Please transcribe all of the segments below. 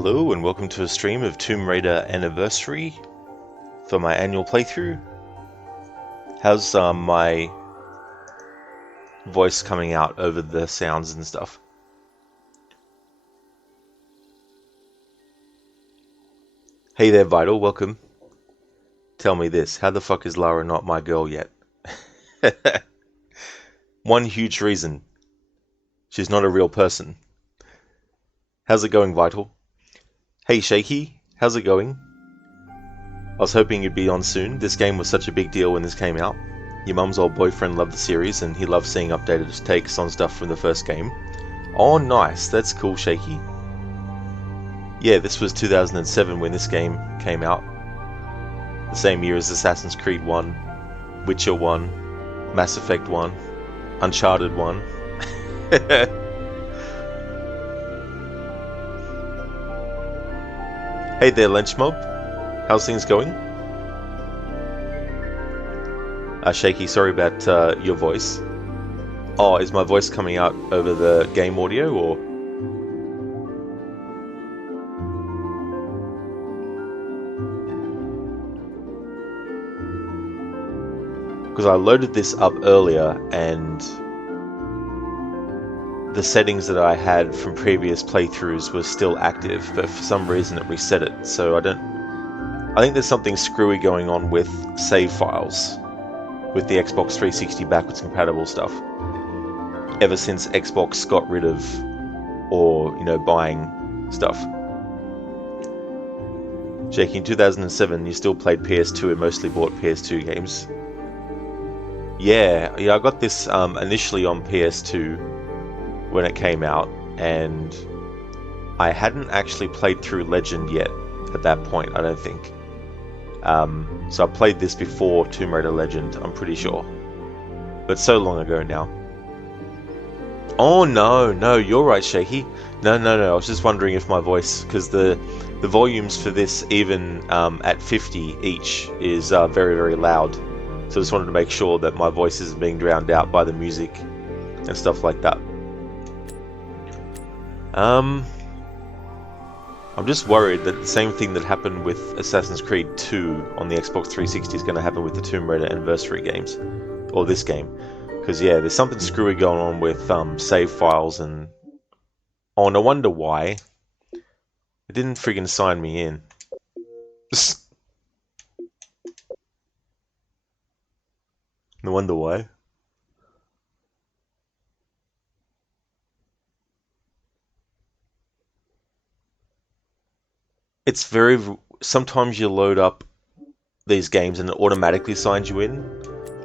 Hello and welcome to a stream of Tomb Raider Anniversary for my annual playthrough. How's my voice coming out over the sounds and stuff? Hey there Vital, welcome. Tell me this, how the fuck is Lara not my girl yet? One huge reason. She's not a real person. How's it going, Vital? Hey Shaky, how's it going? I was hoping you'd be on soon. This game was such a big deal when this came out. Your mum's old boyfriend loved the series and he loved seeing updated takes on stuff from the first game. Oh nice, that's cool Shaky. Yeah, this was 2007 when this game came out. The same year as Assassin's Creed 1, Witcher 1, Mass Effect 1, Uncharted 1. Hey there Lynchmob, how's things going? Shaky, sorry about your voice. Oh, is my voice coming out over the game audio or? Because I loaded this up earlier and the settings that I had from previous playthroughs were still active, but for some reason it reset it, so I think there's something screwy going on with save files with the Xbox 360 backwards compatible stuff. Ever since Xbox got rid of, or, buying stuff. Shaky, in 2007 you still played PS2 and mostly bought PS2 games. Yeah, I got this initially on PS2 when it came out, and I hadn't actually played through Legend yet at that point, I don't think. So I played this before Tomb Raider Legend, I'm pretty sure. But so long ago now. Oh no, you're right Shaky. No, I was just wondering if my voice, because the volumes for this, even at 50 each, is very, very loud. So I just wanted to make sure that my voice isn't being drowned out by the music and stuff like that. I'm just worried that the same thing that happened with Assassin's Creed 2 on the Xbox 360 is going to happen with the Tomb Raider Anniversary games. Or this game. Because, yeah, there's something screwy going on with save files and... Oh, no wonder why. It didn't friggin' sign me in. No wonder why. It's very... Sometimes you load up these games and it automatically signs you in.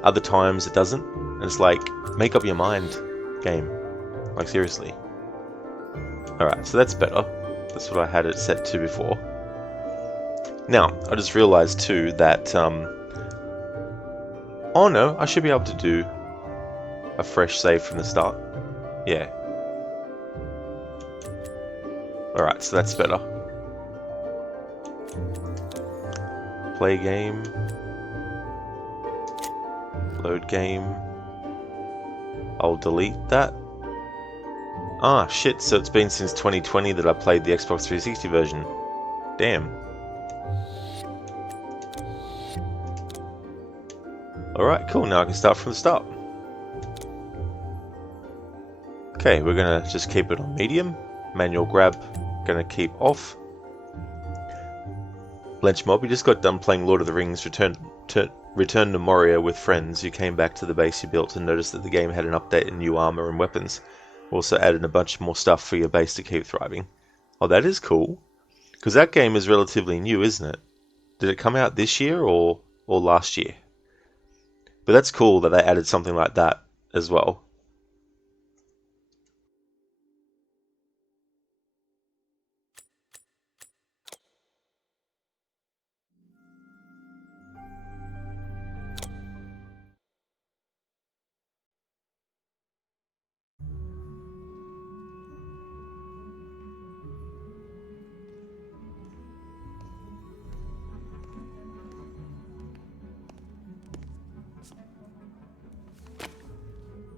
Other times it doesn't. And it's like, make up your mind, game. Like, seriously. Alright, so that's better. That's what I had it set to before. Now, I just realized too that... Oh no, I should be able to do a fresh save from the start. Yeah. Alright, so that's better. Play game. Load game. I'll delete that. Ah, shit, so it's been since 2020 that I played the Xbox 360 version. Damn. Alright, cool, now I can start from the start. Okay, we're gonna just keep it on medium. Manual grab, gonna keep off. Lynchmob, you just got done playing Lord of the Rings Return to Moria with friends. You came back to the base you built and noticed that the game had an update and new armor and weapons. Also added a bunch more stuff for your base to keep thriving. Oh, that is cool. Because that game is relatively new, isn't it? Did it come out this year or last year? But that's cool that they added something like that as well.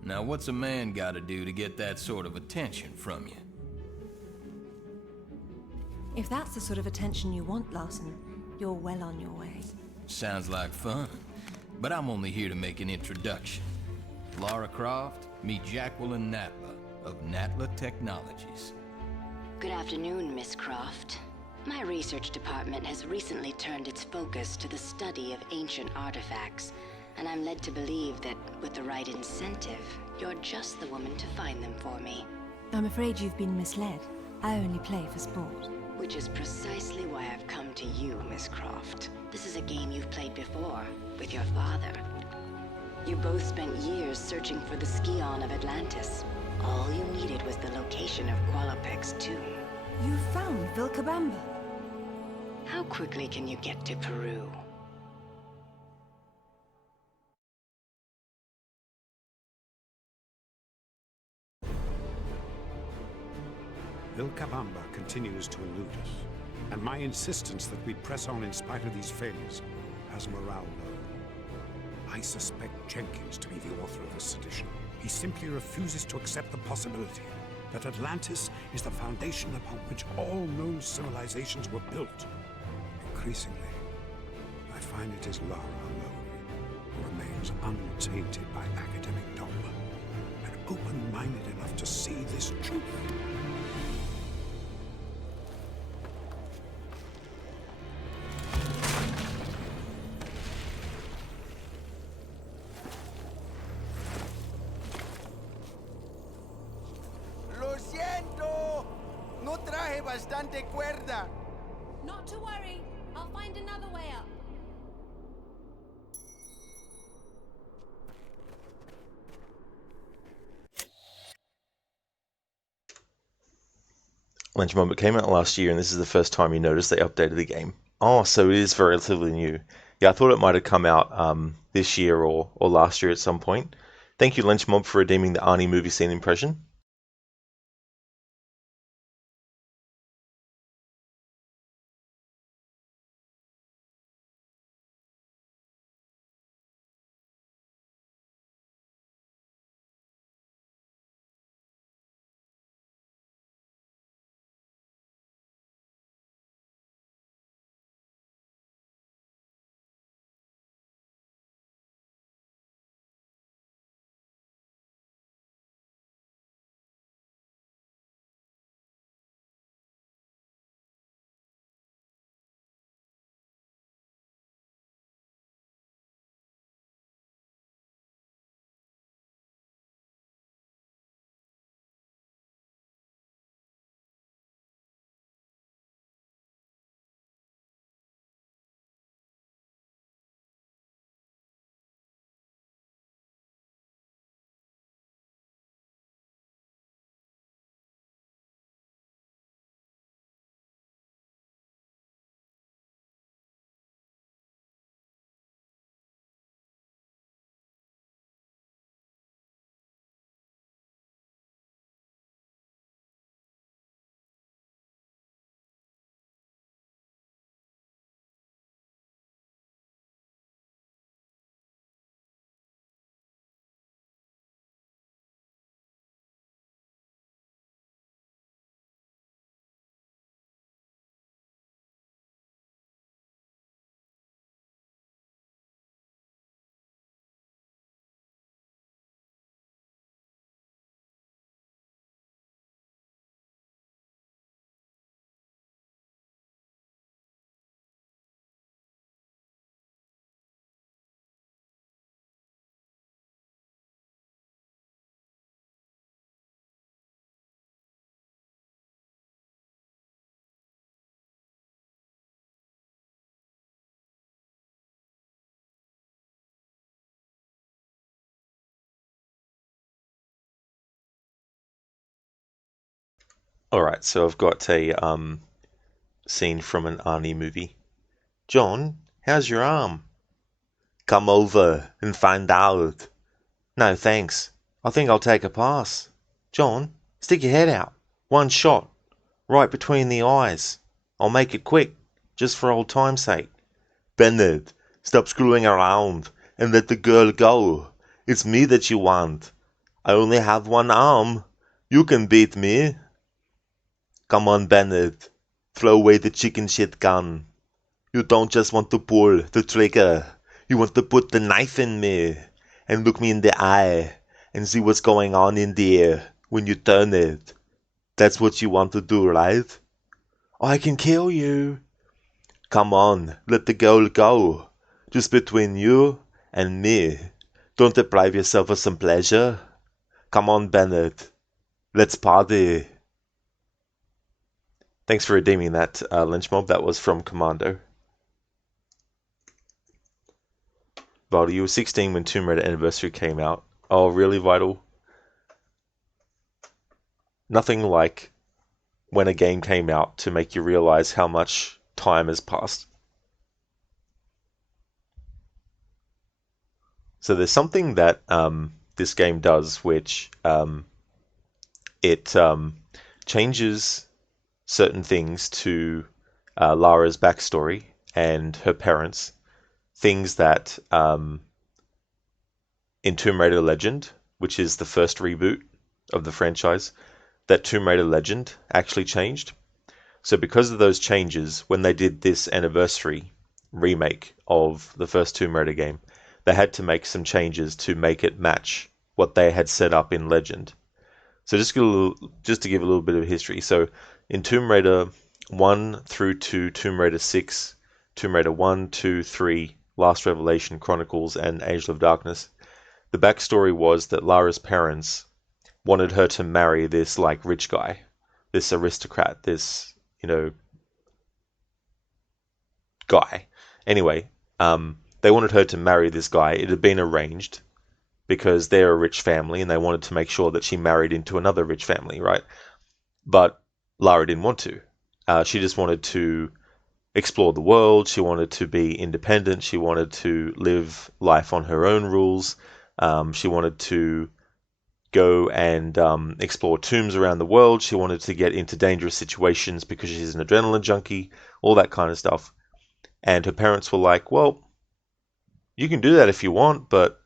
Now what's a man gotta do to get that sort of attention from you? If that's the sort of attention you want, Larson, you're well on your way. Sounds like fun, but I'm only here to make an introduction. Lara Croft, meet Jacqueline Natla of Natla Technologies. Good afternoon, Miss Croft. My research department has recently turned its focus to the study of ancient artifacts, and I'm led to believe that with the right incentive, you're just the woman to find them for me. I'm afraid you've been misled. I only play for sport. Which is precisely why I've come to you, Miss Croft. This is a game you've played before, with your father. You both spent years searching for the Scion of Atlantis. All you needed was the location of Qualopec's tomb. You found Vilcabamba. How quickly can you get to Peru? Vilcabamba continues to elude us, and my insistence that we press on in spite of these failures has morale low. I suspect Jenkins to be the author of this sedition. He simply refuses to accept the possibility that Atlantis is the foundation upon which all known civilizations were built. Increasingly, I find it is Lara alone who remains untainted by academic dogma and open-minded enough to see this truth. Bastante cuerda. Not to worry. I'll find another way up. Lynch Moment came out last year, and this is the first time you noticed they updated the game. Oh, so it is relatively new. Yeah, I thought it might have come out this year or last year at some point. Thank you, Lynch Mob, for redeeming the Arnie movie scene impression. Alright, so I've got a scene from an Arnie movie. John, how's your arm? Come over and find out. No, thanks. I think I'll take a pass. John, stick your head out. One shot. Right between the eyes. I'll make it quick, just for old time's sake. Bennett, stop screwing around and let the girl go. It's me that you want. I only have one arm. You can beat me. Come on, Bennett. Throw away the chicken shit gun. You don't just want to pull the trigger. You want to put the knife in me and look me in the eye and see what's going on in there when you turn it. That's what you want to do, right? I can kill you. Come on, let the girl go. Just between you and me. Don't deprive yourself of some pleasure. Come on, Bennett. Let's party. Thanks for redeeming that, Lynch Mob. That was from Commando. Vital, you were 16 when Tomb Raider Anniversary came out. Oh, really, Vital? Nothing like when a game came out to make you realize how much time has passed. So there's something that this game does, which it changes certain things to Lara's backstory and her parents. Things that in Tomb Raider Legend, which is the first reboot of the franchise, that Tomb Raider Legend actually changed. So because of those changes, when they did this anniversary remake of the first Tomb Raider game, they had to make some changes to make it match what they had set up in Legend. So just to give a little bit of history. So in Tomb Raider 1 through to Tomb Raider 6, Tomb Raider 1, 2, 3, Last Revelation, Chronicles, and Angel of Darkness, the backstory was that Lara's parents wanted her to marry this like rich guy, this aristocrat, this, guy. Anyway, they wanted her to marry this guy. It had been arranged because they're a rich family and they wanted to make sure that she married into another rich family, right? But Lara didn't want to. She just wanted to explore the world. She wanted to be independent. She wanted to live life on her own rules. She wanted to go and explore tombs around the world. She wanted to get into dangerous situations because she's an adrenaline junkie, all that kind of stuff. And her parents were like, well, you can do that if you want, but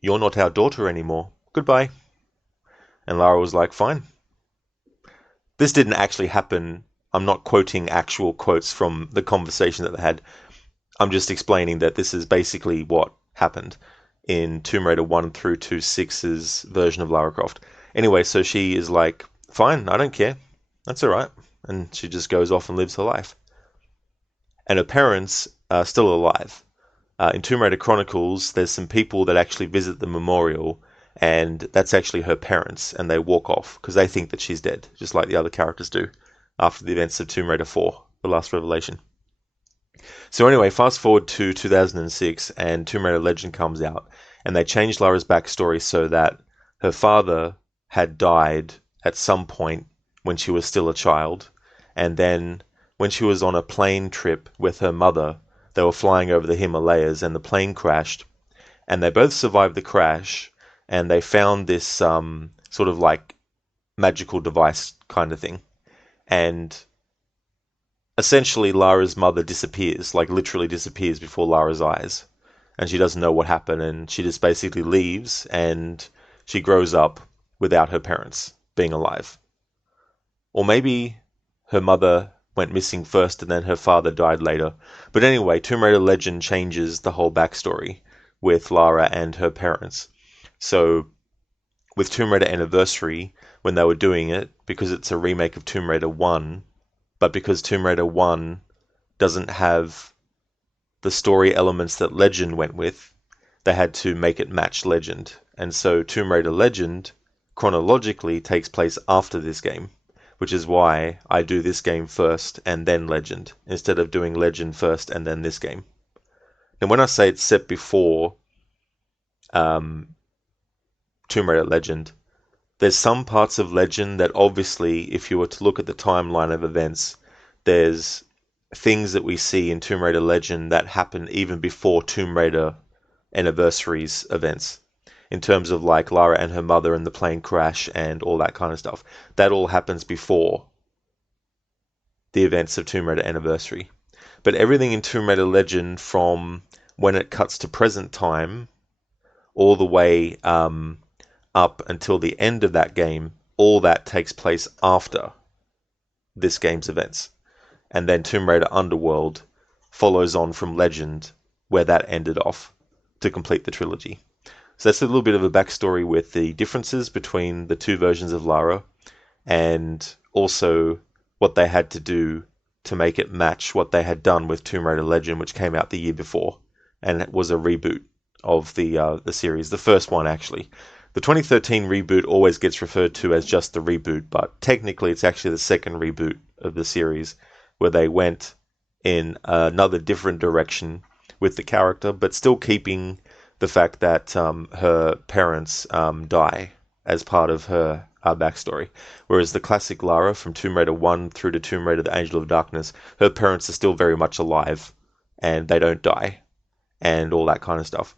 you're not our daughter anymore. Goodbye. And Lara was like, fine. This didn't actually happen. I'm not quoting actual quotes from the conversation that they had. I'm just explaining that this is basically what happened in Tomb Raider 1 through to 6's version of Lara Croft. Anyway, so she is like, fine, I don't care. That's all right. And she just goes off and lives her life. And her parents are still alive. In Tomb Raider Chronicles, there's some people that actually visit the memorial, and that's actually her parents, and they walk off because they think that she's dead, just like the other characters do after the events of Tomb Raider 4, The Last Revelation. So anyway, fast forward to 2006, and Tomb Raider Legend comes out, and they changed Lara's backstory so that her father had died at some point when she was still a child, and then when she was on a plane trip with her mother, they were flying over the Himalayas and the plane crashed, and they both survived the crash, and they found this sort of like magical device kind of thing. And essentially Lara's mother disappears, like literally disappears before Lara's eyes. And she doesn't know what happened, and she just basically leaves, and she grows up without her parents being alive. Or maybe her mother went missing first and then her father died later. But anyway, Tomb Raider Legend changes the whole backstory with Lara and her parents. So with Tomb Raider Anniversary, when they were doing it, because it's a remake of Tomb Raider 1, but because Tomb Raider 1 doesn't have the story elements that Legend went with, they had to make it match Legend. And so Tomb Raider Legend chronologically takes place after this game, which is why I do this game first and then Legend, instead of doing Legend first and then this game. And when I say it's set before Tomb Raider Legend, there's some parts of Legend that obviously, if you were to look at the timeline of events, there's things that we see in Tomb Raider Legend that happen even before Tomb Raider Anniversary's events. In terms of like Lara and her mother and the plane crash and all that kind of stuff. That all happens before the events of Tomb Raider Anniversary. But everything in Tomb Raider Legend, from when it cuts to present time all the way up until the end of that game, all that takes place after this game's events. and then Tomb Raider Underworld follows on from Legend, where that ended off, to complete the trilogy. So that's a little bit of a backstory with the differences between the two versions of Lara, and also what they had to do to make it match what they had done with Tomb Raider Legend, which came out the year before, and it was a reboot of the series, the first one actually. The 2013 reboot always gets referred to as just the reboot, but technically it's actually the second reboot of the series, where they went in another different direction with the character, but still keeping the fact that her parents die as part of her backstory. Whereas the classic Lara from Tomb Raider 1 through to Tomb Raider the Angel of Darkness, her parents are still very much alive, and they don't die, and all that kind of stuff.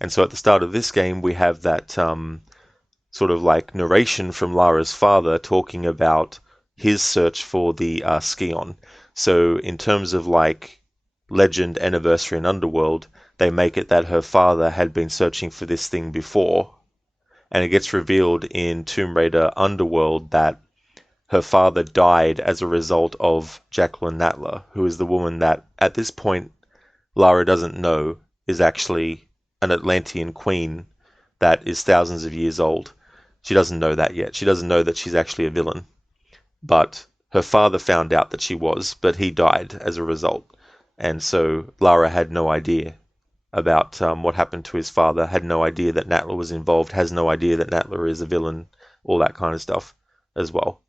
And so at the start of this game, we have that sort of like narration from Lara's father talking about his search for the Scion. So in terms of like Legend, Anniversary, and Underworld, they make it that her father had been searching for this thing before. And it gets revealed in Tomb Raider Underworld that her father died as a result of Jacqueline Natla, who is the woman that, at this point, Lara doesn't know is actually an Atlantean queen that is thousands of years old. She doesn't know that yet. She doesn't know that she's actually a villain. But her father found out that she was, but he died as a result. And so Lara had no idea about what happened to his father, had no idea that Natla was involved, has no idea that Natla is a villain, all that kind of stuff as well.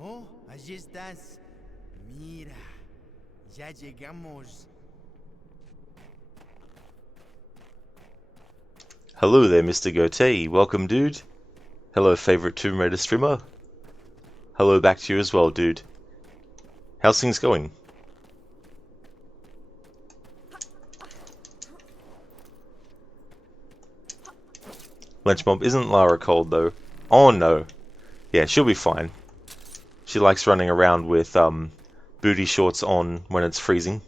Oh, allí estás. Mira, ya llegamos. Hello there, Mr. Goatee. Welcome, dude. Hello, favorite Tomb Raider streamer. Hello back to you as well, dude. How's things going? Lenchmob, isn't Lara cold though? Oh no. Yeah, she'll be fine. She likes running around with booty shorts on when it's freezing.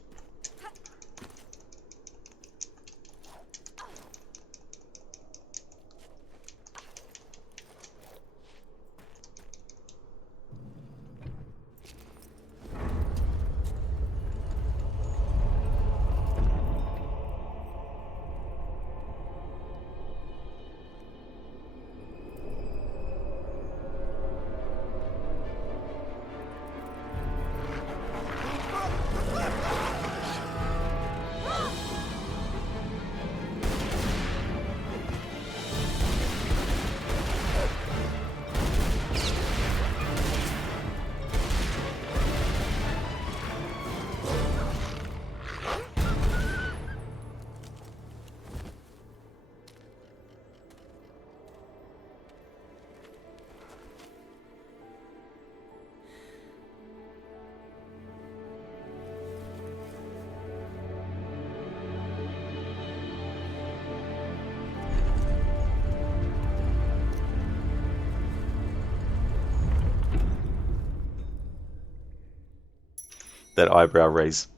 That eyebrow raise.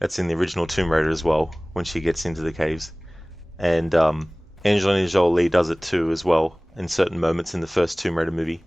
That's in the original Tomb Raider as well, when she gets into the caves. And Angelina Jolie does it too as well, in certain moments in the first Tomb Raider movie.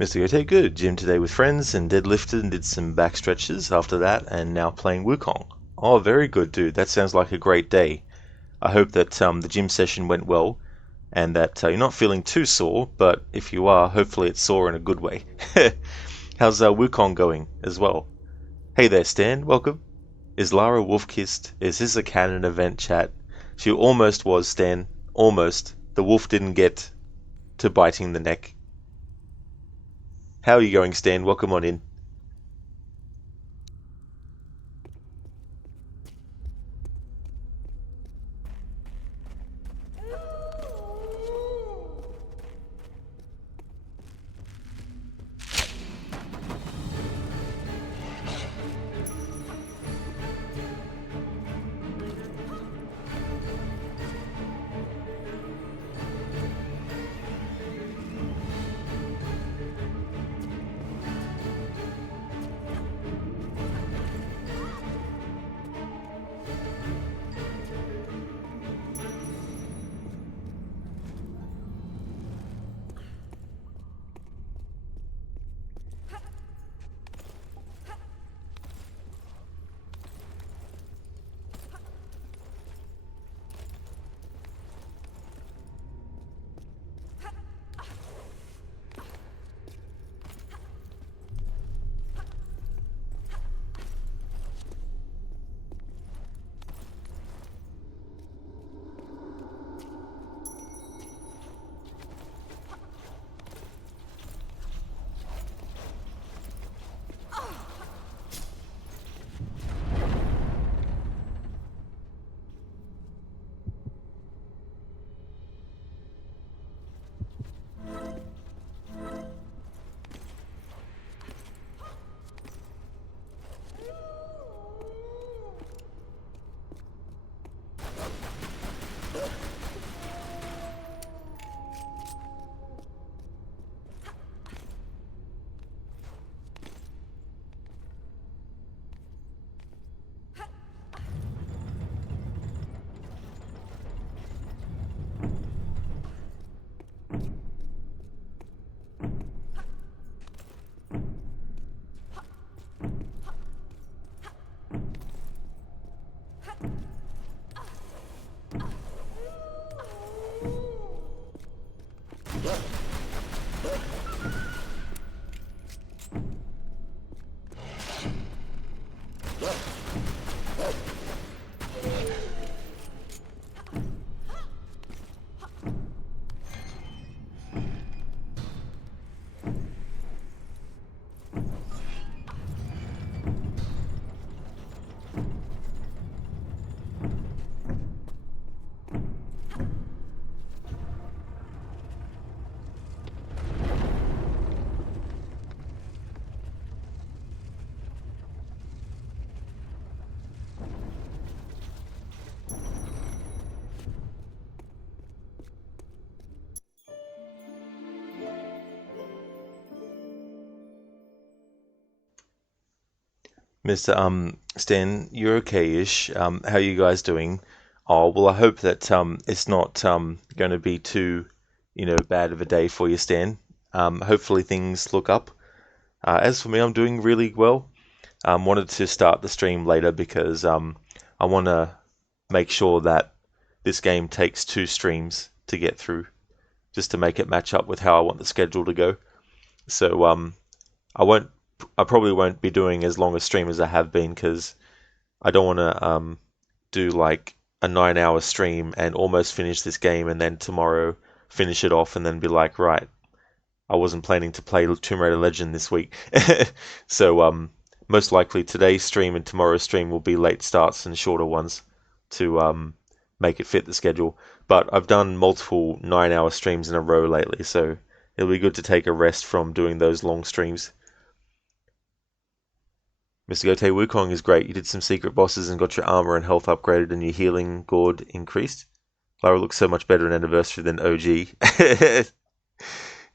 Mr. Gote, good. Gym today with friends and deadlifted and did some back stretches after that, and now playing Wukong. Oh, very good, dude. That sounds like a great day. I hope that the gym session went well and that you're not feeling too sore, but if you are, hopefully it's sore in a good way. How's Wukong going as well? Hey there, Stan. Welcome. Is Lara wolf-kissed? Is this a canon event, chat? She almost was, Stan. Almost. The wolf didn't get to biting the neck. How are you going, Stan? Welcome on in. Mr. Stan, you're okay-ish. How are you guys doing? Oh, well, I hope that it's not going to be too, bad of a day for you, Stan. Hopefully things look up. As for me, I'm doing really well. Wanted to start the stream later because I want to make sure that this game takes 2 streams to get through, just to make it match up with how I want the schedule to go. So I probably won't be doing as long a stream as I have been because I don't want to do like a 9-hour stream and almost finish this game and then tomorrow finish it off and then be like, right, I wasn't planning to play Tomb Raider Legend this week. So most likely today's stream and tomorrow's stream will be late starts and shorter ones to make it fit the schedule. But I've done multiple 9-hour streams in a row lately, so it'll be good to take a rest from doing those long streams. Mr. Gote, Wukong is great. You did some secret bosses and got your armor and health upgraded and your healing gourd increased. Lara looks so much better in Anniversary than OG.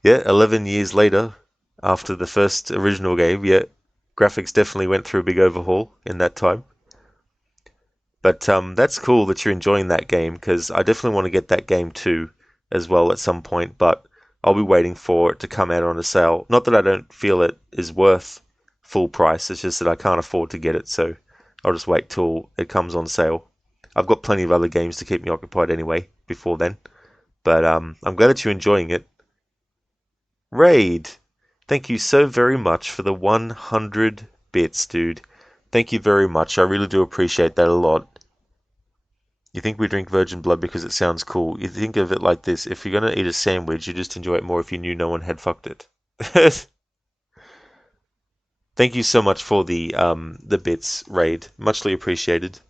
Yeah, 11 years later, after the first original game, yeah, graphics definitely went through a big overhaul in that time. But that's cool that you're enjoying that game, because I definitely want to get that game too, as well at some point, but I'll be waiting for it to come out on a sale. Not that I don't feel it is worth full price, it's just that I can't afford to get it, so I'll just wait till it comes on sale. I've got plenty of other games to keep me occupied anyway before then, but I'm glad that you're enjoying it. Raid, thank you so very much for the 100 bits, dude. Thank you very much. I really do appreciate that a lot. You think we drink virgin blood because it sounds cool. You think of it like this. If you're going to eat a sandwich, you just enjoy it more if you knew no one had fucked it. Thank you so much for the bits, Raid. Muchly appreciated.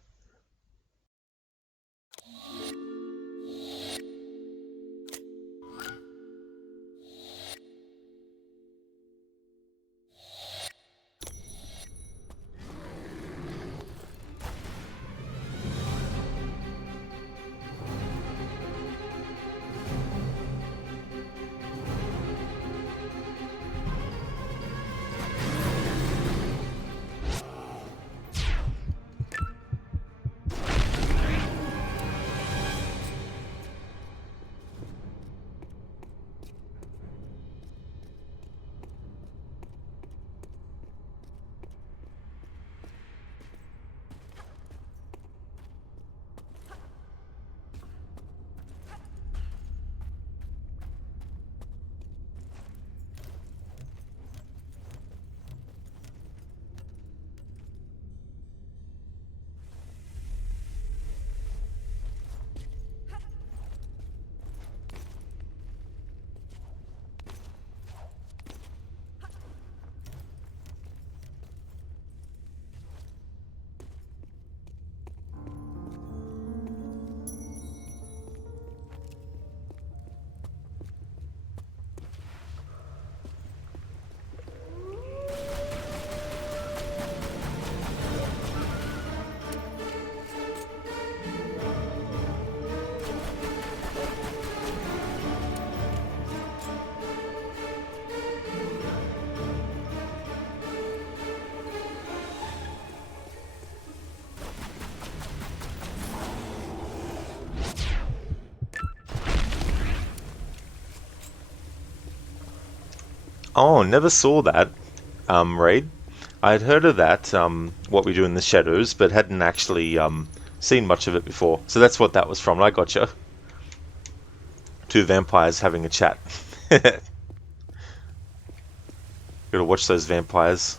Oh, never saw that, Raid. I'd heard of that, What We Do in the Shadows, but hadn't actually seen much of it before. So that's what that was from. I gotcha. Two vampires having a chat. Gotta watch those vampires.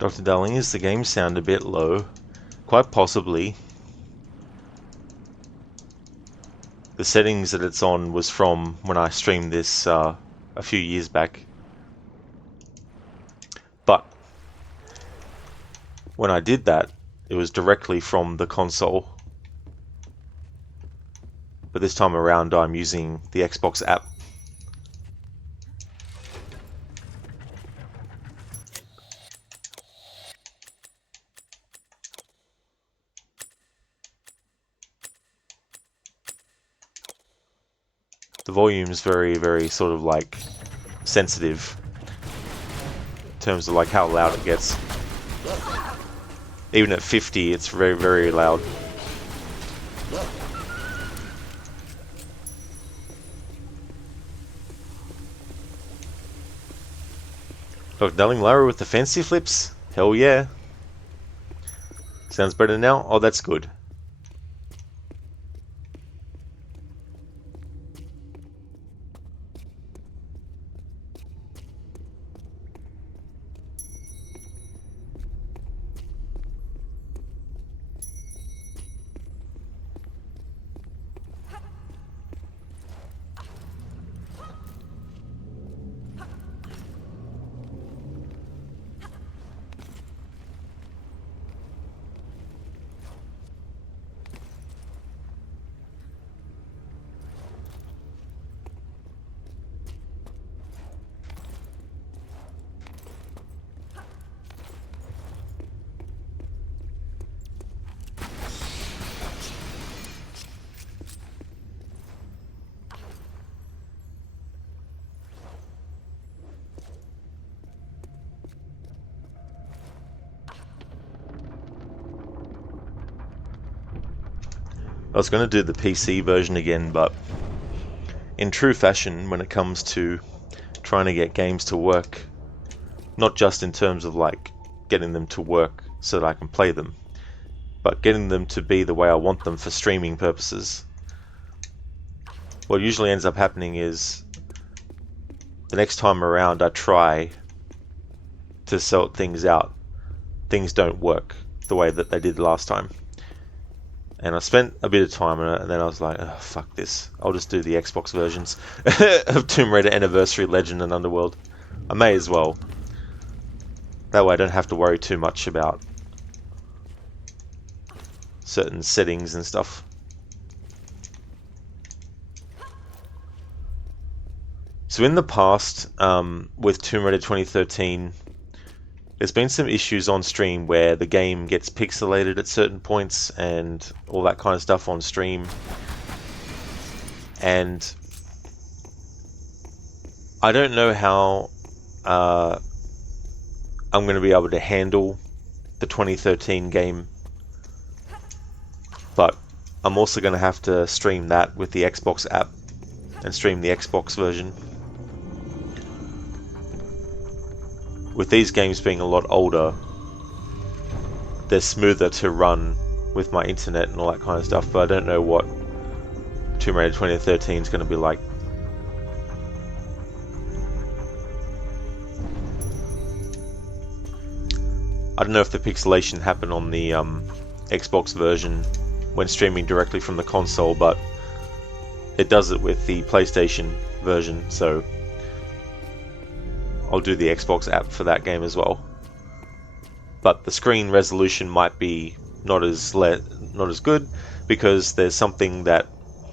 Dr. Darling, is the game sound a bit low? Quite possibly. The settings that it's on was from when I streamed this a few years back. But when I did that, it was directly from the console. But this time around I'm using the Xbox app. The volume's very, very sort of like sensitive in terms of like how loud it gets. Even at 50, it's very, very loud. Dr. Darling, Lara with the fancy flips? Hell yeah. Sounds better now? Oh, that's good. I was going to do the PC version again, but in true fashion, when it comes to trying to get games to work, not just in terms of like getting them to work so that I can play them, but getting them to be the way I want them for streaming purposes, what usually ends up happening is the next time around I try to sort things out, things don't work the way that they did last time. And I spent a bit of time on it, and then I was like, oh, fuck this. I'll just do the Xbox versions of Tomb Raider Anniversary, Legend, and Underworld. I may as well. That way I don't have to worry too much about certain settings and stuff. So in the past, with Tomb Raider 2013, there's been some issues on stream where the game gets pixelated at certain points and all that kind of stuff on stream. And I don't know how I'm going to be able to handle the 2013 game, but I'm also going to have to stream that with the Xbox app and stream the Xbox version. With these games being a lot older, they're smoother to run with my internet and all that kind of stuff, but I don't know what Tomb Raider 2013 is going to be like. I don't know if the pixelation happened on the Xbox version when streaming directly from the console, but it does it with the PlayStation version, so I'll do the Xbox app for that game as well. But the screen resolution might be not as good because there's something that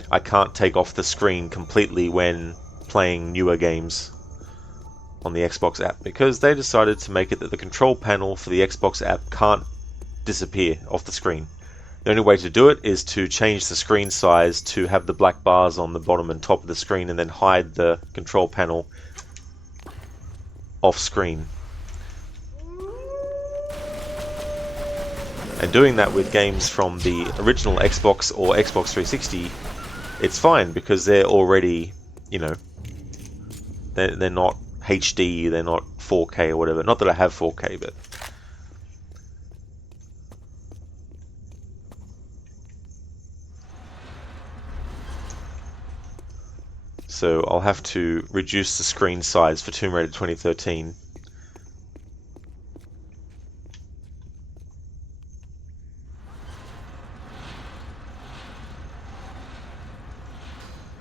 I can't take off the screen completely when playing newer games on the Xbox app, because they decided to make it that the control panel for the Xbox app can't disappear off the screen. The only way to do it is to change the screen size to have the black bars on the bottom and top of the screen and then hide the control panel off screen. And doing that with games from the original Xbox or Xbox 360, it's fine because they're already, you know, they're not HD, they're not 4K or whatever. Not that I have 4K, but so I'll have to reduce the screen size for Tomb Raider 2013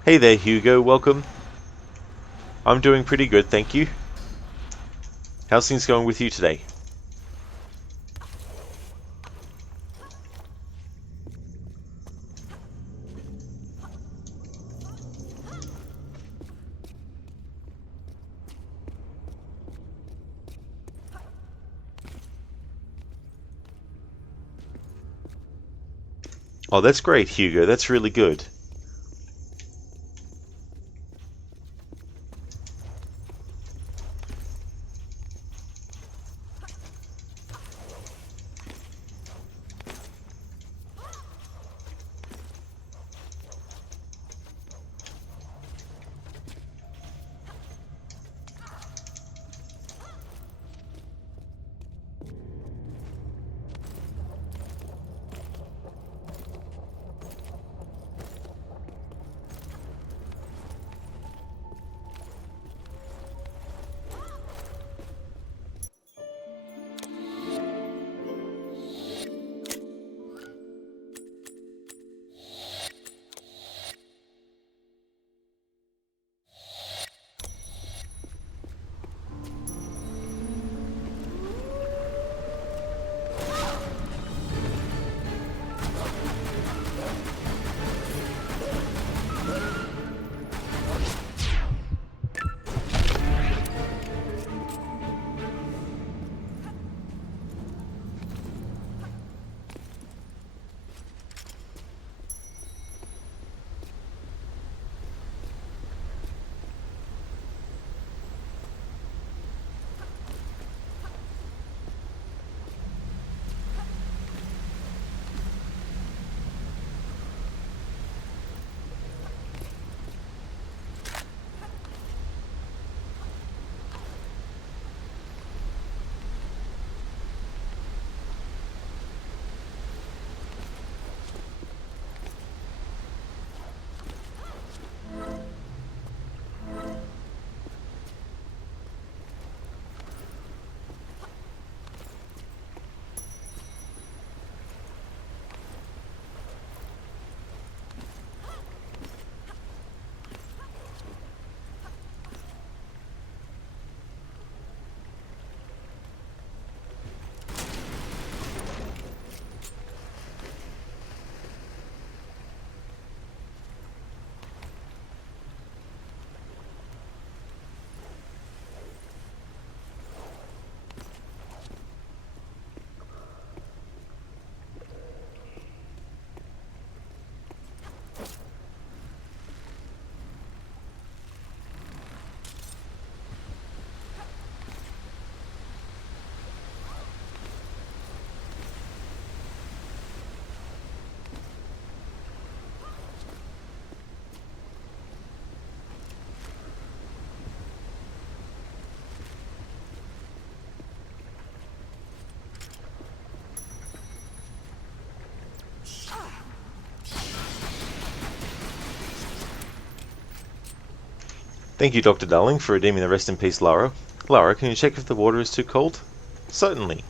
Hey there, Hugo. Welcome. I'm doing pretty good, thank you. How's things going with you today? Oh, that's great, Hugo. That's really good. Thank you, Dr. Darling, for redeeming the rest in peace, Lara. Lara, can you check if the water is too cold? Certainly.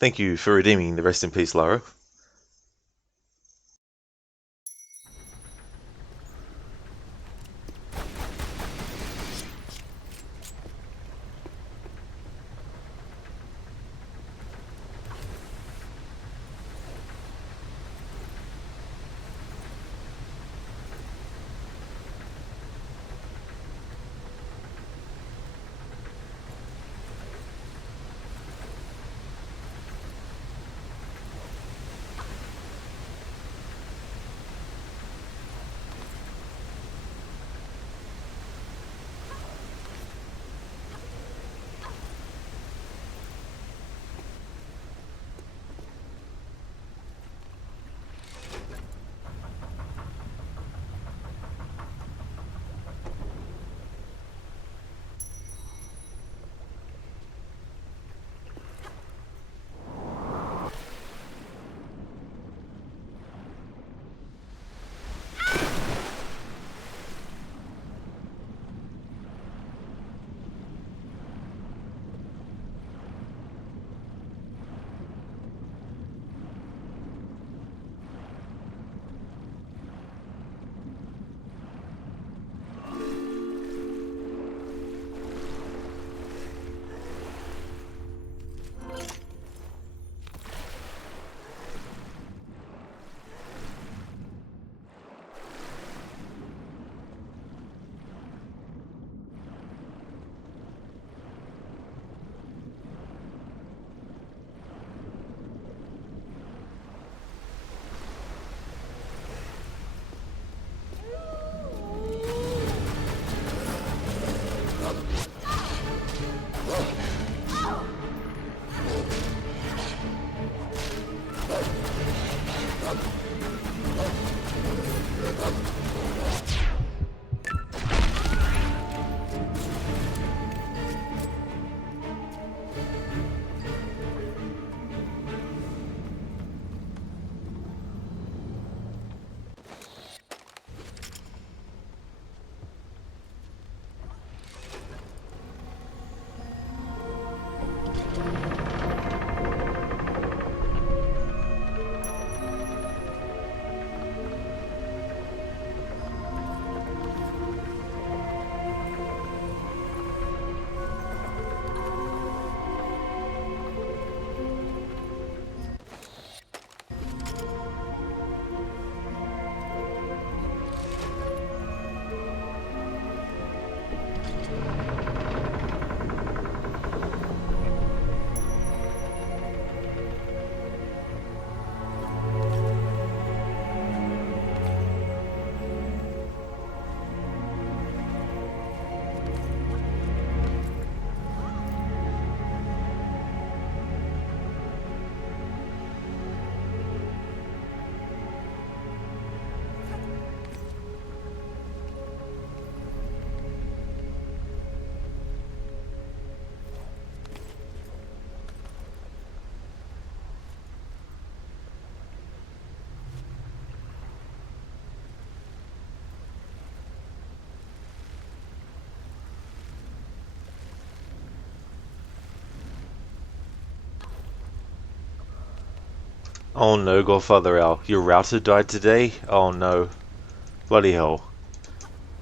Thank you for redeeming the rest in peace, Lara. Oh no, Godfather Al, your router died today? Oh no. Bloody hell.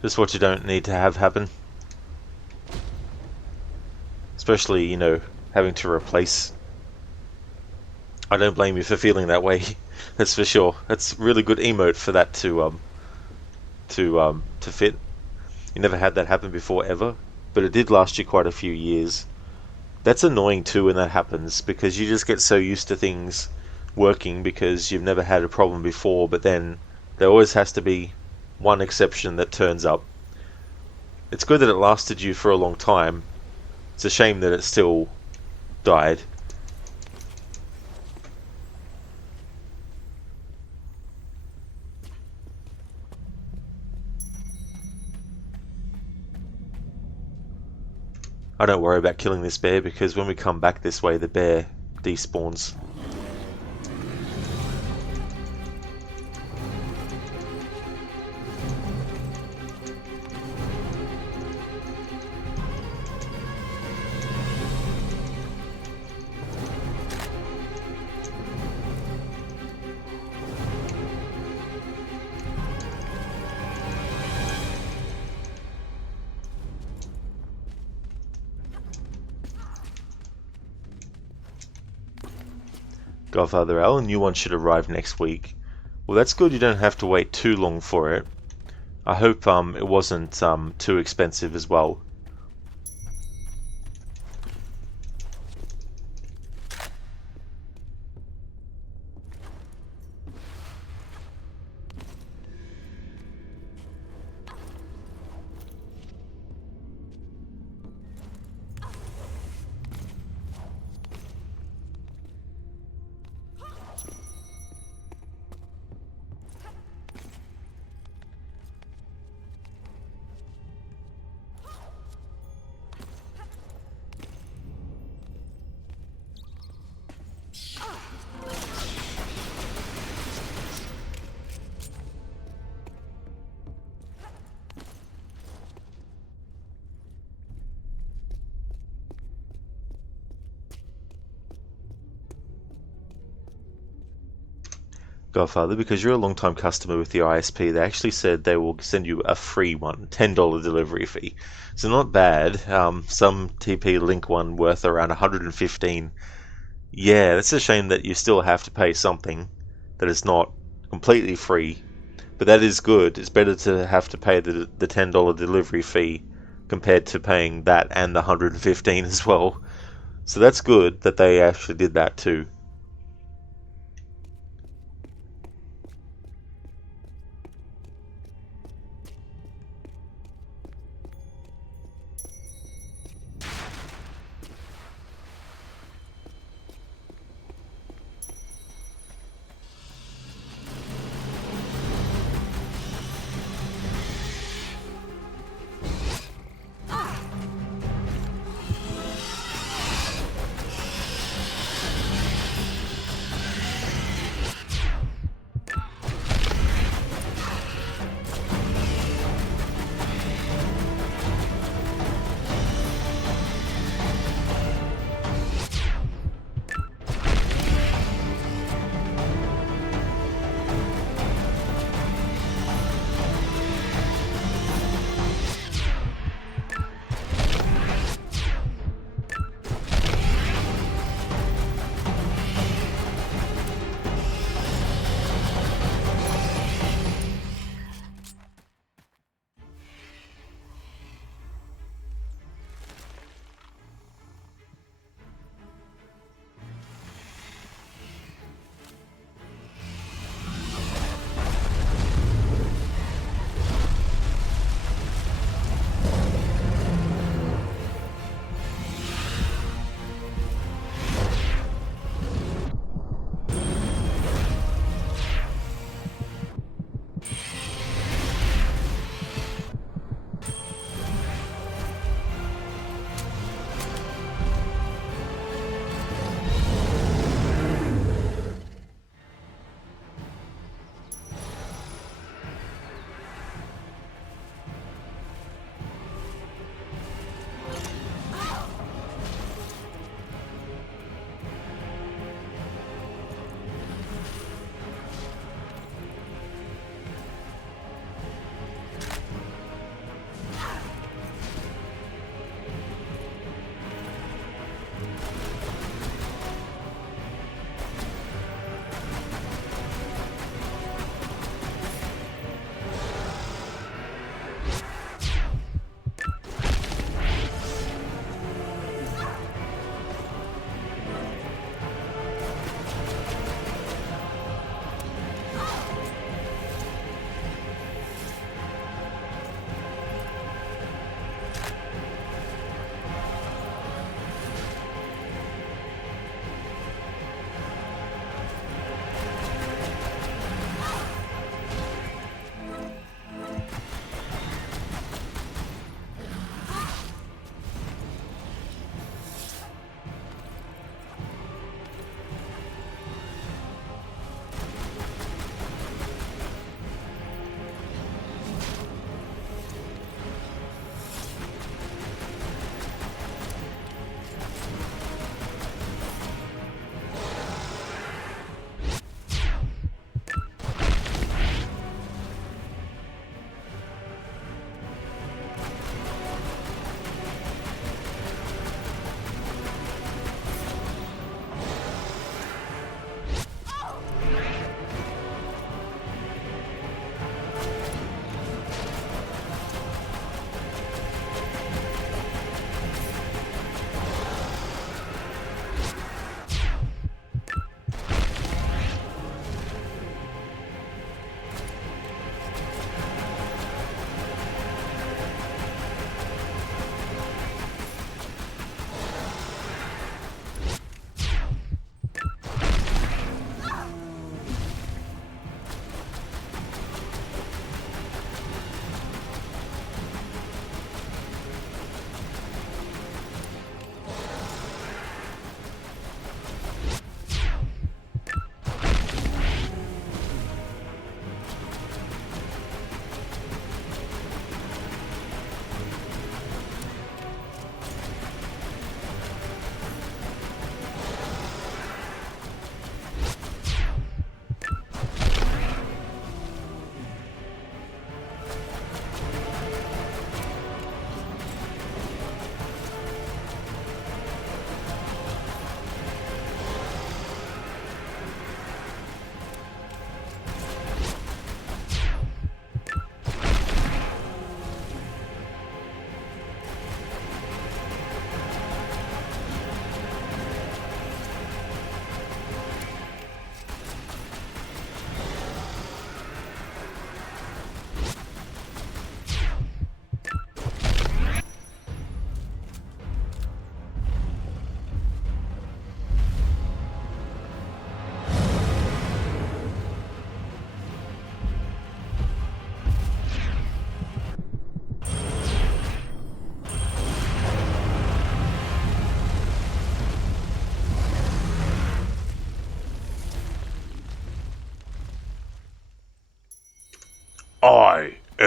Just what you don't need to have happen. Especially, you know, having to replace. I don't blame you for feeling that way. That's for sure. That's really good emote for that to fit. You never had that happen before ever, but it did last you quite a few years. That's annoying too when that happens, because you just get so used to things working because you've never had a problem before, but then there always has to be one exception that turns up. It's good that it lasted you for a long time. It's a shame that it still died. I don't worry about killing this bear because when we come back this way, the bear despawns. Godfather Al, a new one should arrive next week. Well, that's good. You don't have to wait too long for it. I hope it wasn't too expensive as well. Godfather, because you're a long-time customer with the ISP, they actually said they will send you a free one, $10 delivery fee. So not bad. Some TP Link one worth around 115. Yeah, that's a shame that you still have to pay something that is not completely free. But that is good. It's better to have to pay the $10 delivery fee compared to paying that and the 115 as well. So that's good that they actually did that too.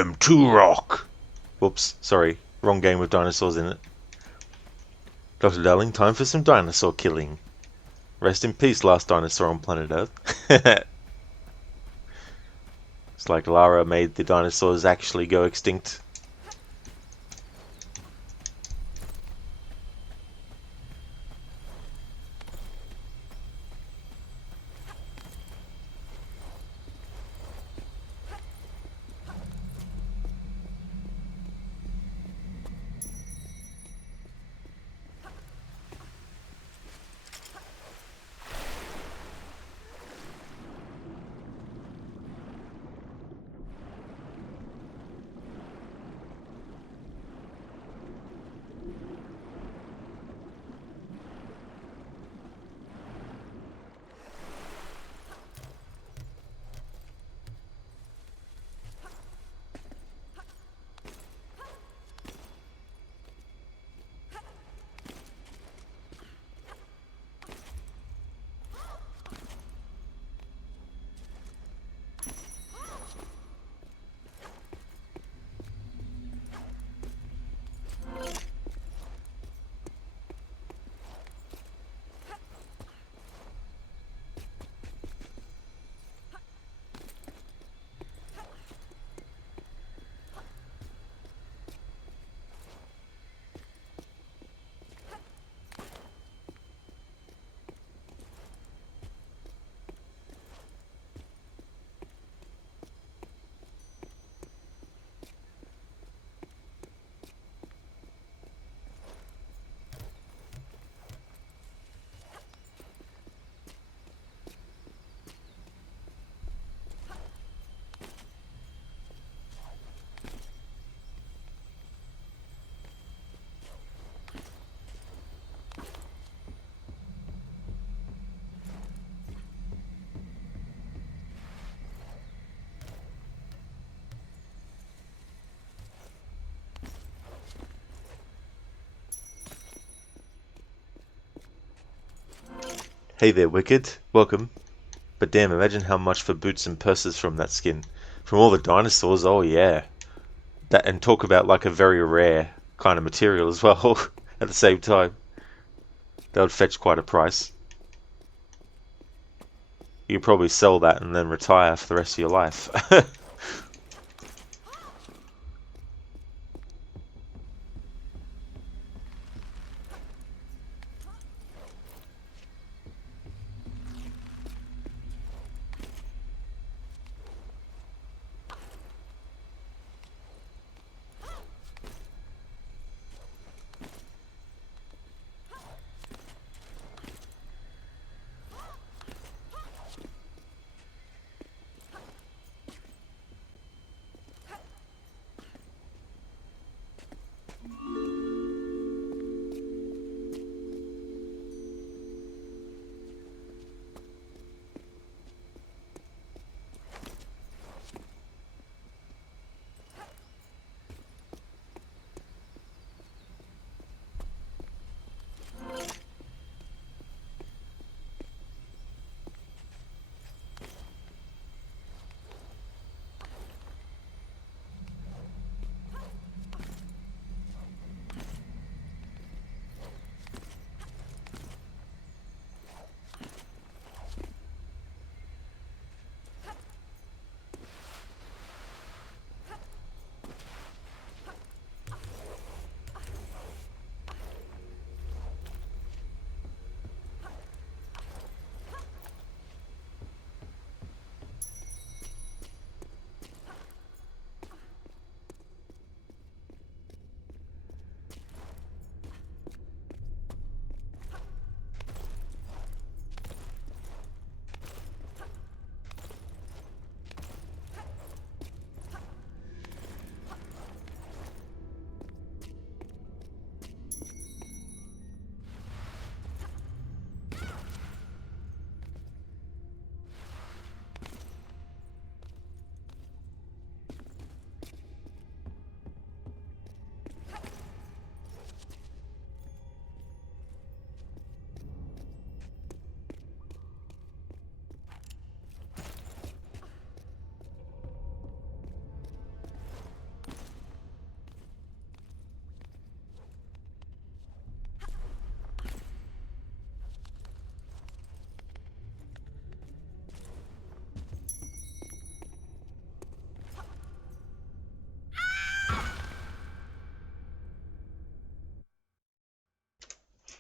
M2 Rock! Whoops, sorry. Wrong game with dinosaurs in it. Dr. Darling, time for some dinosaur killing. Rest in peace, last dinosaur on planet Earth. It's like Lara made the dinosaurs actually go extinct. Hey there, Wicked. Welcome. But damn, imagine how much for boots and purses from that skin. From all the dinosaurs, oh yeah. That, and talk about like a very rare kind of material as well at the same time. That would fetch quite a price. You could probably sell that and then retire for the rest of your life.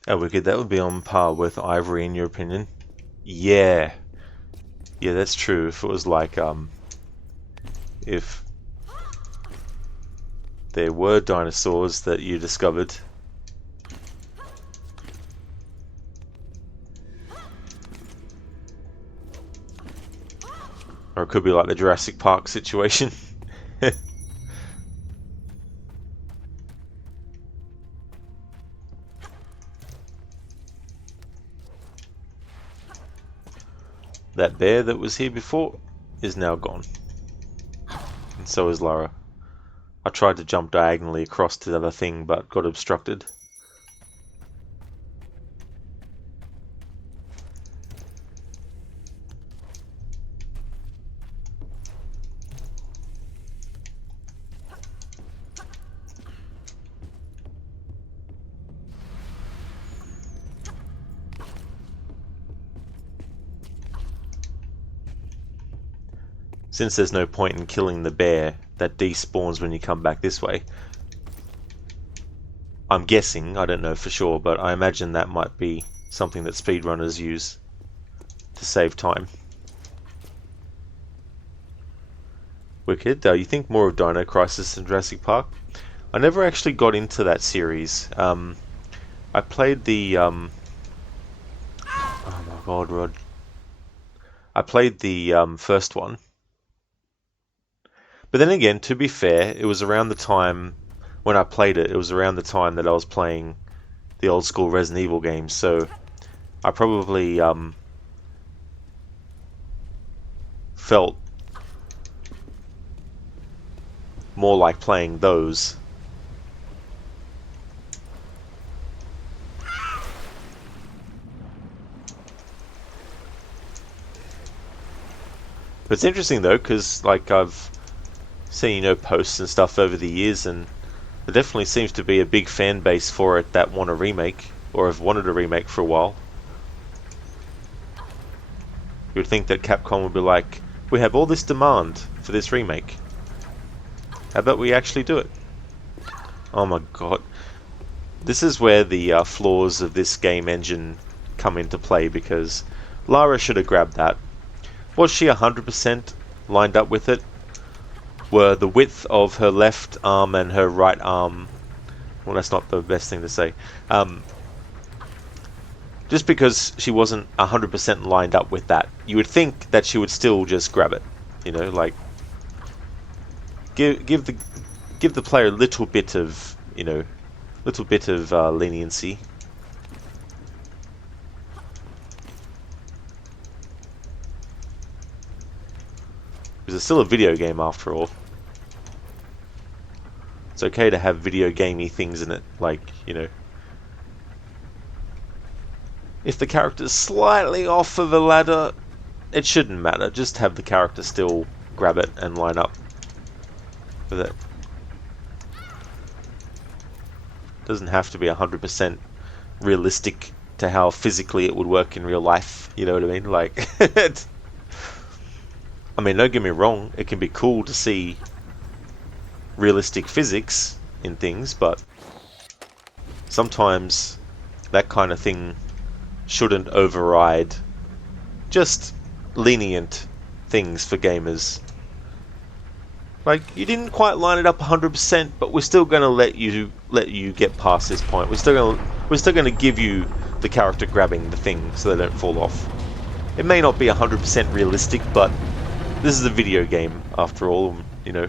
Oh, wicked. That would be on par with Ivory, in your opinion? Yeah. Yeah, that's true. If it was like, if there were dinosaurs that you discovered. Or it could be like the Jurassic Park situation. That bear that was here before is now gone. And so is Lara. I tried to jump diagonally across to the other thing, but got obstructed. Since there's no point in killing the bear that despawns when you come back this way, I'm guessing, I don't know for sure, but I imagine that might be something that speedrunners use to save time. Wicked. You think more of Dino Crisis than Jurassic Park? I never actually got into that series. I played the... oh my god, Rod. I played the first one. But then again, to be fair, it was around the time when I played it, it was around the time that I was playing the old school Resident Evil games, so I probably felt more like playing those. But it's interesting though, because like I've seen, you know, posts and stuff over the years, and there definitely seems to be a big fan base for it that want a remake, or have wanted a remake for a while. You would think that Capcom would be like, we have all this demand for this remake. How about we actually do it? Oh my god. This is where the flaws of this game engine come into play, because Lara should have grabbed that. Was she 100% lined up with it? Were the width of her left arm and her right arm... Well, that's not the best thing to say. Just because she wasn't 100% lined up with that, you would think that she would still just grab it. You know, like... Give the player a little bit of, you know, leniency. Because it's still a video game after all. It's okay to have video gamey things in it, like, you know, if the character's slightly off of a ladder, it shouldn't matter. Just have the character still grab it and line up with it. Doesn't have to be 100% realistic to how physically it would work in real life. You know what I mean? Like, I mean, don't get me wrong, it can be cool to see realistic physics in things, but sometimes that kind of thing shouldn't override just lenient things for gamers. Like, you didn't quite line it up 100%, but we're still going to let you get past this point. We're still going to give you the character grabbing the thing so they don't fall off. It may not be 100% realistic, but this is a video game after all, you know.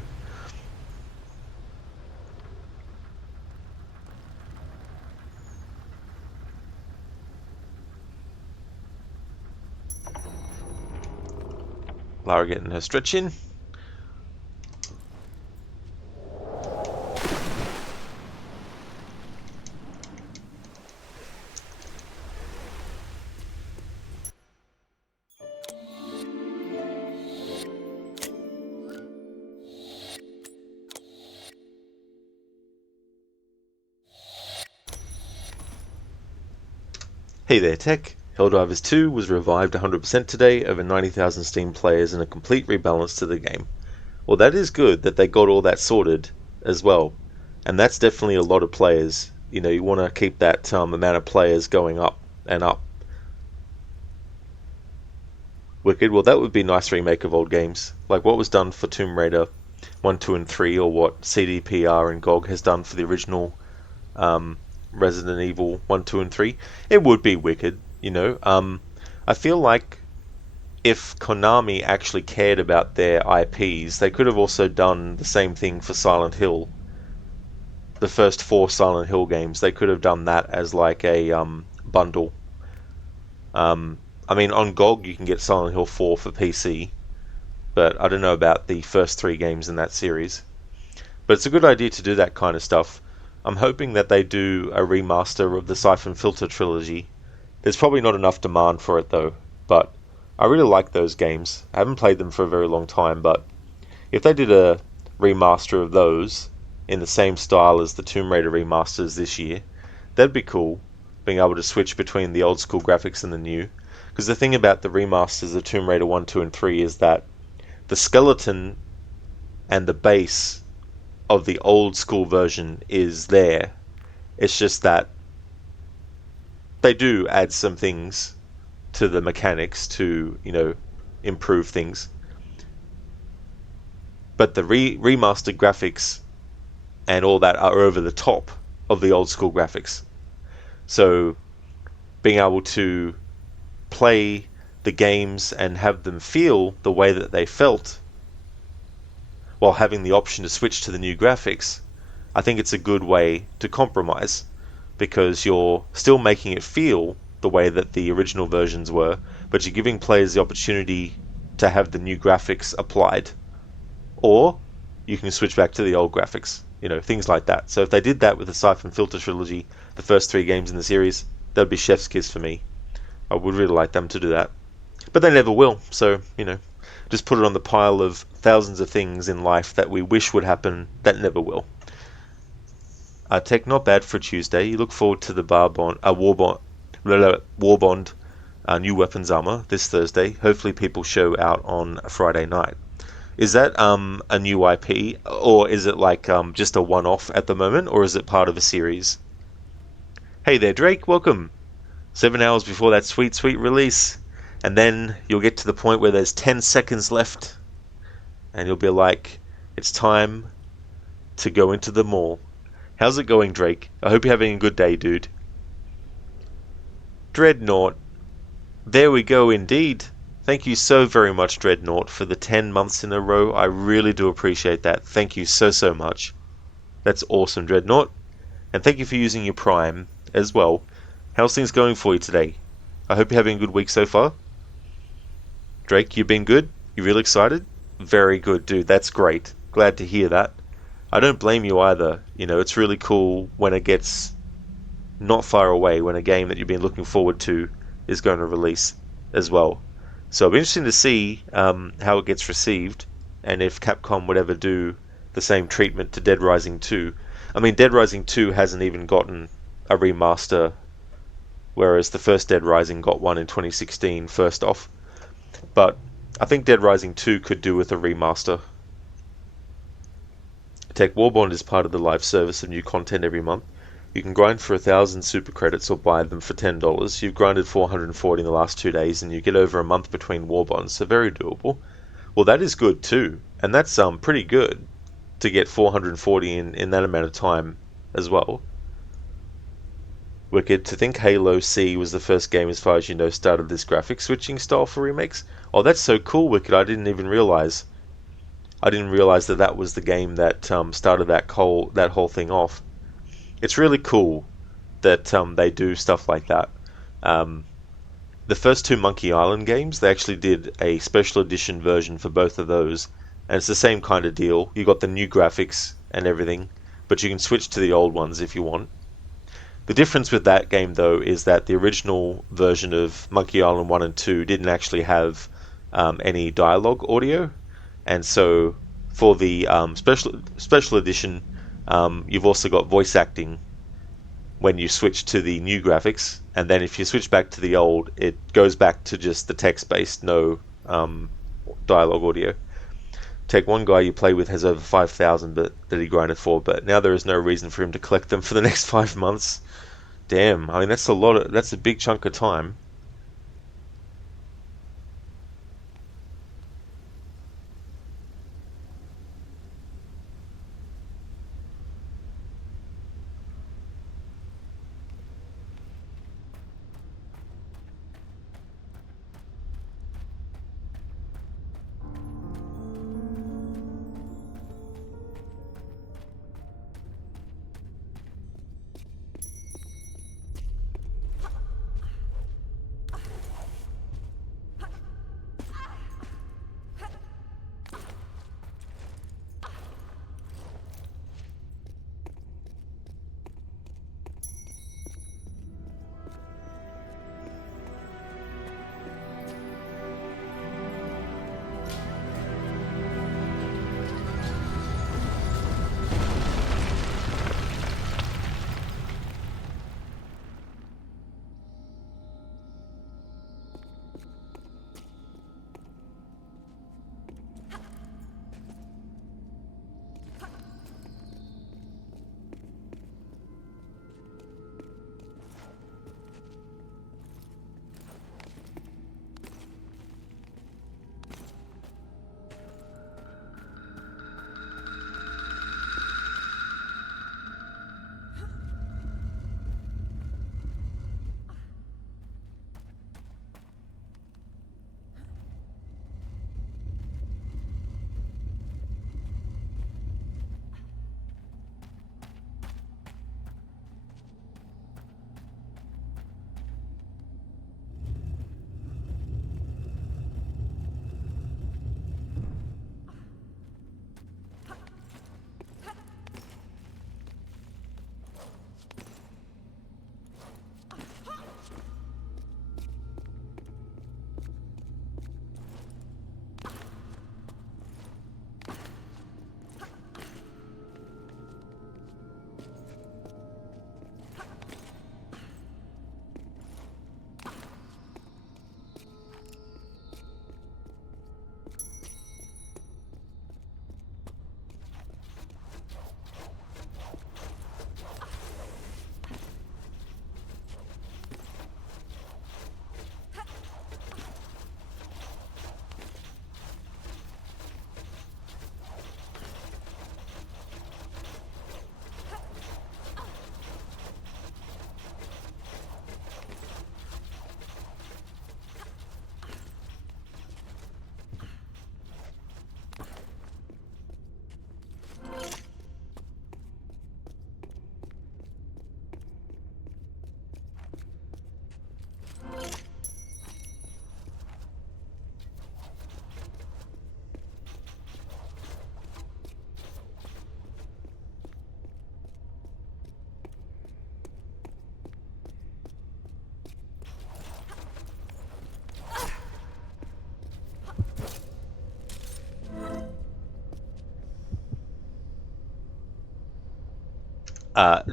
Lara getting her stretch in. Hey there, Tech. Helldivers 2 was revived 100% today, over 90,000 Steam players, and a complete rebalance to the game. Well, that is good that they got all that sorted as well, and that's definitely a lot of players You want to keep that amount of players going up and up. Wicked. Well, that would be a nice remake of old games, like what was done for Tomb Raider 1, 2, and 3, or what CDPR and GOG has done for the original Resident Evil 1, 2, and 3. It would be wicked, I feel like if Konami actually cared about their IPs, they could have also done the same thing for Silent Hill. The first 4 Silent Hill games, they could have done that as like a bundle. I mean, on GOG you can get Silent Hill 4 for PC, but I don't know about the first 3 games in that series. But it's a good idea to do that kind of stuff. I'm hoping that they do a remaster of the Siphon Filter trilogy. There's probably not enough demand for it though, but I really like those games. I haven't played them for a very long time, but if they did a remaster of those in the same style as the Tomb Raider remasters this year, that'd be cool, being able to switch between the old school graphics and the new. Because the thing about the remasters of Tomb Raider 1, 2, and 3 is that the skeleton and the base of the old school version is there. It's just that they do add some things to the mechanics to, improve things. But the remastered graphics and all that are over the top of the old school graphics. So being able to play the games and have them feel the way that they felt while having the option to switch to the new graphics, I think it's a good way to compromise, because you're still making it feel the way that the original versions were, but you're giving players the opportunity to have the new graphics applied. Or you can switch back to the old graphics, things like that. So if they did that with the Siphon Filter trilogy, the first 3 games in the series, that would be chef's kiss for me. I would really like them to do that. But they never will, so, just put it on the pile of thousands of things in life that we wish would happen that never will. Tech, not bad for a Tuesday. You look forward to the Warbond new weapons armor this Thursday. Hopefully people show out on a Friday night. Is that a new IP, or is it like just a one-off at the moment, or is it part of a series? Hey there, Drake, welcome. 7 hours before that sweet, sweet release. And then you'll get to the point where there's 10 seconds left. And you'll be like, it's time to go into the mall. How's it going, Drake? I hope you're having a good day, dude. Dreadnought. There we go, indeed. Thank you so very much, Dreadnought, for the 10 months in a row. I really do appreciate that. Thank you so, so much. That's awesome, Dreadnought. And thank you for using your Prime as well. How's things going for you today? I hope you're having a good week so far. Drake, you've been good? You really excited? Very good, dude. That's great. Glad to hear that. I don't blame you either. It's really cool when it gets not far away, when a game that you've been looking forward to is going to release as well. So it'll be interesting to see how it gets received, and if Capcom would ever do the same treatment to Dead Rising 2. I mean, Dead Rising 2 hasn't even gotten a remaster, whereas the first Dead Rising got one in 2016 first off. But I think Dead Rising 2 could do with a remaster. Tech, Warbond is part of the live service of new content every month. You can grind for 1,000 super credits or buy them for $10. You've grinded 440 in the last 2 days, and you get over a month between Warbonds, so very doable. Well, that is good too, and that's pretty good to get 440 in that amount of time as well. Wicked. To think Halo C was the first game, as far as you know, started this graphic switching style for remakes. Oh, that's so cool, Wicked. I didn't even realize. I didn't realize that was the game that started that whole thing off. It's really cool that they do stuff like that. The first 2 Monkey Island games, they actually did a special edition version for both of those, and it's the same kind of deal. You got the new graphics and everything, but you can switch to the old ones if you want. The difference with that game, though, is that the original version of Monkey Island 1 and 2 didn't actually have any dialogue audio, and so for the special edition, you've also got voice acting when you switch to the new graphics, and then if you switch back to the old, it goes back to just the text-based, no dialogue audio. Take one guy you play with has over 5,000 that he grinded for, but now there is no reason for him to collect them for the next 5 months. Damn, I mean that's a big chunk of time.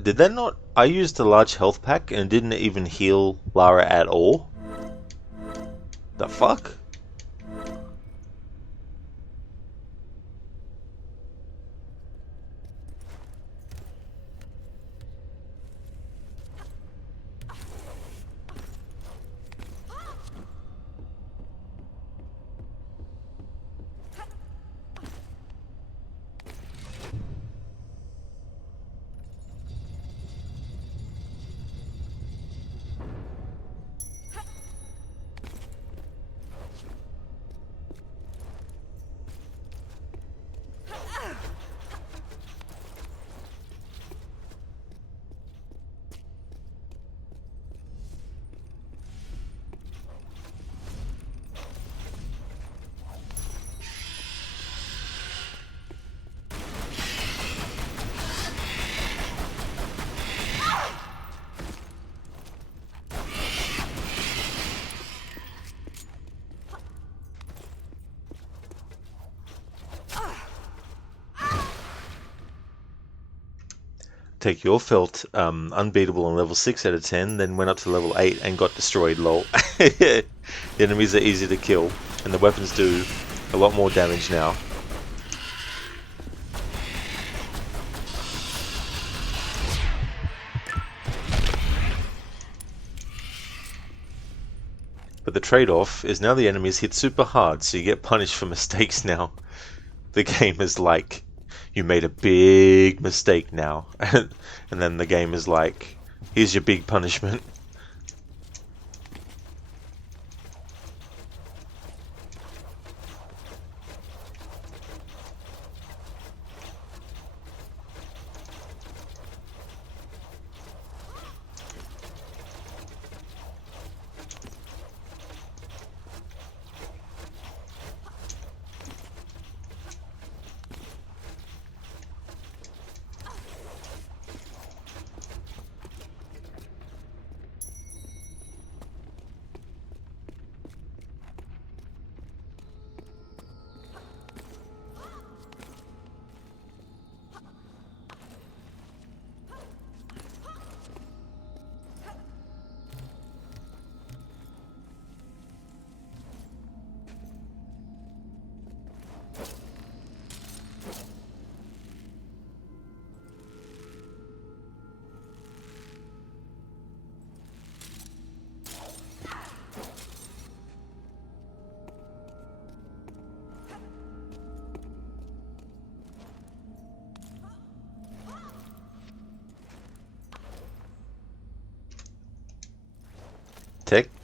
Did that not? I used a large health pack and didn't even heal Lara at all. The fuck? Take your felt unbeatable on level 6 out of 10, then went up to level 8 and got destroyed, lol. The enemies are easy to kill, and the weapons do a lot more damage now. But the trade-off is now the enemies hit super hard, so you get punished for mistakes now. The game is like, you made a big mistake now. And then the game is like, here's your big punishment.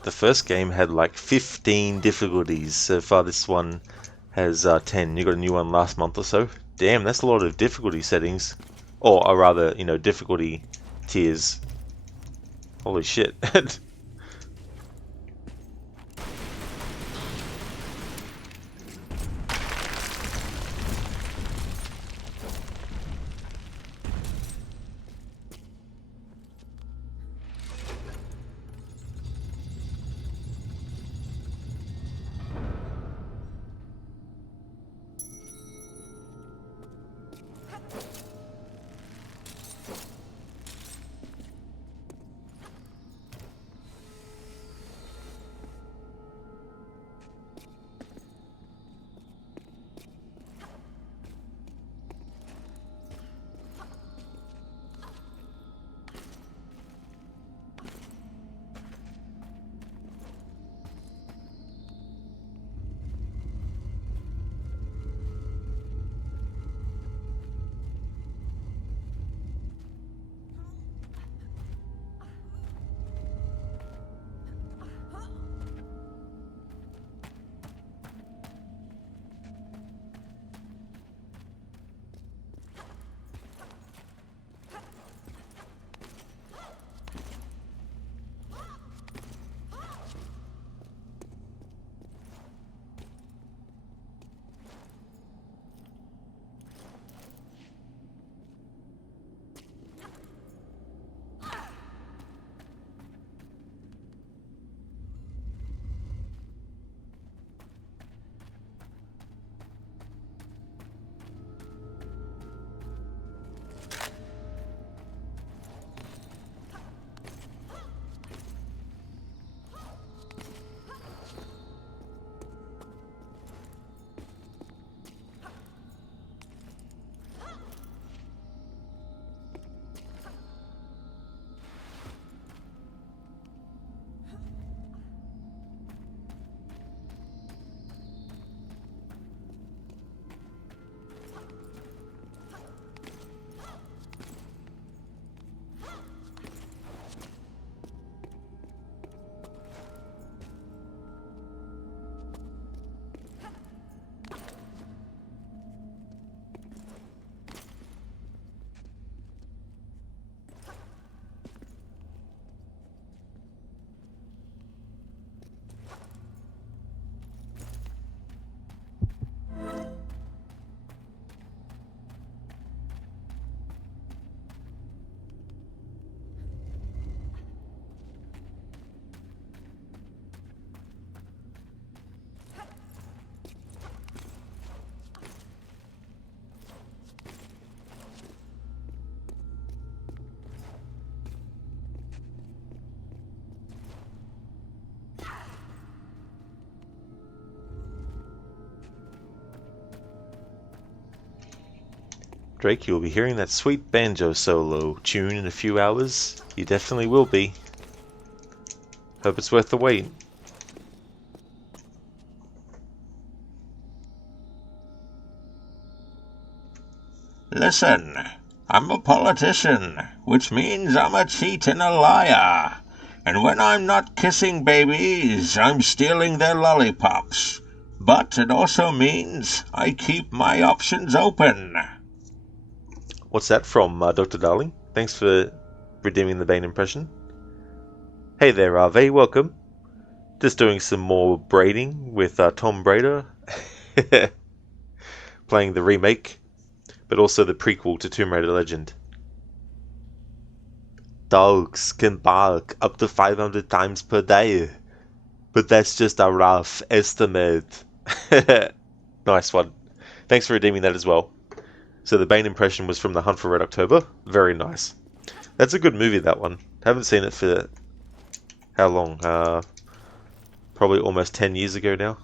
The first game had like 15 difficulties. So far this one has 10. You got a new one last month or so. Damn, that's a lot of difficulty settings. Or rather, you know, difficulty tiers. Holy shit. Drake, you'll be hearing that sweet banjo solo tune in a few hours. You definitely will be. Hope it's worth the wait. Listen, I'm a politician, which means I'm a cheat and a liar. And when I'm not kissing babies, I'm stealing their lollipops. But it also means I keep my options open. What's that from, Dr. Darling? Thanks for redeeming the Bane impression. Hey there, RV, welcome. Just doing some more braiding with Tom Brader. Playing the remake, but also the prequel to Tomb Raider Legend. Dogs can bark up to 500 times per day, but that's just a rough estimate. Nice one. Thanks for redeeming that as well. So the Bane impression was from The Hunt for Red October. Very nice. That's a good movie, that one. Haven't seen it for how long? Probably almost 10 years ago now.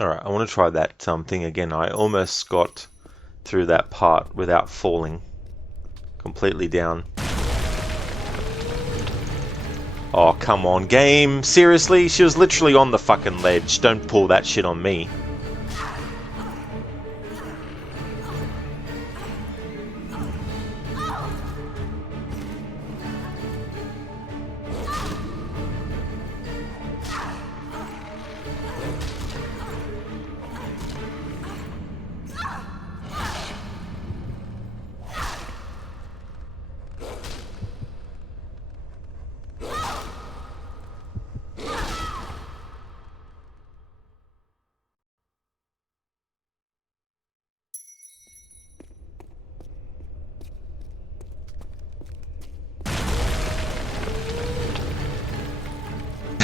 Alright, I want to try that thing again. I almost got through that part without falling completely down. Oh, come on, game. Seriously? She was literally on the fucking ledge. Don't pull that shit on me.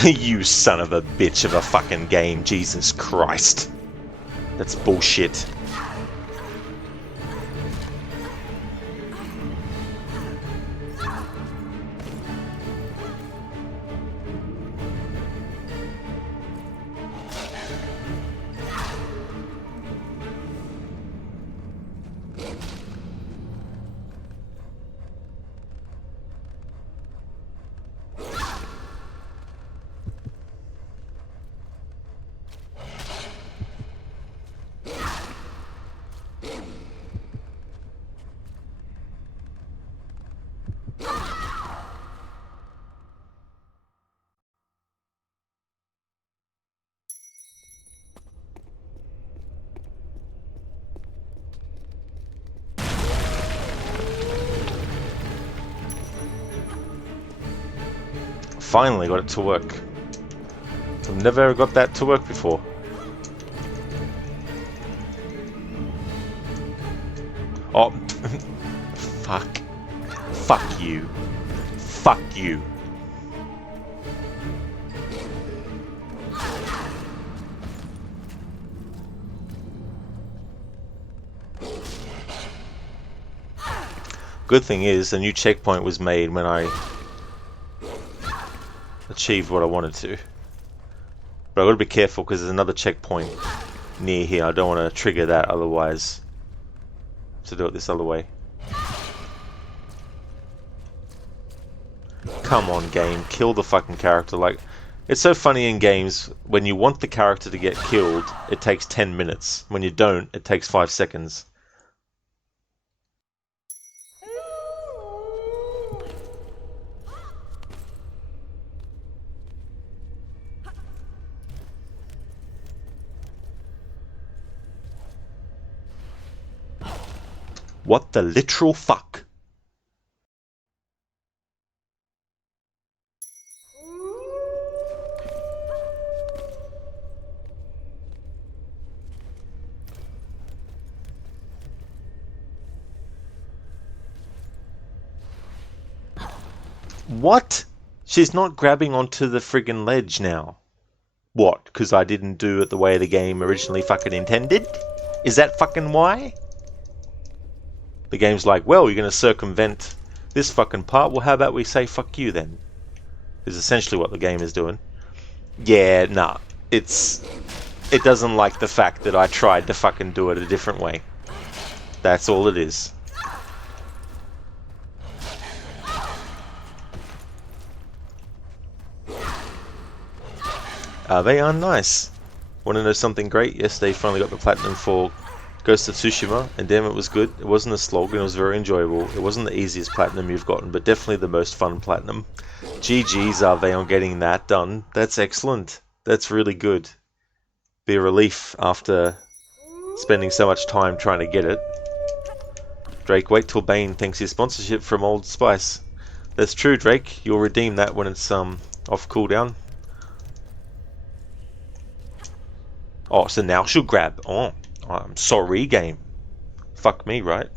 You son of a bitch of a fucking game, Jesus Christ. That's bullshit. Finally got it to work. I've never ever got that to work before. Oh, fuck. Fuck you. Fuck you. Good thing is, a new checkpoint was made when I achieved what I wanted to. But I've got to be careful because there's another checkpoint near here. I don't want to trigger that otherwise. To do it this other way. Come on, game. Kill the fucking character. Like, it's so funny in games, when you want the character to get killed, it takes 10 minutes. When you don't, it takes 5 seconds. What the literal fuck? What? She's not grabbing onto the friggin' ledge now. What? Because I didn't do it the way the game originally fucking intended? Is that fucking why? The game's like, well, you're going to circumvent this fucking part. Well, how about we say fuck you then? Is essentially what the game is doing. Yeah, nah. It doesn't like the fact that I tried to fucking do it a different way. That's all it is. They are nice. Want to know something great? Yesterday finally got the platinum for Ghost of Tsushima, and damn, it was good. It wasn't a slog, and it was very enjoyable. It wasn't the easiest platinum you've gotten, but definitely the most fun platinum. GG's are they on getting that done. That's excellent. That's really good. Be a relief after spending so much time trying to get it. Drake, wait till Bane thanks his sponsorship from Old Spice. That's true, Drake. You'll redeem that when it's off cooldown. Oh, so now she'll grab. Oh, I'm sorry, game. Fuck me, right?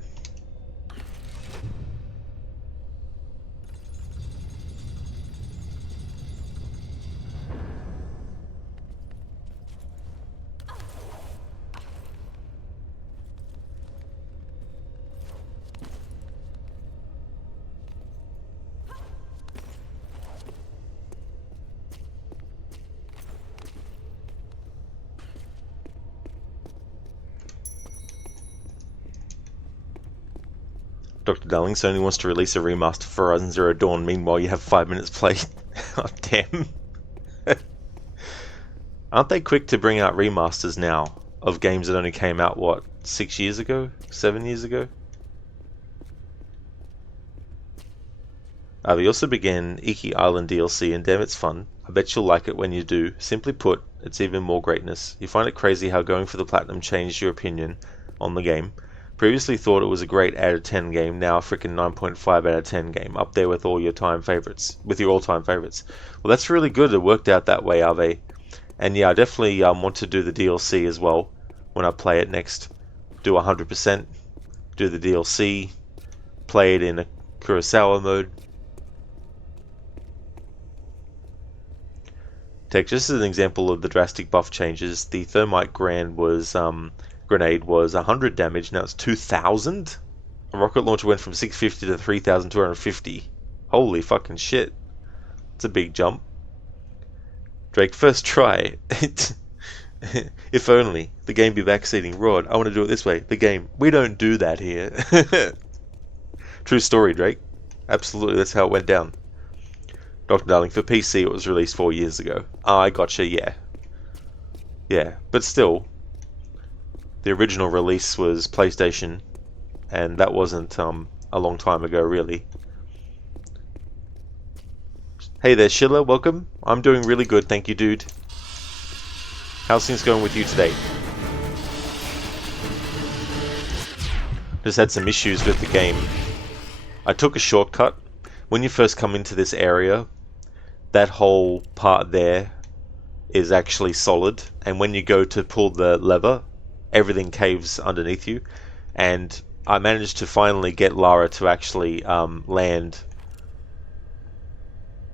Dr. Darling, Sony wants to release a remaster for Horizon Zero Dawn. Meanwhile, you have 5 minutes played. Oh, damn. Aren't they quick to bring out remasters now of games that only came out, what, 6 years ago? 7 years ago? They also began Iki Island DLC, and damn, it's fun. I bet you'll like it when you do. Simply put, it's even more greatness. You find it crazy how going for the platinum changed your opinion on the game. Previously thought it was a great out of 10 game, now a freaking 9.5 out of 10 game, up there with all your time favorites, with your all-time favorites. Well, that's really good. It worked out that way, Ave. And yeah, I definitely want to do the DLC as well when I play it next. Do 100%, do the DLC, play it in a Kurosawa mode. Take just as an example of the drastic buff changes, the Thermite grenade was 100 damage, now it's 2,000? A rocket launcher went from 650 to 3,250. Holy fucking shit. It's a big jump. Drake, first try. If only. The game be backseating. Rod, I want to do it this way. The game. We don't do that here. True story, Drake. Absolutely, that's how it went down. Dr. Darling, for PC it was released 4 years ago. I gotcha, yeah. Yeah, but still, the original release was PlayStation, and that wasn't a long time ago, really. Hey there, Schiller, welcome. I'm doing really good, thank you, dude. How's things going with you today? Just had some issues with the game. I took a shortcut. When you first come into this area, that whole part there is actually solid, and when you go to pull the lever, everything caves underneath you. And I managed to finally get Lara to actually land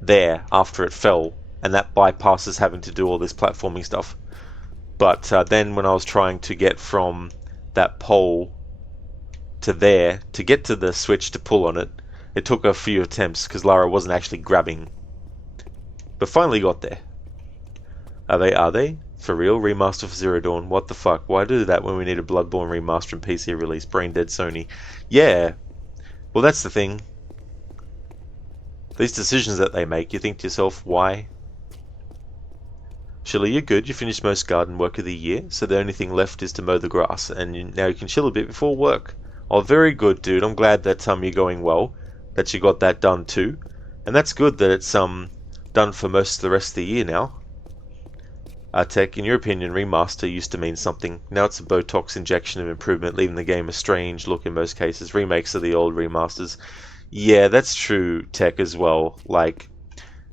there after it fell, and that bypasses having to do all this platforming stuff. But then when I was trying to get from that pole to there to get to the switch to pull on it, it took a few attempts because Lara wasn't actually grabbing. But finally got there. Are they? Are they? For real? Remaster for Zero Dawn? What the fuck? Why do that when we need a Bloodborne remaster and PC release? Brain dead Sony. Yeah. Well, that's the thing. These decisions that they make, you think to yourself, why? Shilla, you're good. You finished most garden work of the year, so the only thing left is to mow the grass, and now you can chill a bit before work. Oh, very good, dude. I'm glad that you're going well, that you got that done too, and that's good that it's done for most of the rest of the year now. Tech, in your opinion, remaster used to mean something. Now it's a Botox injection of improvement, leaving the game a strange look in most cases. Remakes are the old remasters. Yeah, that's true, Tech, as well. Like,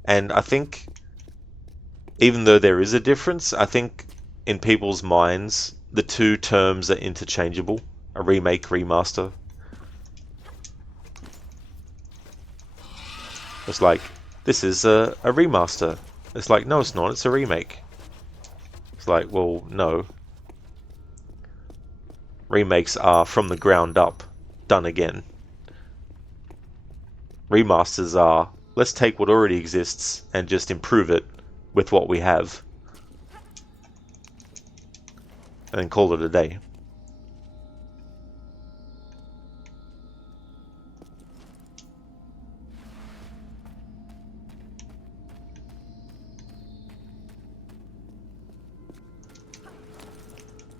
and I think, even though there is a difference, I think in people's minds, the two terms are interchangeable. A remake, remaster. It's like, this is a remaster. It's like, no, it's not. It's a remake. It's like, well, no. Remakes are from the ground up, done again. Remasters are, let's take what already exists and just improve it with what we have. And then call it a day.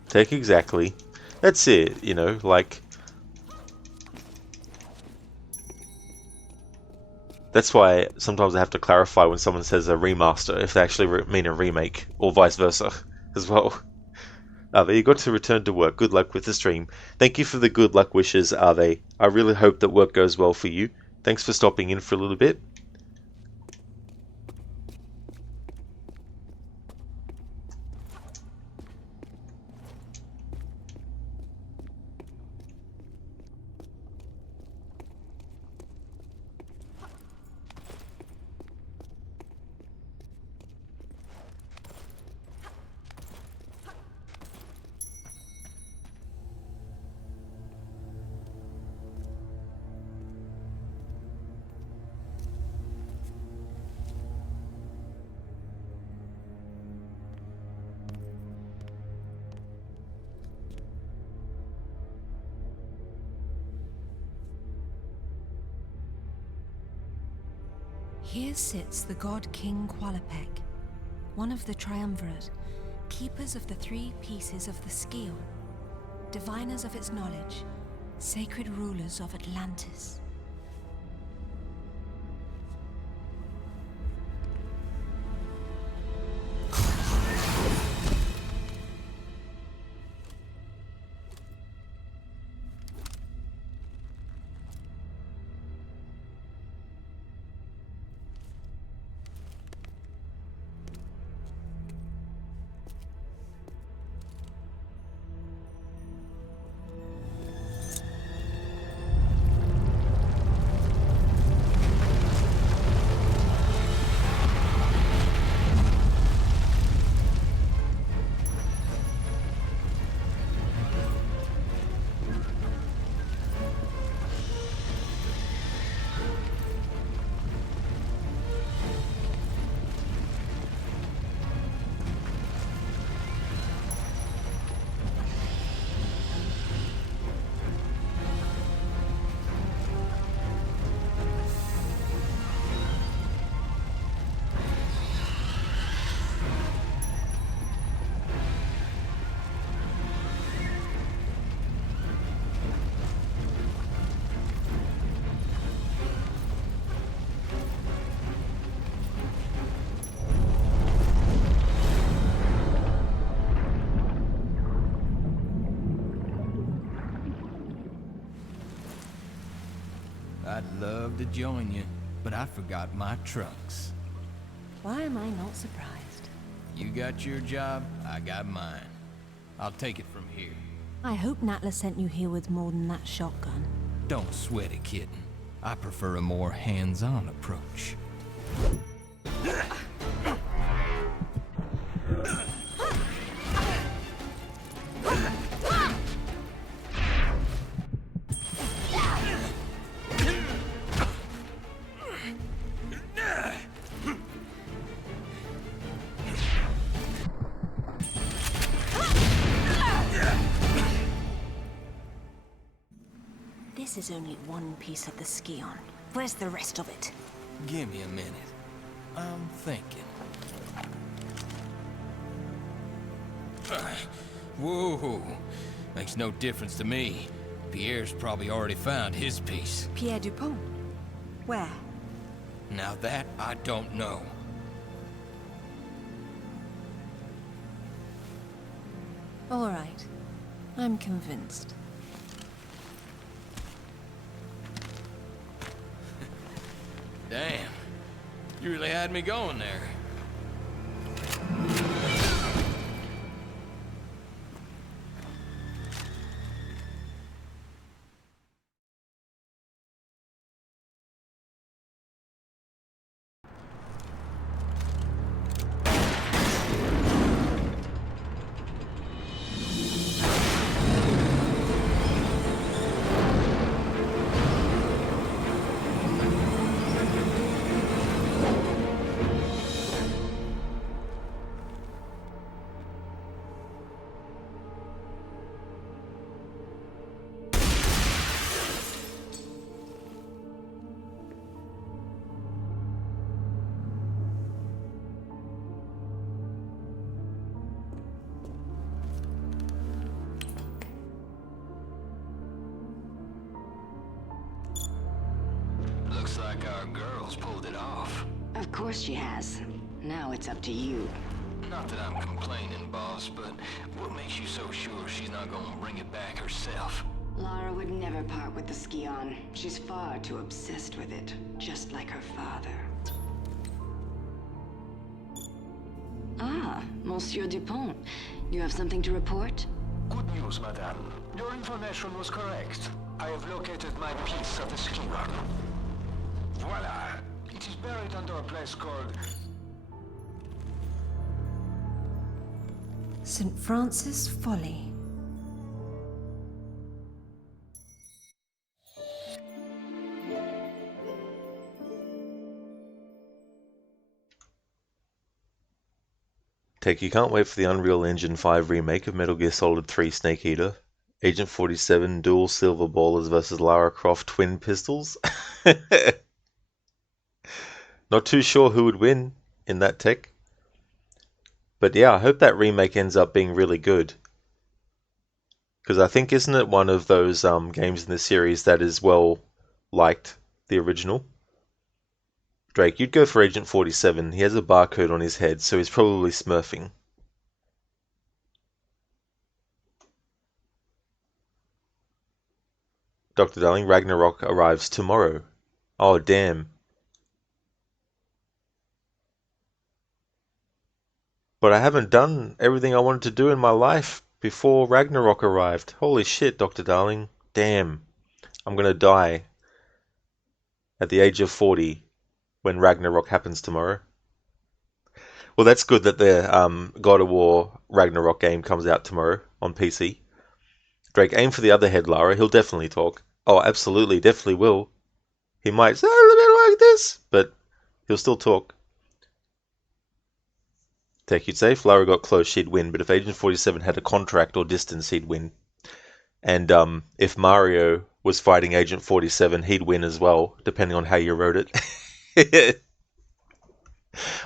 Take exactly. That's it, you know, like... That's why sometimes I have to clarify when someone says a remaster, if they actually mean a remake, or vice versa, as well. Ave, you got to return to work. Good luck with the stream. Thank you for the good luck wishes, Ave. I really hope that work goes well for you. Thanks for stopping in for a little bit. Here sits the god King Qualopec, one of the Triumvirate, keepers of the three pieces of the Skeel, diviners of its knowledge, sacred rulers of Atlantis. I'd love to join you, but I forgot my trunks. Why am I not surprised? You got your job, I got mine. I'll take it from here. I hope Natla sent you here with more than that shotgun. Don't sweat it, kitten. I prefer a more hands-on approach. This is only one piece of the Scion. Where's the rest of it? Give me a minute. I'm thinking. Whoa. Makes no difference to me. Pierre's probably already found his piece. Pierre Dupont? Where? Now that I don't know. All right. I'm convinced. Damn. You really had me going there. Looks like our girl's pulled it off. Of course she has. Now it's up to you. Not that I'm complaining, boss, but what makes you so sure she's not gonna bring it back herself? Lara would never part with the Scion. She's far too obsessed with it, just like her father. Ah, Monsieur Dupont. You have something to report? Good news, madame. Your information was correct. I have located my piece of the Scion. Voila! It is buried under a place called... St. Francis Folly. Tech, you can't wait for the Unreal Engine 5 remake of Metal Gear Solid 3 Snake Eater. Agent 47 dual silver ballers versus Lara Croft twin pistols. Not too sure who would win in that, Tech. But yeah, I hope that remake ends up being really good. Because I think, isn't it one of those games in the series that is well liked, the original? Drake, you'd go for Agent 47. He has a barcode on his head, so he's probably smurfing. Dr. Darling, Ragnarok arrives tomorrow. Oh, damn. But I haven't done everything I wanted to do in my life before Ragnarok arrived. Holy shit, Dr. Darling. Damn. I'm gonna die at the age of 40 when Ragnarok happens tomorrow. Well, that's good that the God of War Ragnarok game comes out tomorrow on PC. Drake, aim for the other head, Lara. He'll definitely talk. Oh, absolutely, definitely will. He might say a little bit like this, but he'll still talk. Tech, you'd say if Lara got close, she'd win, but if Agent 47 had a contract or distance, he'd win. And if Mario was fighting Agent 47, he'd win as well, depending on how you wrote it.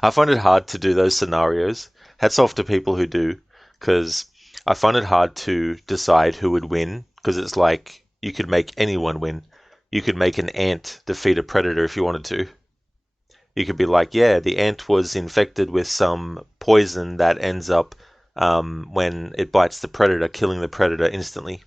I find it hard to do those scenarios. Hats off to people who do, because I find it hard to decide who would win, because it's like you could make anyone win. You could make an ant defeat a predator if you wanted to. You could be like, yeah, the ant was infected with some poison that ends up, when it bites the predator, killing the predator instantly.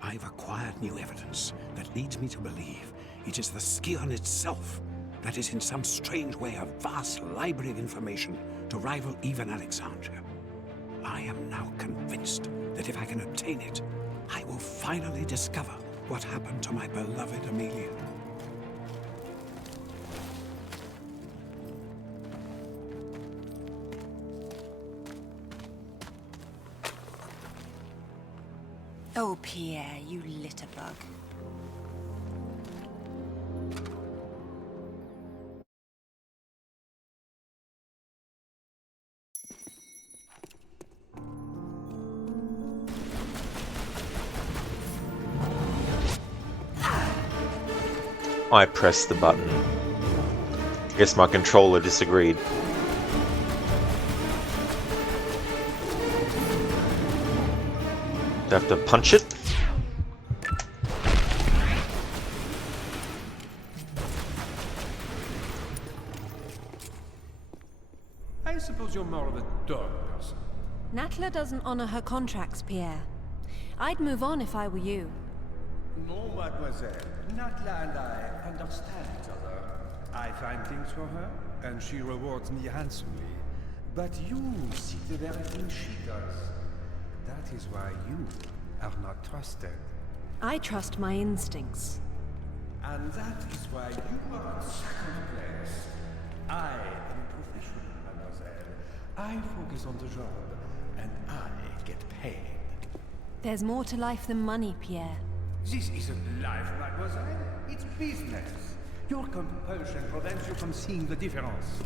I've acquired new evidence that leads me to believe it is the Scion itself that is in some strange way a vast library of information to rival even Alexandria. I am now convinced that if I can obtain it, I will finally discover what happened to my beloved Amelia. Oh, Pierre, you litterbug. I pressed the button. I guess my controller disagreed. Do I have to punch it? I suppose you're more of a dog person. Natla doesn't honor her contracts, Pierre. I'd move on if I were you. No, mademoiselle. Natla and I understand each other. I find things for her, and she rewards me handsomely. But you seek the very thing she does. That is why you are not trusted. I trust my instincts. And that is why you are in second place. I am a professional, mademoiselle. I focus on the job, and I get paid. There's more to life than money, Pierre. This isn't life, mademoiselle. It's business. Your compulsion prevents you from seeing the difference.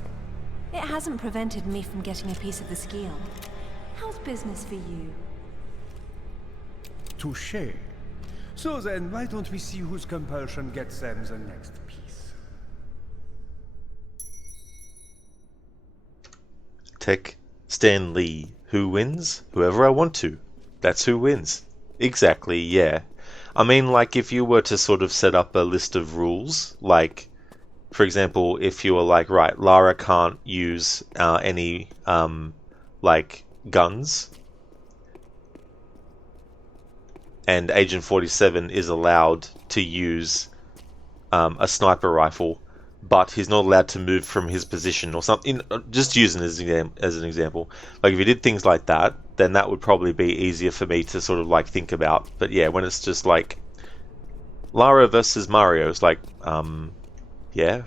It hasn't prevented me from getting a piece of the skill. How's business for you? Touché. So then, why don't we see whose compulsion gets them the next piece? Tech Stan Lee. Who wins? Whoever I want to. That's who wins. Exactly, yeah. I mean, like, if you were to sort of set up a list of rules, like, for example, if you were like, right, Lara can't use any, like, guns, and Agent 47 is allowed to use a sniper rifle, but he's not allowed to move from his position or something. Just using as an example. Like, if you did things like that, then that would probably be easier for me to sort of like think about. But yeah, when it's just like Lara versus Mario, it's like, yeah,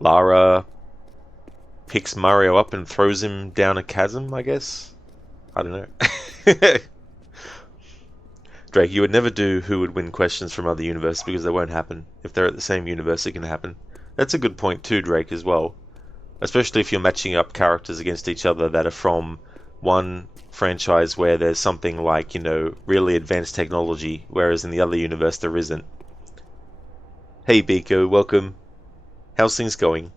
Lara picks Mario up and throws him down a chasm, I guess. I don't know. Drake, you would never do who would win questions from other universes because they won't happen. If they're at the same universe, it can happen. That's a good point too, Drake, as well. Especially if you're matching up characters against each other that are from one franchise where there's something like, you know, really advanced technology, whereas in the other universe there isn't. Hey Biko, welcome. How's things going?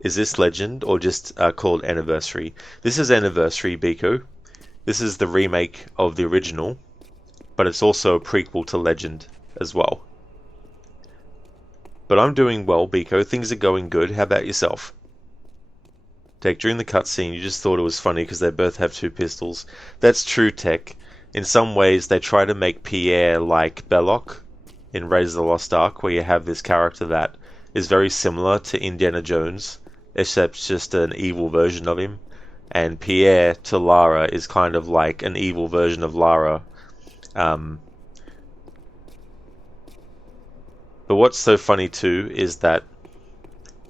Is this Legend or just called Anniversary? This is Anniversary, Biko. This is the remake of the original, but it's also a prequel to Legend as well. But I'm doing well, Biko. Things are going good. How about yourself? Tech, during the cutscene, you just thought it was funny because they both have two pistols. That's true, Tech. In some ways, they try to make Pierre like Belloc in Raiders of the Lost Ark, where you have this character that is very similar to Indiana Jones, except just an evil version of him. And Pierre to Lara is kind of like an evil version of Lara. But what's so funny too is that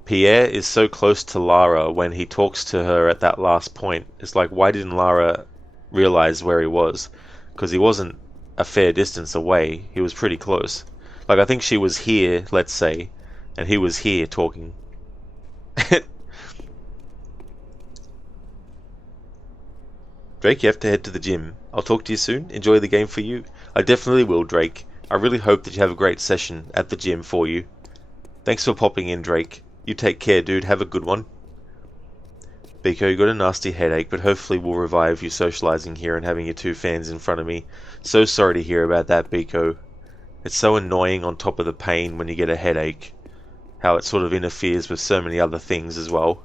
Pierre is so close to Lara when he talks to her at that last point. It's like, why didn't Lara realize where he was? Because he wasn't a fair distance away. He was pretty close. Like, I think she was here, let's say, and he was here talking. Drake, you have to head to the gym. I'll talk to you soon. Enjoy the game for you. I definitely will, Drake. I really hope that you have a great session at the gym for you. Thanks for popping in, Drake. You take care, dude. Have a good one. Biko, you got a nasty headache, but hopefully we'll revive you socializing here and having your two fans in front of me. So sorry to hear about that, Biko. It's so annoying on top of the pain when you get a headache. How it sort of interferes with so many other things as well.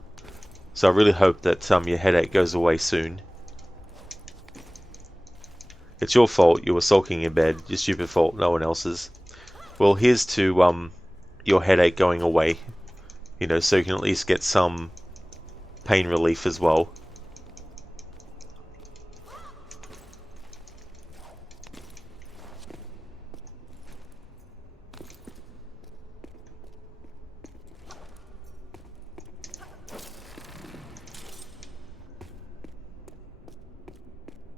So I really hope that your headache goes away soon. It's your fault. You were sulking in bed. Your stupid fault. No one else's. Well, here's to your headache going away. You know, so you can at least get some pain relief as well.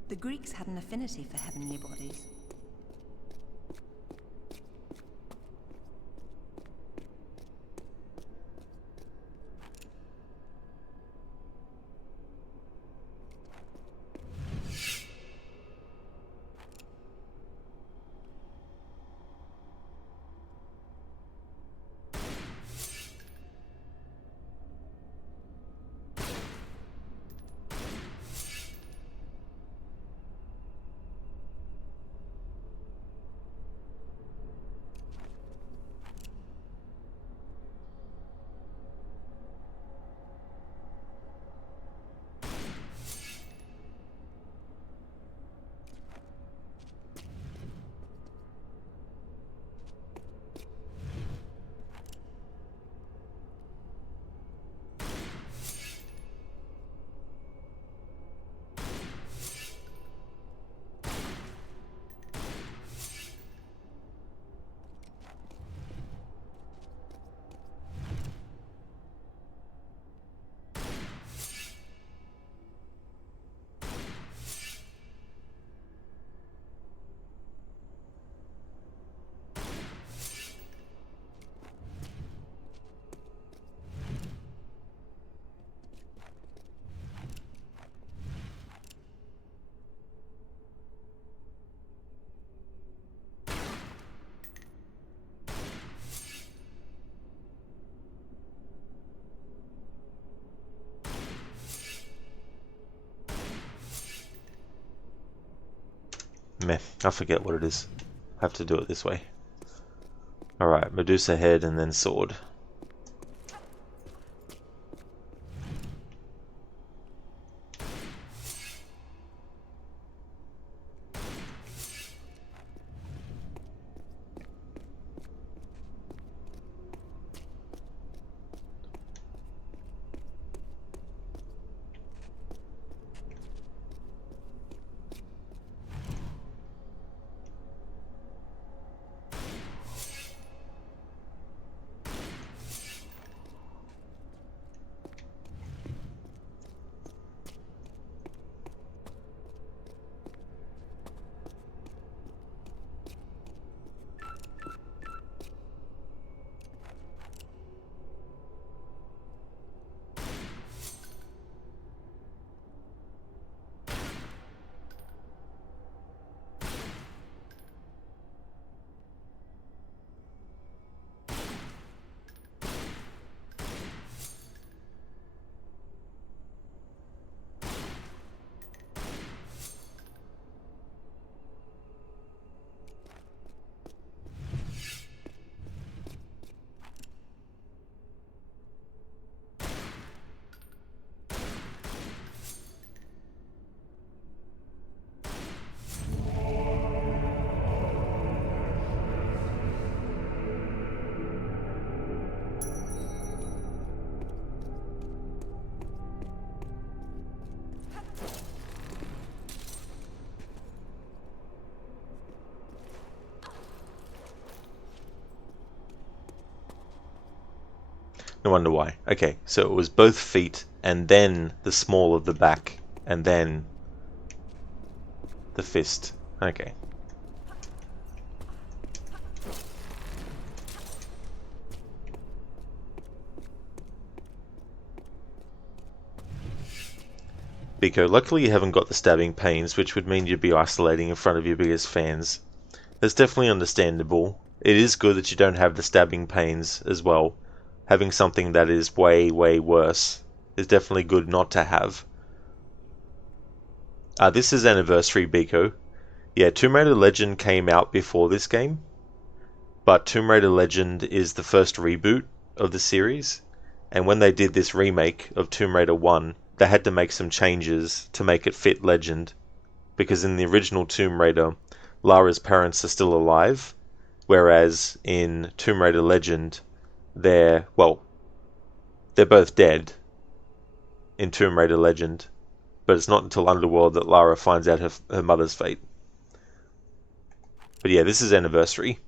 The Greeks had an affinity for heavenly bodies. Meh, I forget what it is. I have to do it this way. Alright, Medusa head and then sword. No wonder why. Okay, so it was both feet, and then the small of the back, and then the fist. Okay. Biko, luckily you haven't got the stabbing pains, which would mean you'd be isolating in front of your biggest fans. That's definitely understandable. It is good that you don't have the stabbing pains as well. Having something that is way, way worse is definitely good not to have. This is Anniversary, Biko. Yeah, Tomb Raider Legend came out before this game, but Tomb Raider Legend is the first reboot of the series, and when they did this remake of Tomb Raider 1, they had to make some changes to make it fit Legend, because in the original Tomb Raider, Lara's parents are still alive, whereas in Tomb Raider Legend, they're both dead in Tomb Raider Legend, but it's not until Underworld that Lara finds out her mother's fate. But yeah, this is Anniversary.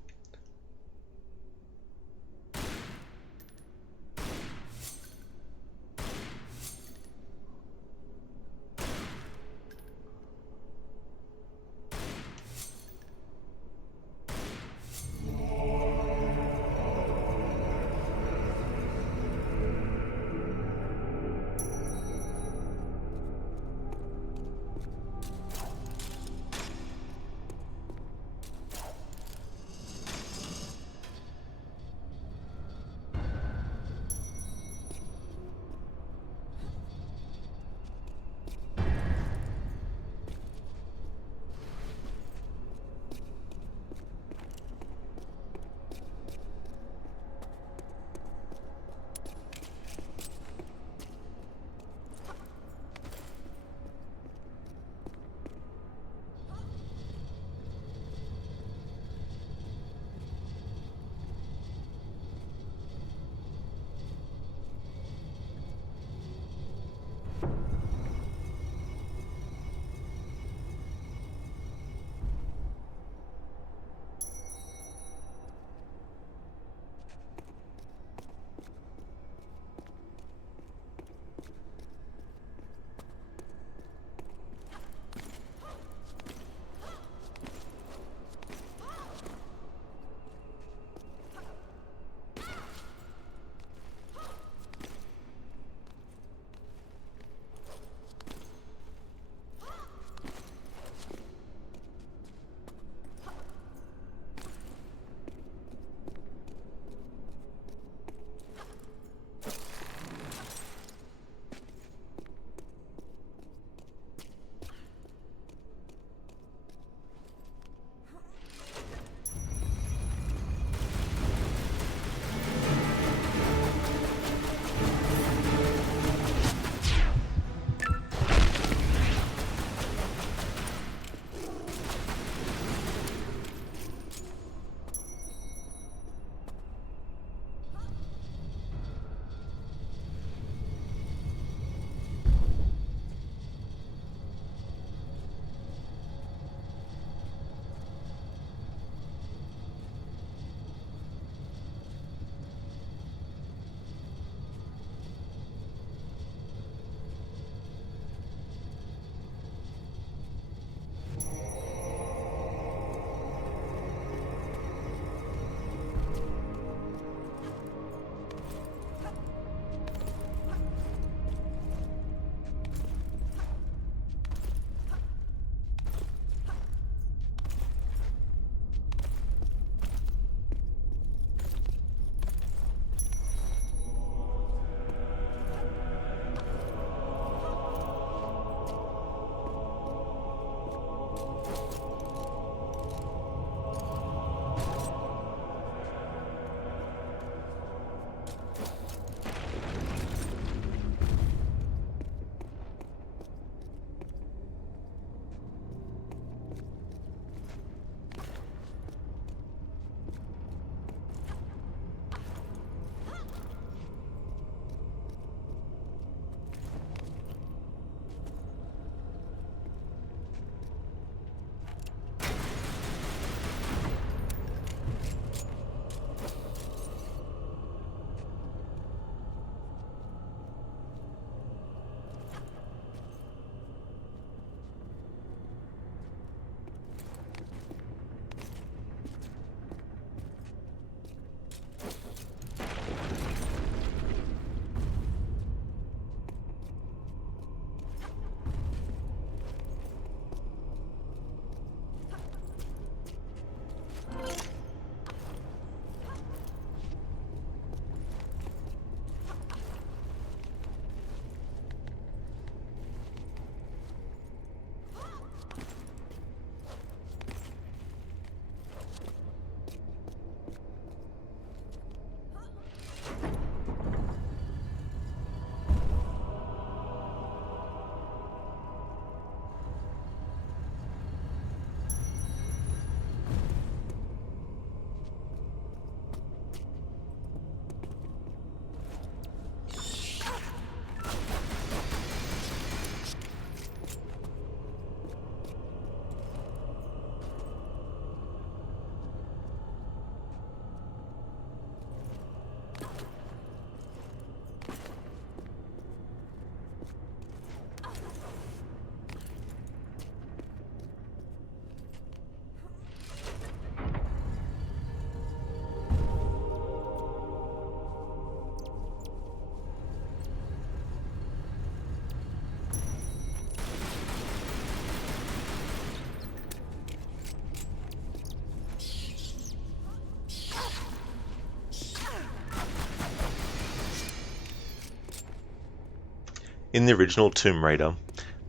in the original Tomb Raider,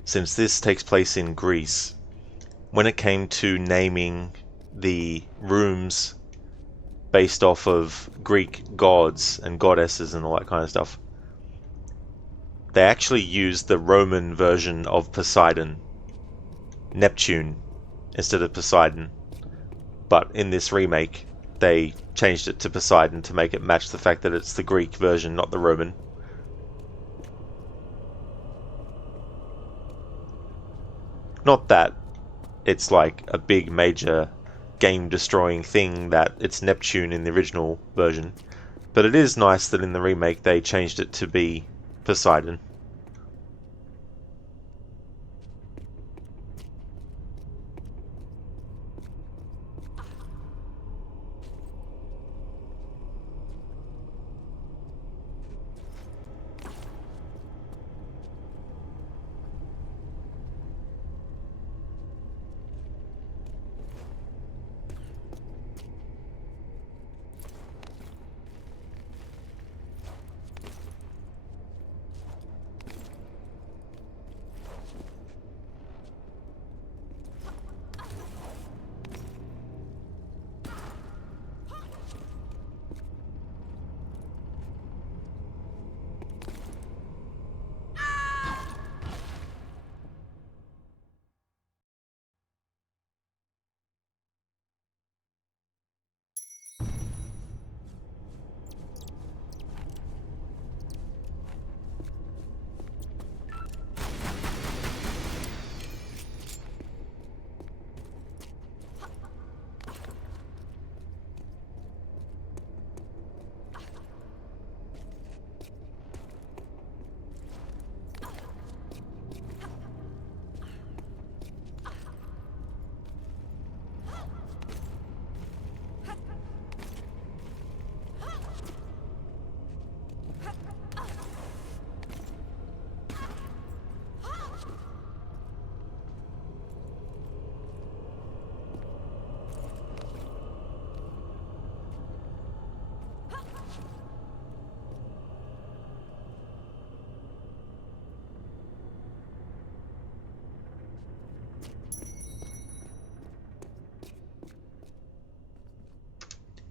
since this takes place in Greece, when it came to naming the rooms based off of Greek gods and goddesses and all that kind of stuff, they actually used the Roman version of Poseidon, Neptune, instead of Poseidon. But in this remake, they changed it to Poseidon to make it match the fact that it's the Greek version, not the Roman. Not that it's like a big major game-destroying thing that it's Neptune in the original version, but it is nice that in the remake they changed it to be Poseidon.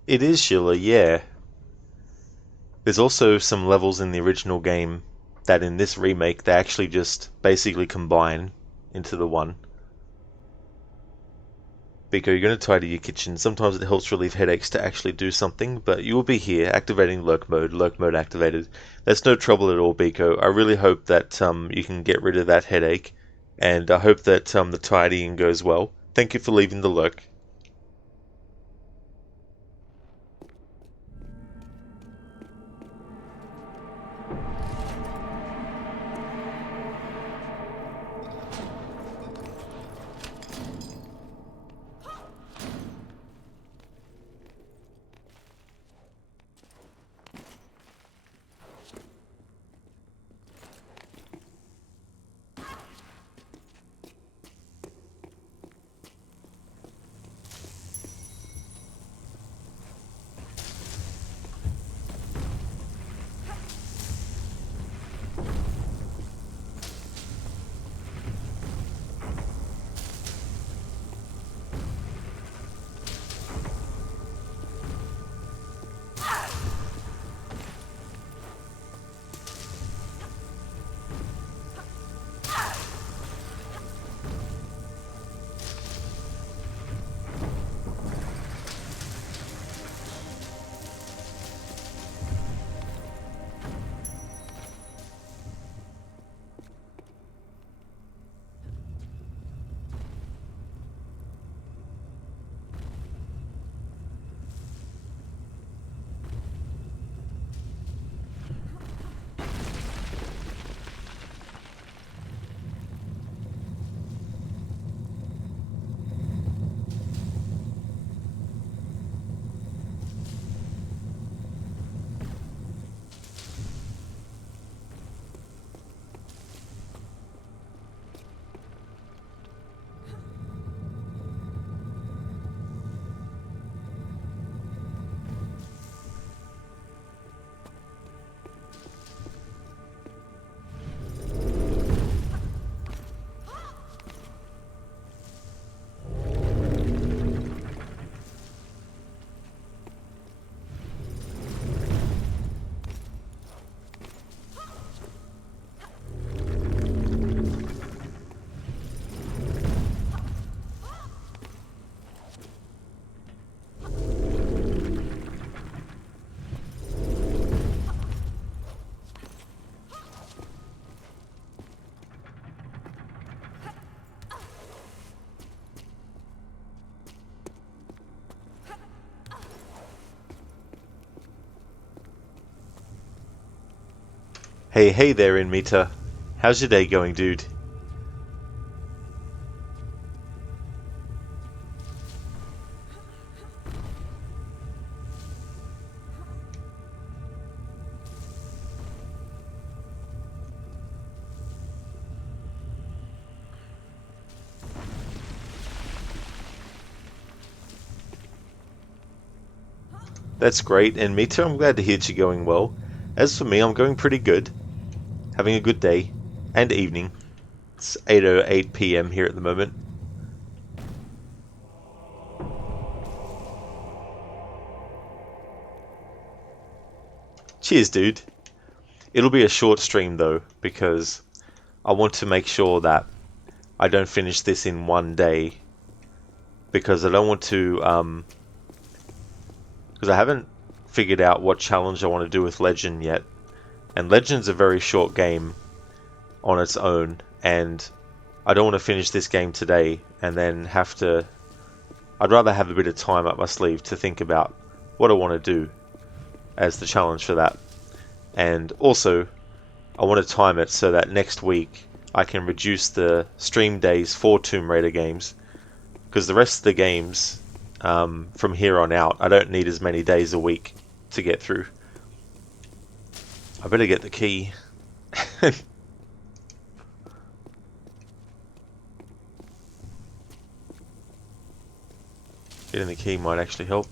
It is Sheila, yeah. There's also some levels in the original game that in this remake they actually just basically combine into the one. Biko, you're going to tidy your kitchen. Sometimes it helps relieve headaches to actually do something, but you will be here activating lurk mode activated. That's no trouble at all, Biko. I really hope that you can get rid of that headache, and I hope that the tidying goes well. Thank you for leaving the lurk. Hey there, Inmeter. How's your day going, dude? That's great, and me too, I'm glad to hear you're going well. As for me, I'm going pretty good. Having a good day. And evening. It's 8:08 PM here at the moment. Cheers, dude. It'll be a short stream though, because I want to make sure that I don't finish this in one day. Because I don't want to, because I haven't figured out what challenge I want to do with Legend yet. And Legend's a very short game on its own, and I don't want to finish this game today and then have to... I'd rather have a bit of time up my sleeve to think about what I want to do as the challenge for that. And also, I want to time it so that next week I can reduce the stream days for Tomb Raider games, because the rest of the games from here on out I don't need as many days a week to get through. I better get the key. Getting the key might actually help.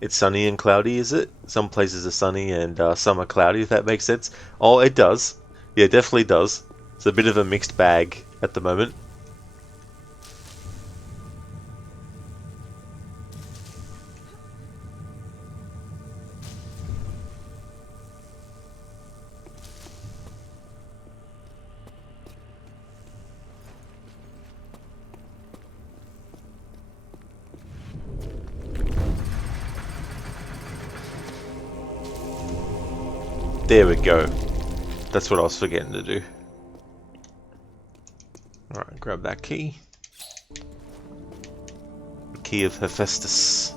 It's sunny and cloudy, is it? Some places are sunny and some are cloudy, if that makes sense. Oh, it does. Yeah, it definitely does. It's a bit of a mixed bag at the moment. There we go. That's what I was forgetting to do. Alright, grab that key. The key of Hephaestus.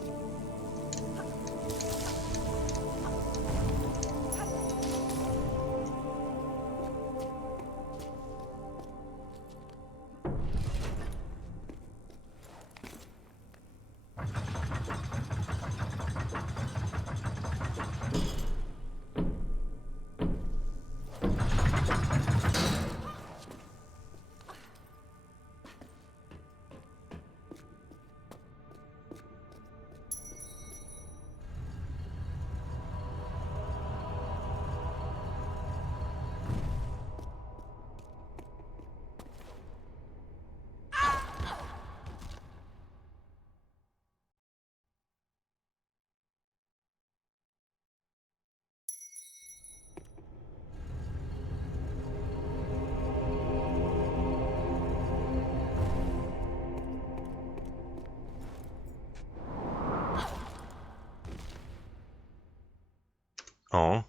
Oh.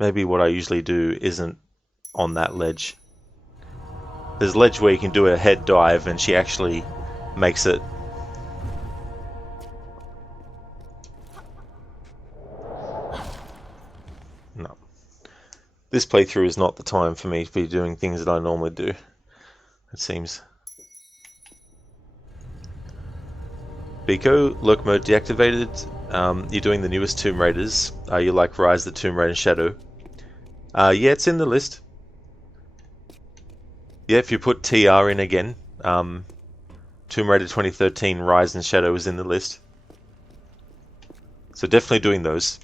Maybe what I usually do isn't on that ledge. There's a ledge where you can do a head dive and she actually makes it. No. This playthrough is not the time for me to be doing things that I normally do, it seems. Biko, lurk mode deactivated. You're doing the newest Tomb Raiders. You like Rise of the Tomb Raider Shadow. Yeah, it's in the list. Yeah, if you put TR in again, Tomb Raider 2013 Rise and Shadow is in the list. So definitely doing those.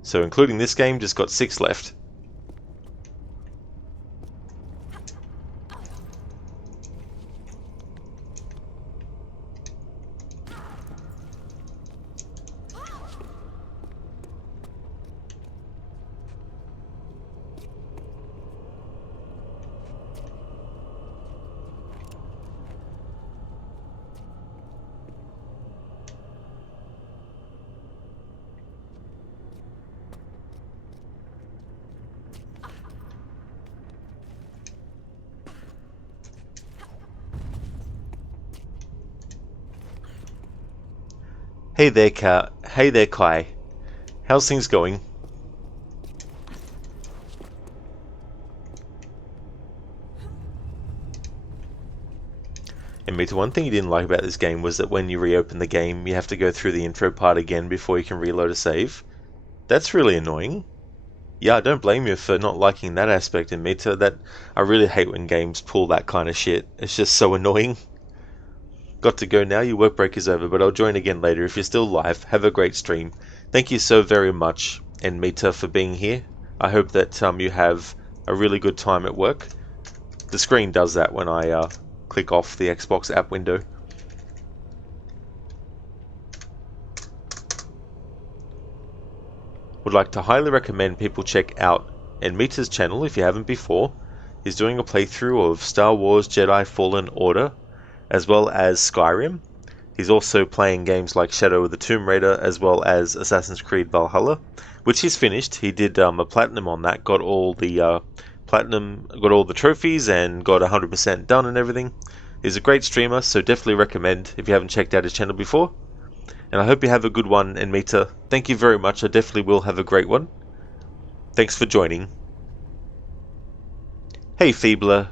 So including this game, just got 6 left. Hey there, Kai. How's things going? And Mita, one thing you didn't like about this game was that when you reopen the game, you have to go through the intro part again before you can reload a save. That's really annoying. Yeah, I don't blame you for not liking that aspect in Mita. That I really hate when games pull that kind of shit. It's just so annoying. Got to go now, your work break is over, but I'll join again later. If you're still live, have a great stream. Thank you so very much, and Mita, for being here. I hope that you have a really good time at work. The screen does that when I click off the Xbox app window. Would like to highly recommend people check out Mita's channel if you haven't before. He's doing a playthrough of Star Wars Jedi Fallen Order, as well as Skyrim. He's also playing games like Shadow of the Tomb Raider, as well as Assassin's Creed Valhalla, which he's finished. He did a platinum on that, got all the got all the trophies, and got 100% done and everything. He's a great streamer, so definitely recommend if you haven't checked out his channel before. And I hope you have a good one, and Mita, thank you very much. I definitely will have a great one. Thanks for joining. Hey Feebler,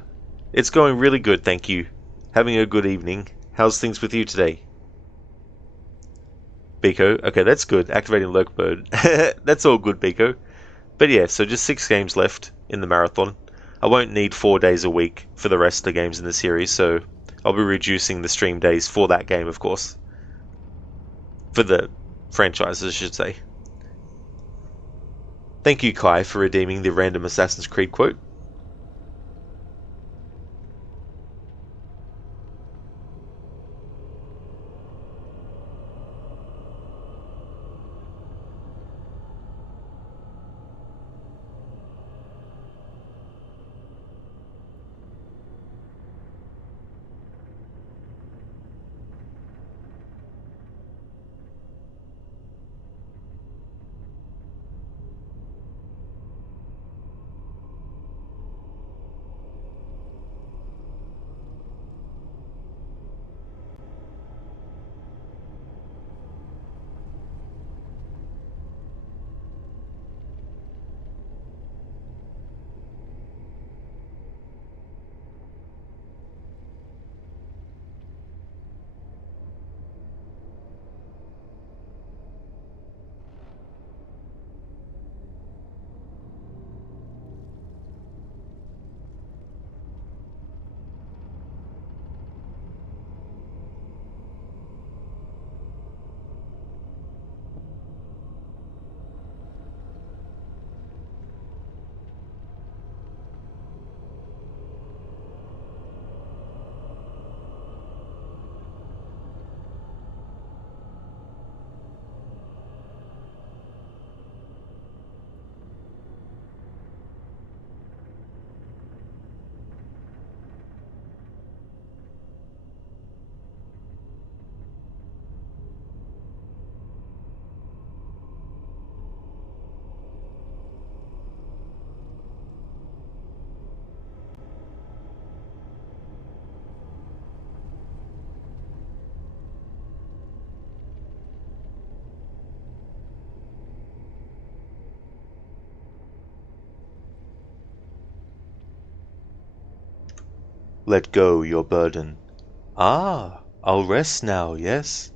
it's going really good, thank you. Having a good evening. How's things with you today? Biko, okay, that's good. Activating lurk mode. That's all good, Biko. But yeah, so just 6 games left in the marathon. I won't need 4 days a week for the rest of the games in the series, so I'll be reducing the stream days for that game, of course. For the franchise, I should say. Thank you, Kai, for redeeming the random Assassin's Creed quote. Let go your burden. Ah, I'll rest now, yes.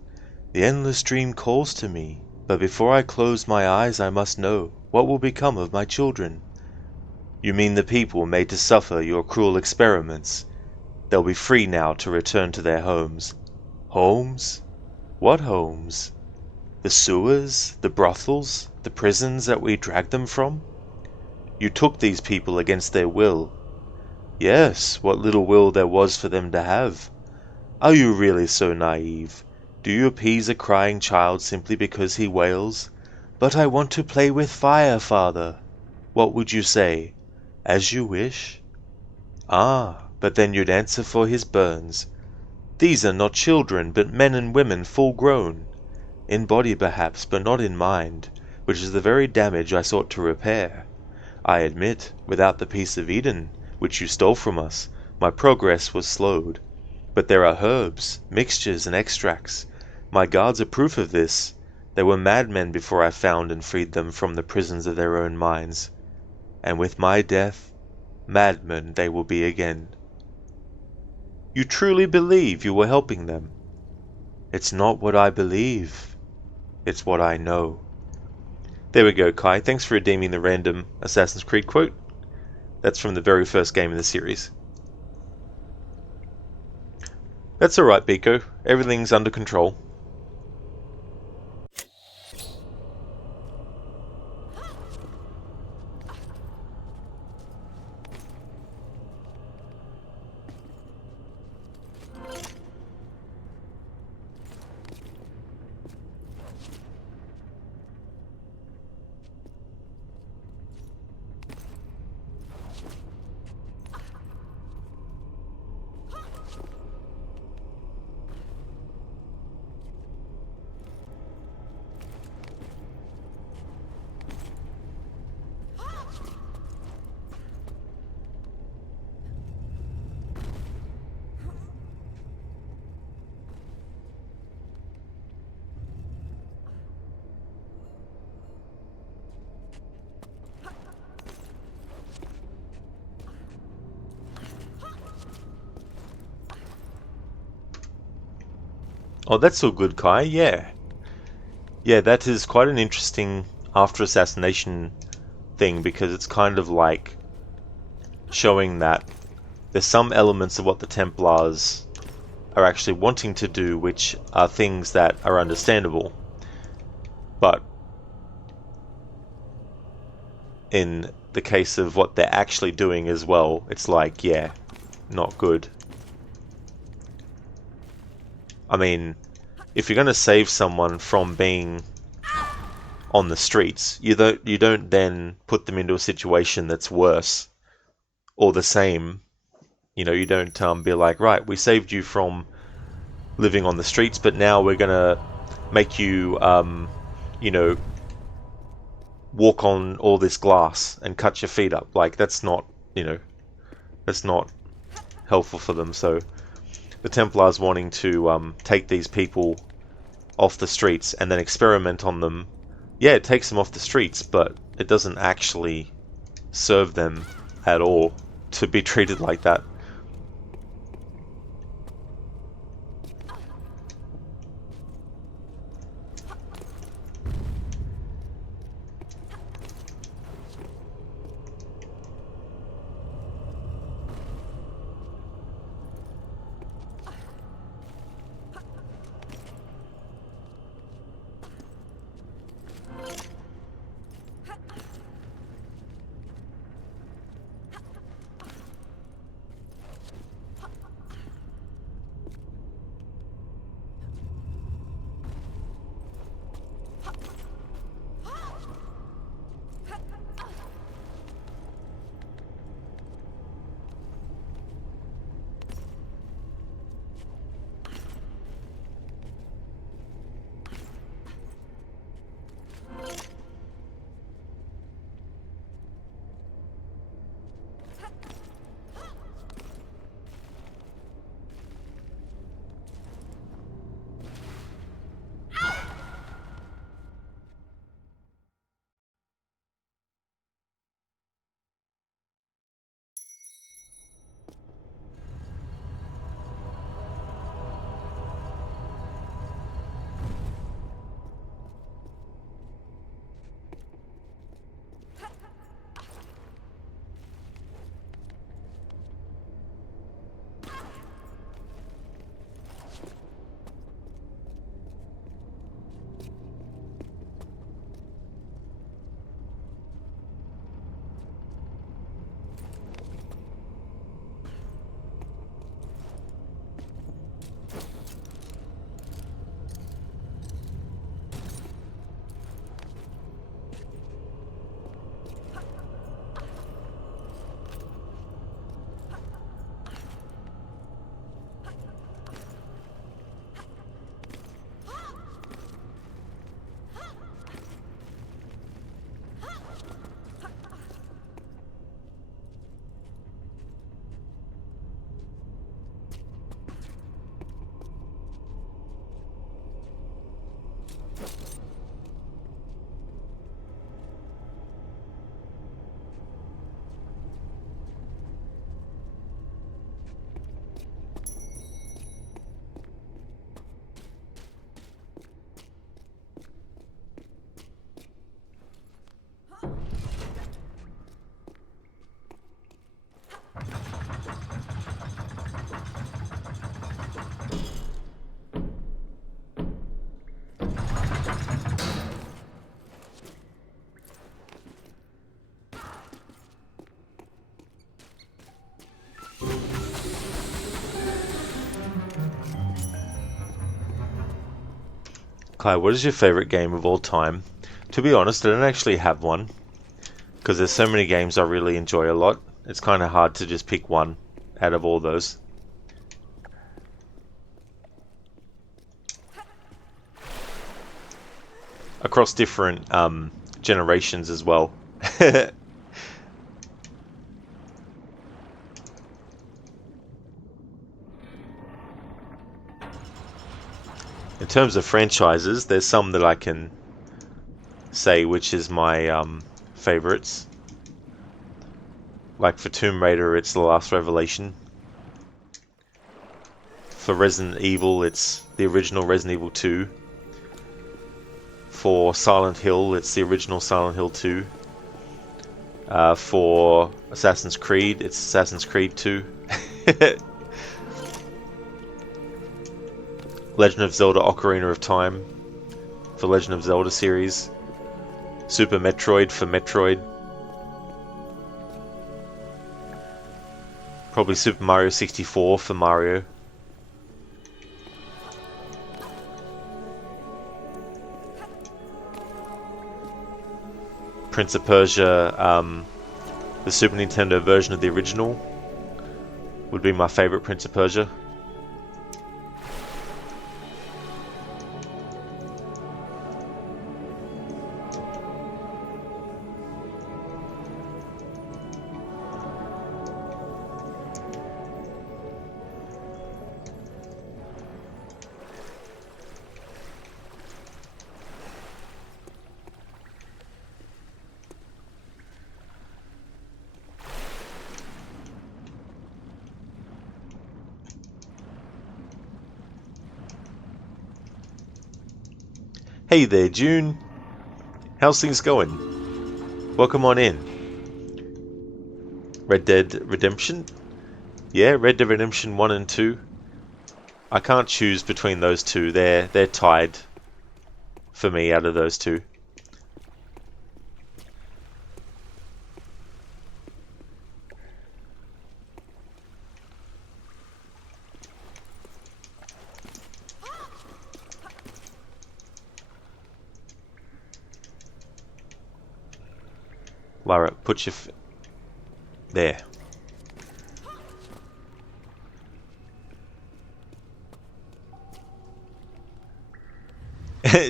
The endless dream calls to me, but before I close my eyes I must know what will become of my children. You mean the people made to suffer your cruel experiments? They'll be free now to return to their homes. Homes? What homes? The sewers, the brothels, the prisons that we dragged them from? You took these people against their will. Yes, what little will there was for them to have. Are you really so naive? Do you appease a crying child simply because he wails, "But I want to play with fire, father"? What would you say? As you wish? Ah, but then you'd answer for his burns. These are not children, but men and women full grown. In body perhaps, but not in mind, which is the very damage I sought to repair. I admit, without the piece of Eden, which you stole from us, my progress was slowed. But there are herbs, mixtures, and extracts. My guards are proof of this. They were madmen before I found and freed them from the prisons of their own minds. And with my death, madmen they will be again. You truly believe you were helping them? It's not what I believe. It's what I know. There we go, Kai. Thanks for redeeming the random Assassin's Creed quote. That's from the very first game in the series. That's alright, Biko. Everything's under control. Oh, that's all good, Kai. Yeah. Yeah, that is quite an interesting after assassination thing, because it's kind of like showing that there's some elements of what the Templars are actually wanting to do which are things that are understandable, but in the case of what they're actually doing as well, it's like, yeah, not good. I mean, if you're going to save someone from being on the streets, you don't then put them into a situation that's worse or the same. You know, you don't be like, right, we saved you from living on the streets, but now we're gonna make you, you know, walk on all this glass and cut your feet up. Like, that's not, you know, that's not helpful for them. So the Templars wanting to take these people off the streets and then experiment on them. Yeah, it takes them off the streets, but it doesn't actually serve them at all to be treated like that. Kai, what is your favorite game of all time? To be honest, I don't actually have one, because there's so many games I really enjoy a lot. It's kind of hard to just pick one out of all those. Across different generations as well. In terms of franchises, there's some that I can say which is my favorites. Like for Tomb Raider, it's The Last Revelation. For Resident Evil, it's the original Resident Evil 2. For Silent Hill, it's the original Silent Hill 2. For Assassin's Creed, it's Assassin's Creed 2. Legend of Zelda Ocarina of Time for Legend of Zelda series. Super Metroid for Metroid. Probably Super Mario 64 for Mario. Prince of Persia, the Super Nintendo version of the original would be my favorite Prince of Persia. Hey there, June. How's things going? Welcome on in. Red Dead Redemption? Yeah, Red Dead Redemption 1 and 2. I can't choose between those two. They're tied for me out of those two. Lara, put your there.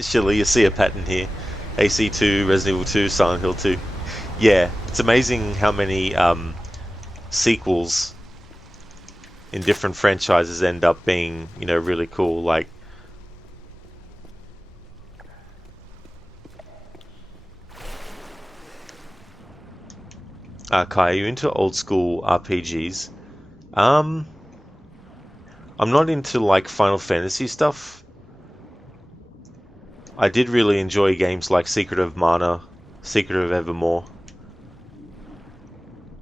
Shilly, you see a pattern here. AC2, Resident Evil 2, Silent Hill 2. Yeah, it's amazing how many sequels in different franchises end up being, you know, really cool. Like, Kai, are you into old school RPGs? I'm not into like Final Fantasy stuff. I did really enjoy games like Secret of Mana, Secret of Evermore.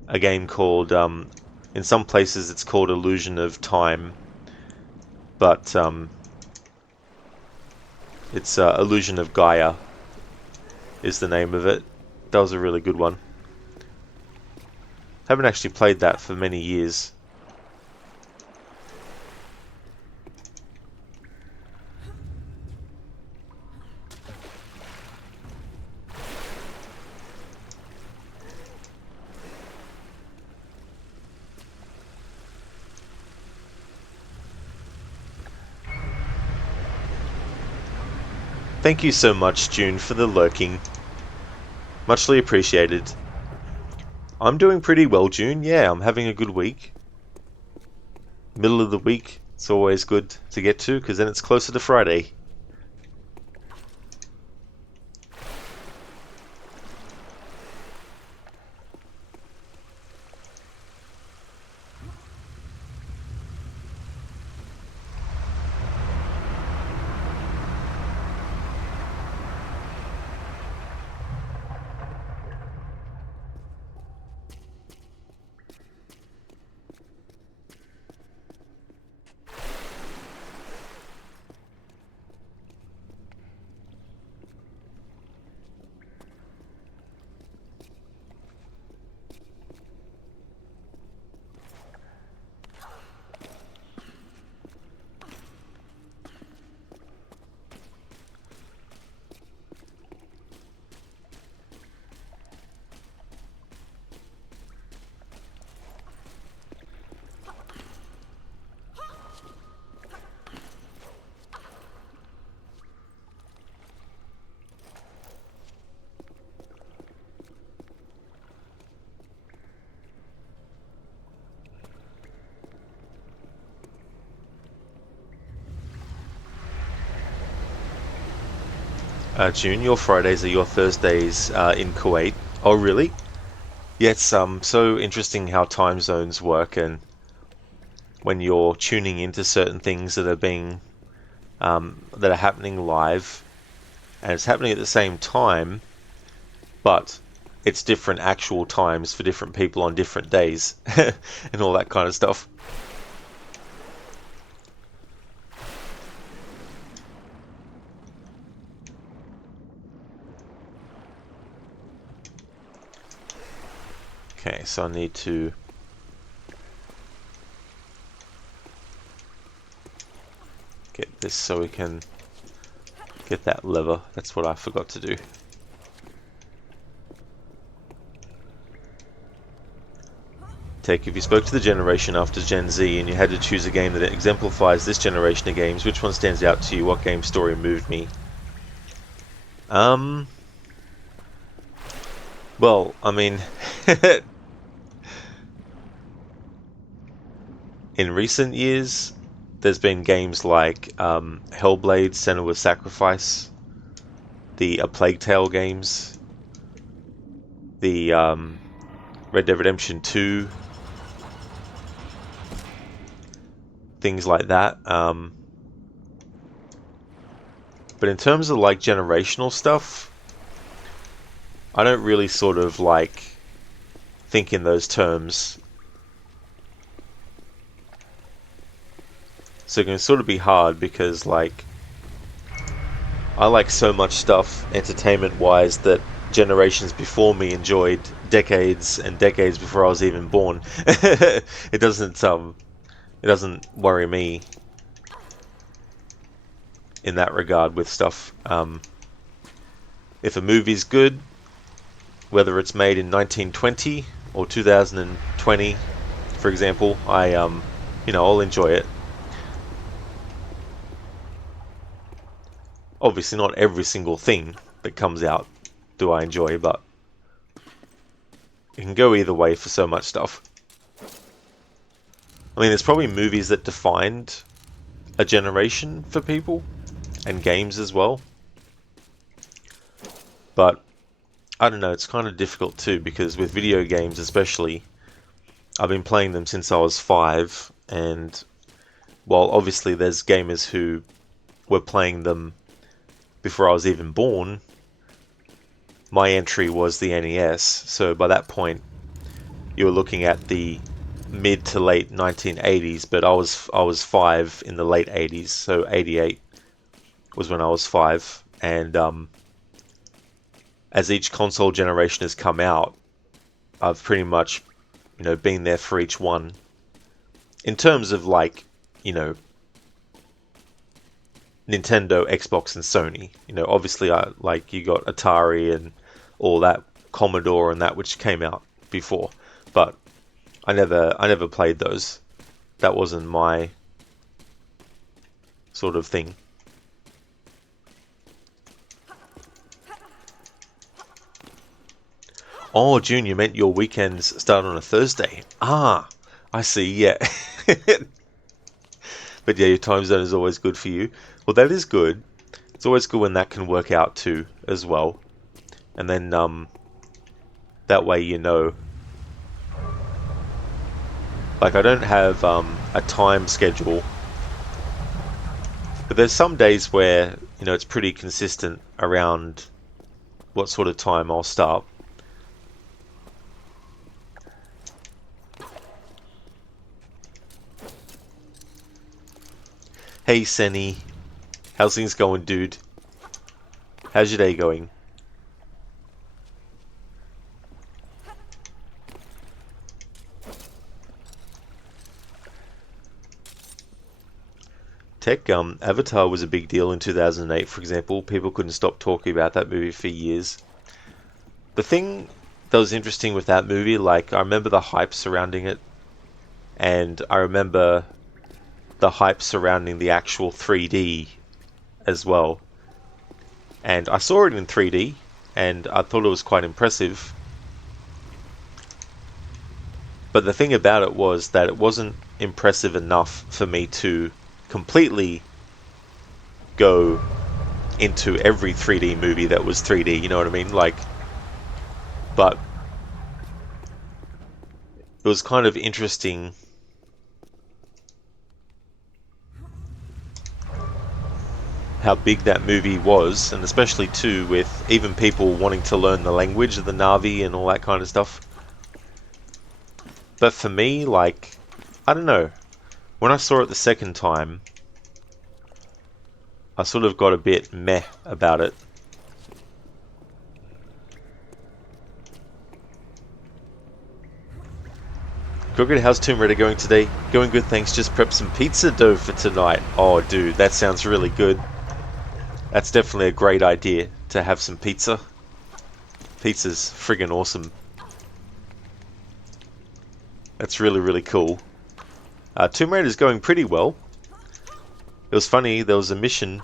A game called, in some places it's called Illusion of Time, but it's Illusion of Gaia is the name of it. That was a really good one. Haven't actually played that for many years. Thank you so much, June, for the lurking. Muchly appreciated. I'm doing pretty well, June. Yeah, I'm having a good week. Middle of the week, it's always good to get to, because then it's closer to Friday. June, your Fridays are your Thursdays in Kuwait. Oh, really? Yeah, it's so interesting how time zones work, and when you're tuning into certain things that are being that are happening live, and it's happening at the same time, but it's different actual times for different people on different days, and all that kind of stuff. Okay, so I need to get this so we can get that lever. That's what I forgot to do. Take, if you spoke to the generation after Gen Z and you had to choose a game that exemplifies this generation of games, which one stands out to you? What game story moved me? Well, I mean, in recent years, there's been games like Hellblade: Senua's Sacrifice, the A Plague Tale games, the Red Dead Redemption 2, things like that. But in terms of like generational stuff, I don't really sort of like think in those terms. So it can sort of be hard because like I like so much stuff entertainment wise that generations before me enjoyed decades and decades before I was even born. It doesn't worry me in that regard with stuff. If a movie's good, whether it's made in 1920 or 2020, for example, I'll enjoy it. Obviously not every single thing that comes out do I enjoy, but it can go either way for so much stuff. I mean, there's probably movies that defined a generation for people, and games as well. But I don't know, it's kind of difficult too, because with video games especially, I've been playing them since I was 5, and while obviously there's gamers who were playing them before I was even born, my entry was the NES, so by that point you were looking at the mid to late 1980s, but I was 5 in the late 80s, so 88 was when I was 5, and as each console generation has come out, I've pretty much, been there for each one. In terms of like, Nintendo, Xbox, and Sony. Obviously, you got Atari and all that, Commodore and that, which came out before, but I never played those. That wasn't my sort of thing. Oh, June, you meant your weekends start on a Thursday. Ah, I see, yeah. But yeah, your time zone is always good for you. Well, that is good. It's always good when that can work out too, as well. And then, that way Like, I don't have a time schedule. But there's some days where, it's pretty consistent around what sort of time I'll start. Hey, Senny. How's things going, dude? How's your day going? Tech, Avatar was a big deal in 2008, for example. People couldn't stop talking about that movie for years. The thing that was interesting with that movie, like, I remember the hype surrounding it, and I remember the hype surrounding the actual 3D as well. And I saw it in 3D, and I thought it was quite impressive. But the thing about it was that it wasn't impressive enough for me to completely go into every 3D movie that was 3D, you know what I mean? Like, but it was kind of interesting how big that movie was, and especially too with even people wanting to learn the language of the Na'vi and all that kind of stuff. But for me, like, I don't know, when I saw it the second time, I sort of got a bit meh about it. Crooked, how's Tomb Raider going today? Going good, thanks. Just prepped some pizza dough for tonight. Oh, dude, that sounds really good. That's definitely a great idea to have some pizza. Pizza's friggin' awesome. That's really, really cool. Tomb Raider's going pretty well. It was funny, there was a mission,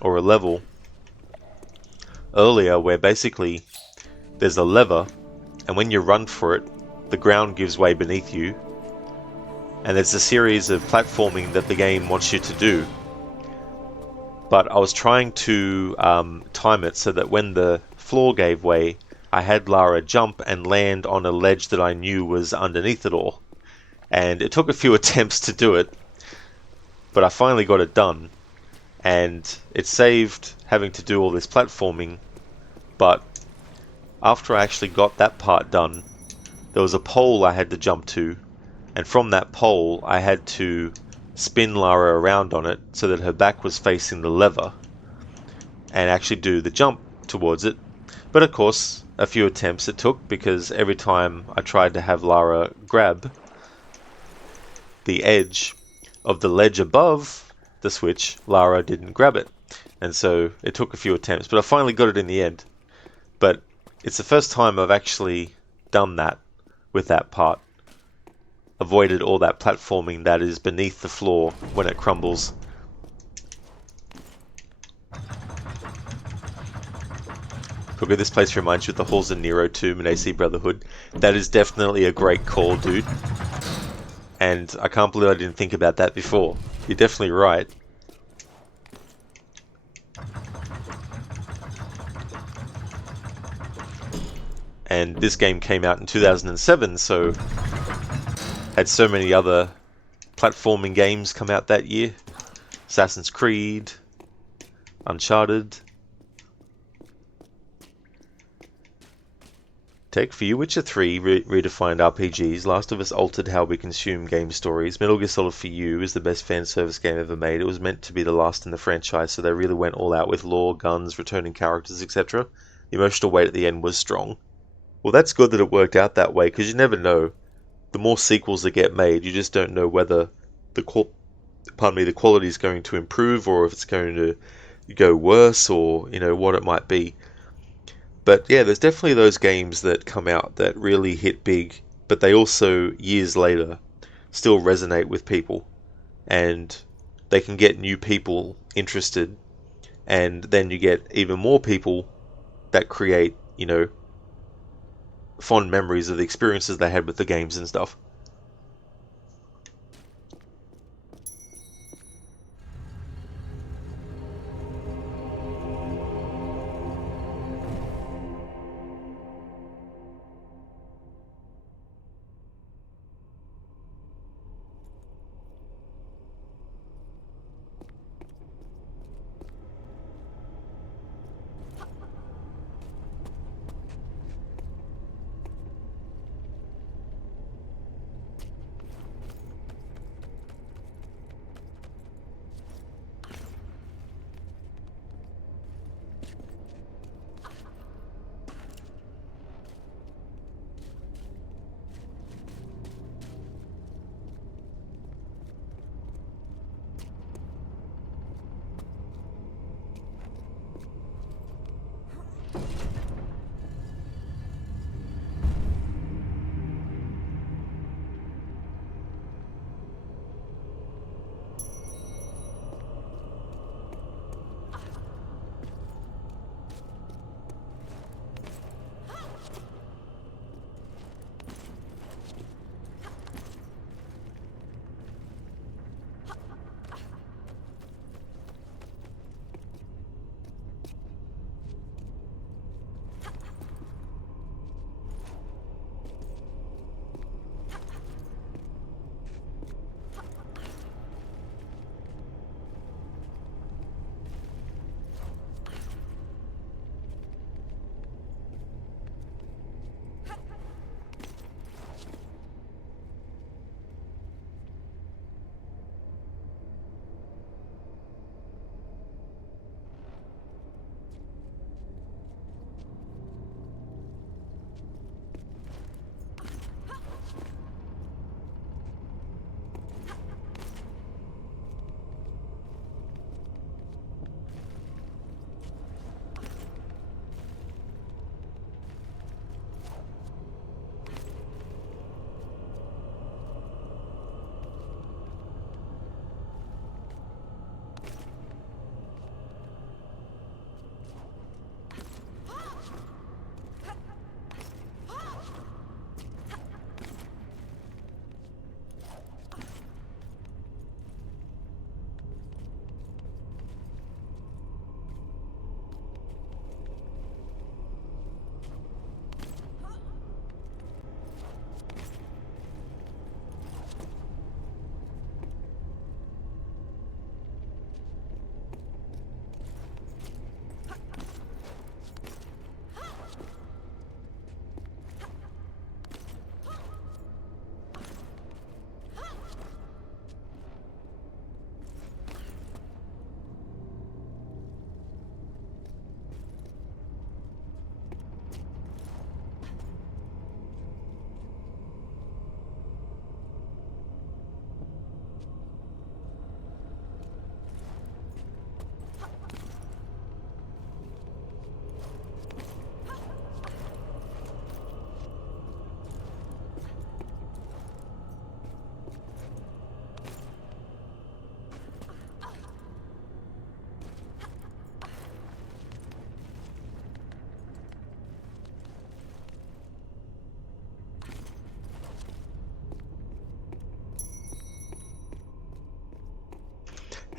or a level, earlier where basically there's a lever, and when you run for it, the ground gives way beneath you, and there's a series of platforming that the game wants you to do. But I was trying to time it so that when the floor gave way, I had Lara jump and land on a ledge that I knew was underneath it all. And it took a few attempts to do it, but I finally got it done. And it saved having to do all this platforming, but after I actually got that part done, there was a pole I had to jump to, and from that pole I had to spin Lara around on it so that her back was facing the lever and actually do the jump towards it. But of course, a few attempts it took, because every time I tried to have Lara grab the edge of the ledge above the switch, Lara didn't grab it. And so it took a few attempts, but I finally got it in the end. But it's the first time I've actually done that with that part. Avoided all that platforming that is beneath the floor when it crumbles. Cooker, this place reminds you of the halls of Nero 2 and AC Brotherhood. That is definitely a great call, dude. And I can't believe I didn't think about that before. You're definitely right. And this game came out in 2007, so had so many other platforming games come out that year. Assassin's Creed, Uncharted. Tech, for you, Witcher 3 redefined RPGs. Last of Us altered how we consume game stories. Metal Gear Solid for you is the best fan service game ever made. It was meant to be the last in the franchise, so they really went all out with lore, guns, returning characters, etc. The emotional weight at the end was strong. Well, that's good that it worked out that way, because you never know. The more sequels that get made, you just don't know whether the quality is going to improve, or if it's going to go worse, or what it might be. But yeah, there's definitely those games that come out that really hit big, but they also, years later, still resonate with people, and they can get new people interested, and then you get even more people that create, fond memories of the experiences they had with the games and stuff.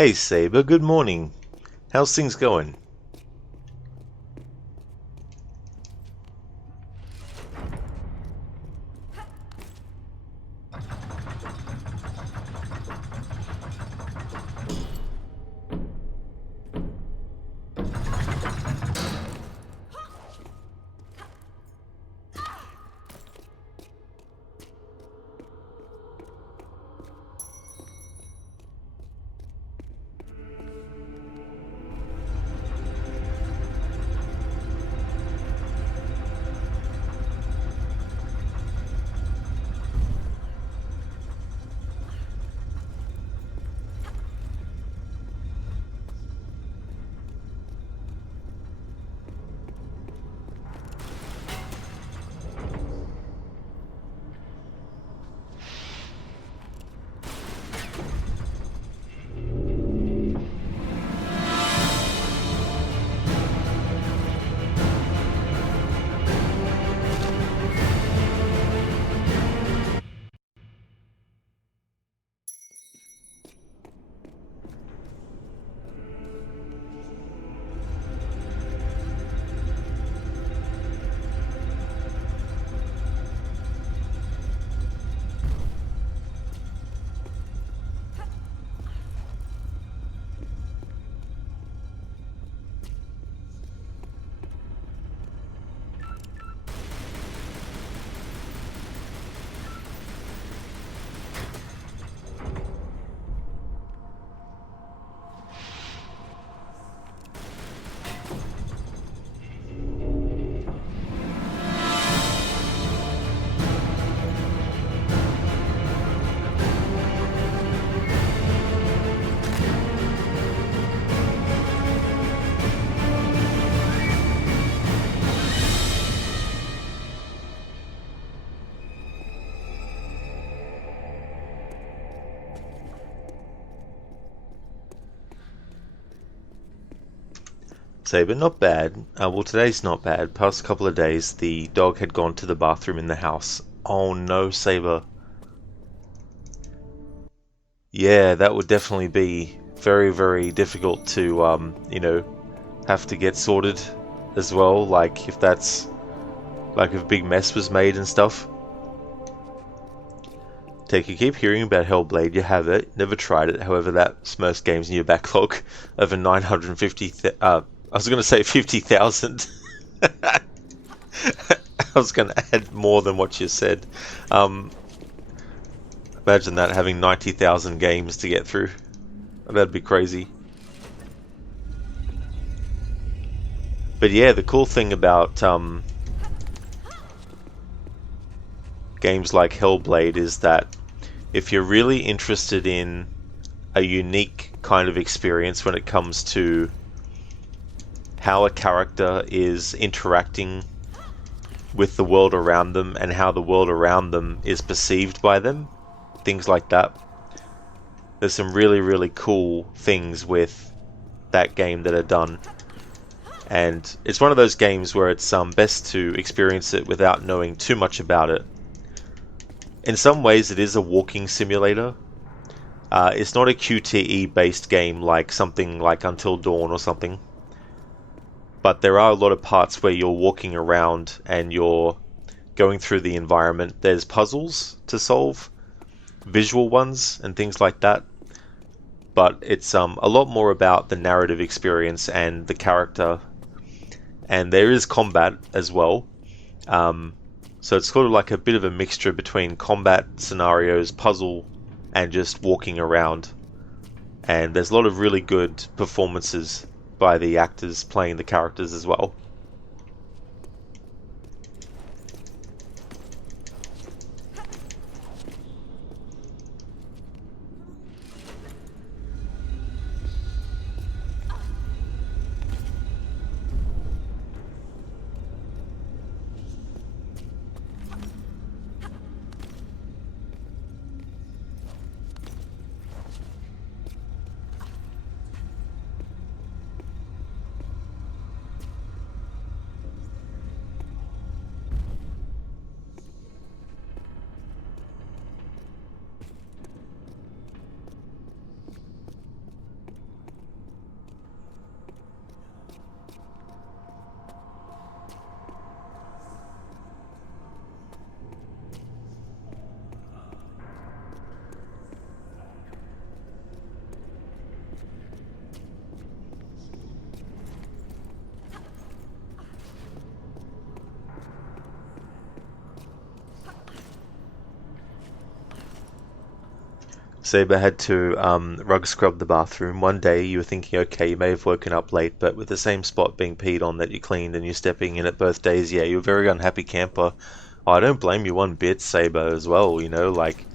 Hey Saber, good morning. How's things going? Saber, not bad. Well, today's not bad. Past couple of days, the dog had gone to the bathroom in the house. Oh no, Saber. Yeah, that would definitely be very, very difficult to, have to get sorted as well. Like, if that's, like, if a big mess was made and stuff. Take, you keep hearing about Hellblade, you have it, never tried it. However, that's most games in your backlog. Over 950, I was going to say 50,000. I was going to add more than what you said. Imagine that, having 90,000 games to get through. That'd be crazy. But yeah, the cool thing about games like Hellblade is that if you're really interested in a unique kind of experience when it comes to how a character is interacting with the world around them and how the world around them is perceived by them, things like that, there's some really, really cool things with that game that are done. And it's one of those games where it's best to experience it without knowing too much about it. In some ways it is a walking simulator. It's not a QTE based game like something like Until Dawn or something. But there are a lot of parts where you're walking around and you're going through the environment. There's puzzles to solve, visual ones and things like that. But it's a lot more about the narrative experience and the character. And there is combat as well. So it's sort of like a bit of a mixture between combat scenarios, puzzle, and just walking around. And there's a lot of really good performances by the actors playing the characters as well. Saber had to rug scrub the bathroom. One day you were thinking, okay, you may have woken up late, but with the same spot being peed on that you cleaned and you're stepping in it both days, yeah, you're a very unhappy camper. Oh, I don't blame you one bit, Saber, as well, you know, like,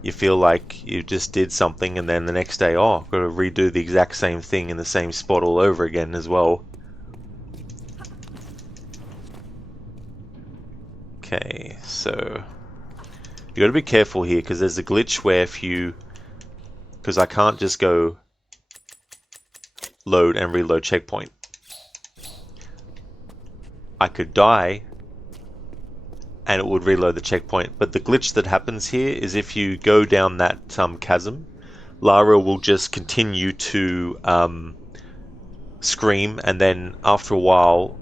you feel like you just did something and then the next day, oh, I've got to redo the exact same thing in the same spot all over again as well. Okay, so you got to be careful here because there's a glitch where if you, because I can't just go load and reload checkpoint. I could die and it would reload the checkpoint, but the glitch that happens here is if you go down that chasm, Lara will just continue to scream, and then after a while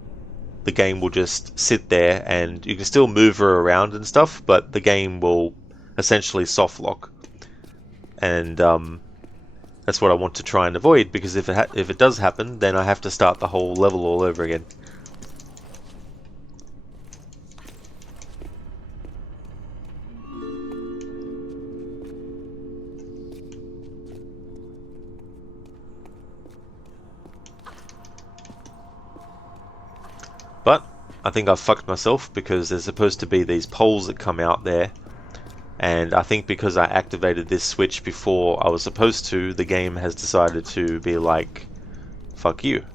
the game will just sit there and you can still move her around and stuff, but the game will essentially soft lock. And that's what I want to try and avoid, because if it does happen, then I have to start the whole level all over again. But I think I've fucked myself because there's supposed to be these poles that come out there, and I think because I activated this switch before I was supposed to, the game has decided to be like, fuck you.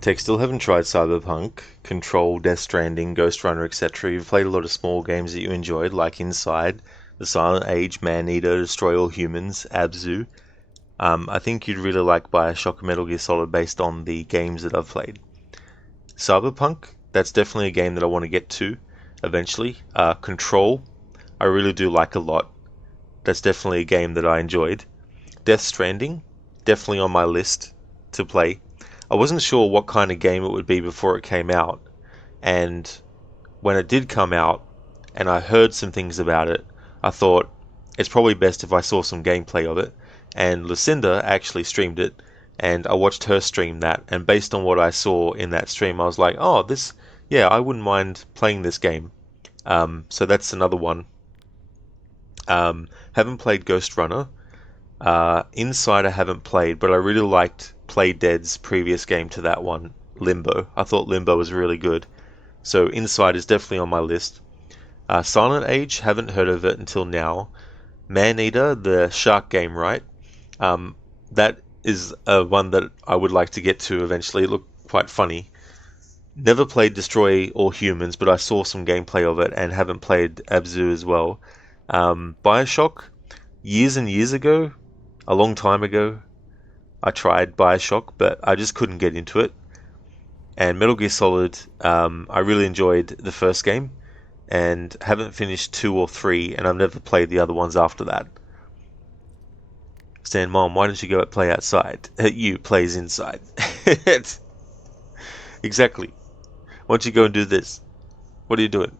Tech, still haven't tried Cyberpunk, Control, Death Stranding, Ghost Runner, etc. You've played a lot of small games that you enjoyed, like Inside, The Silent Age, Man-Eater, Destroy All Humans, Abzu. I think you'd really like Bioshock and Metal Gear Solid based on the games that I've played. Cyberpunk, that's definitely a game that I want to get to eventually. Control, I really do like a lot. That's definitely a game that I enjoyed. Death Stranding, definitely on my list to play. I wasn't sure what kind of game it would be before it came out, and when it did come out and I heard some things about it, I thought it's probably best if I saw some gameplay of it, and Lucinda actually streamed it, and I watched her stream that, and based on what I saw in that stream, I was like, oh, yeah, I wouldn't mind playing this game. So that's another one. Haven't played Ghost Runner. Inside I haven't played, but I really liked played Dead's previous game to that one, Limbo. I thought Limbo was really good. So Inside is definitely on my list. Silent Age, haven't heard of it until now. Maneater, the shark game, right? That is one that I would like to get to eventually. It looked quite funny. Never played Destroy All Humans, but I saw some gameplay of it and haven't played Abzu as well. Bioshock, years and years ago, a long time ago, I tried Bioshock, but I just couldn't get into it. And Metal Gear Solid, I really enjoyed the first game and haven't finished 2 or 3, and I've never played the other ones after that. Stan, Mom, why don't you go play outside? You plays inside. Exactly. Why don't you go and do this? What are you doing?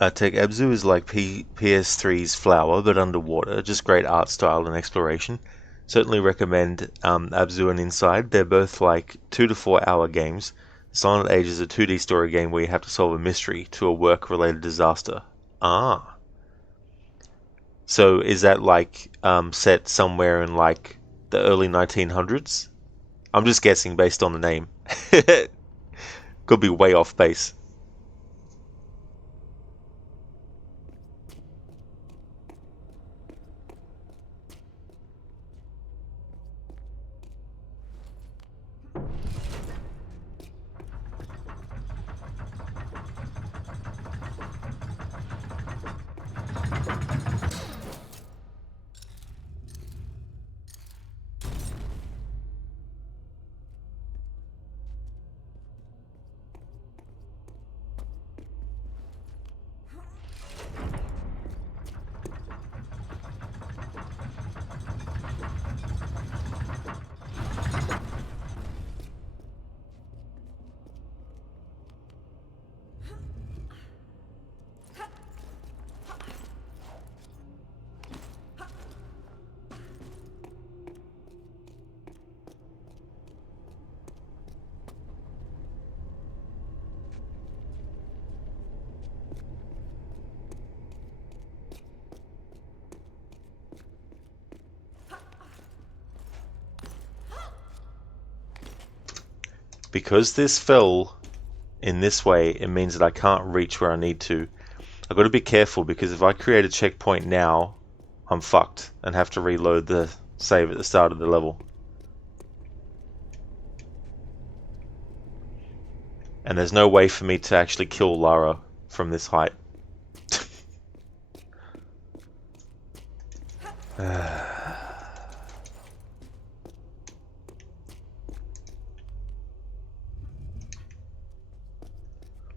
Tech Abzu is like PS3's Flower, but underwater. Just great art style and exploration. Certainly recommend Abzu and Inside. They're both like 2 to 4 hour games. Silent Age is a 2D story game where you have to solve a mystery to a work-related disaster. Ah. So is that like set somewhere in like the early 1900s? I'm just guessing based on the name. Could be way off base. Because this fell in this way, it means that I can't reach where I need to. I've got to be careful because if I create a checkpoint now, I'm fucked and have to reload the save at the start of the level. And there's no way for me to actually kill Lara from this height.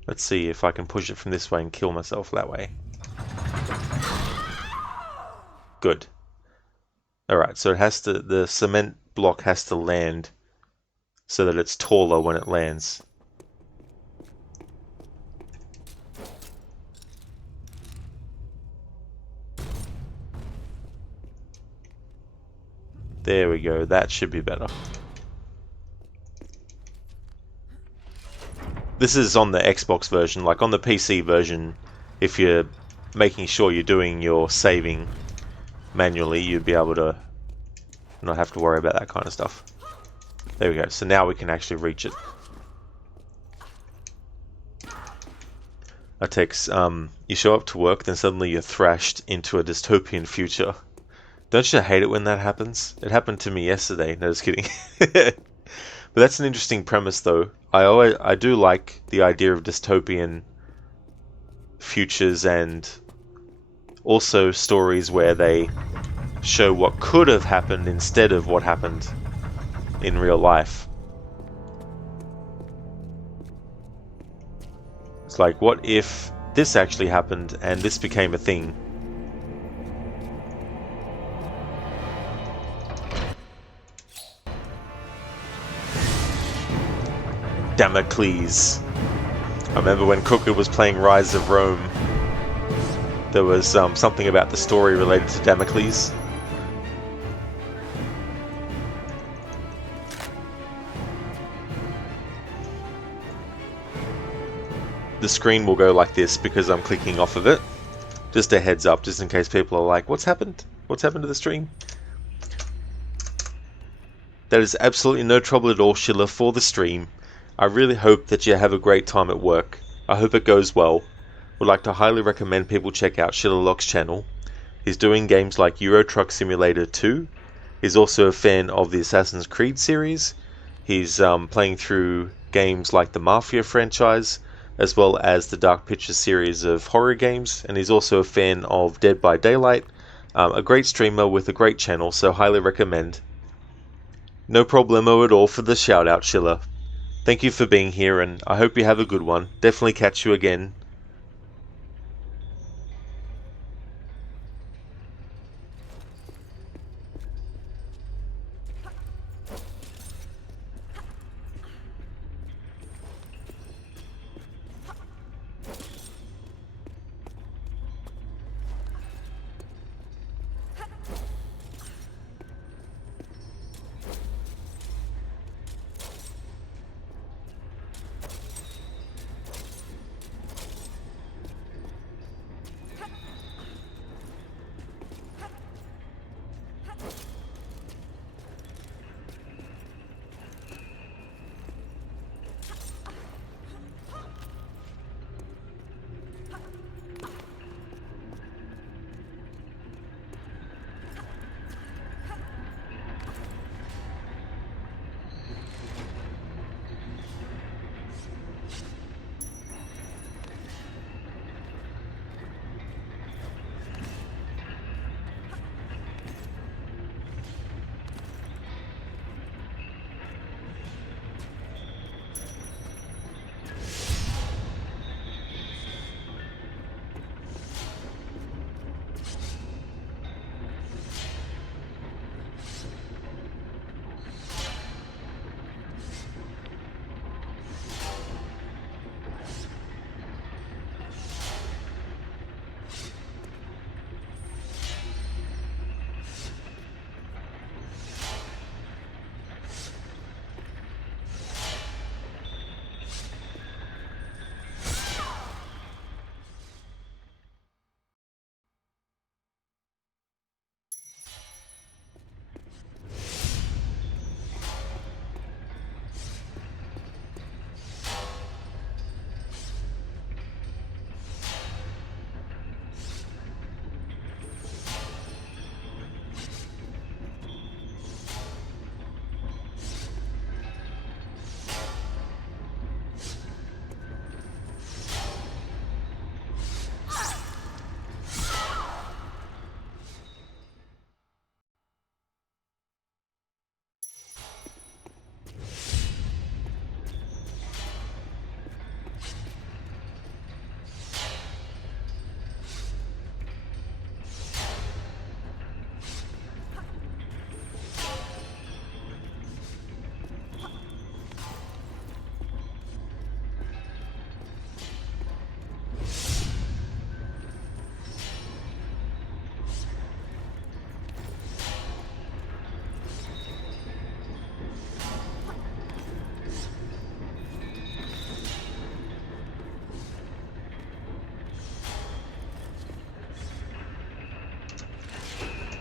Let's see if I can push it from this way and kill myself that way. Good. Alright, so it has to, the cement block has to land so that it's taller when it lands. There we go, that should be better. This is on the Xbox version. Like on the PC version, if you're making sure you're doing your saving manually, you'd be able to not have to worry about that kind of stuff. There we go, so now we can actually reach it. Tex, you show up to work, then suddenly you're thrashed into a dystopian future. Don't you hate it when that happens? It happened to me yesterday. No, just kidding. But that's an interesting premise, though. I do like the idea of dystopian futures and also stories where they show what could have happened instead of what happened in real life. It's like, what if this actually happened and this became a thing? Damocles. I remember when Cooker was playing Rise of Rome, there was something about the story related to Damocles. The screen will go like this because I'm clicking off of it. Just a heads up, just in case people are like, what's happened? What's happened to the stream? That is absolutely no trouble at all, Schiller, for the stream. I really hope that you have a great time at work. I hope it goes well. Would like to highly recommend people check out Schillerlock's channel. He's doing games like Euro Truck Simulator 2. He's also a fan of the Assassin's Creed series. He's playing through games like the Mafia franchise, as well as the Dark Pictures series of horror games. And he's also a fan of Dead by Daylight. A great streamer with a great channel, so highly recommend. No problemo at all for the shout out, Schiller. Thank you for being here, and I hope you have a good one. Definitely catch you again.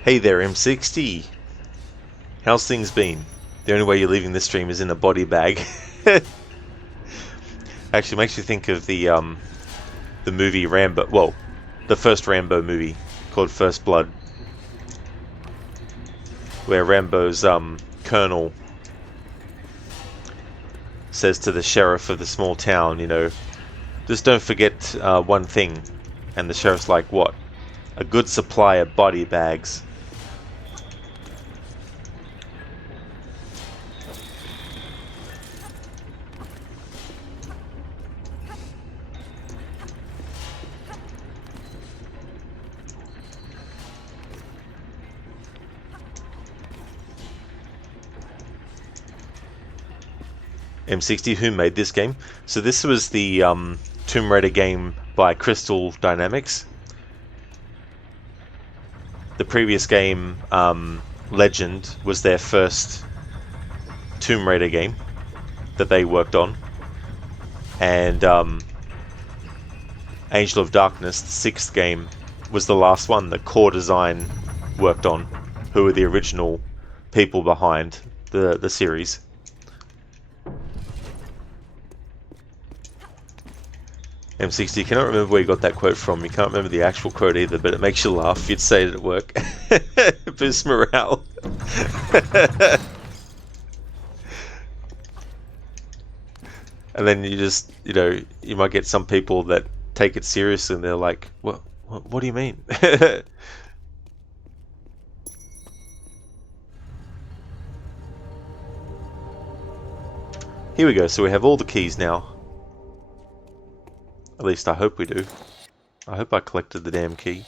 Hey there, M60. How's things been? The only way you're leaving this stream is in a body bag. Actually, makes you think of the movie Rambo. Well, the first Rambo movie called First Blood, where Rambo's colonel says to the sheriff of the small town, you know, just don't forget one thing. And the sheriff's like, what? A good supply of body bags. M60, who made this game? So this was the Tomb Raider game by Crystal Dynamics. The previous game, Legend, was their first Tomb Raider game that they worked on. And Angel of Darkness, the sixth game, was the last one that Core Design worked on, who were the original people behind the series. M60, you cannot remember where you got that quote from. You can't remember the actual quote either, but it makes you laugh. You'd say it at work. Boost morale. And then you just, you know, you might get some people that take it seriously and they're like, what do you mean? Here we go, so we have all the keys now. At least I hope we do. I hope I collected the damn key.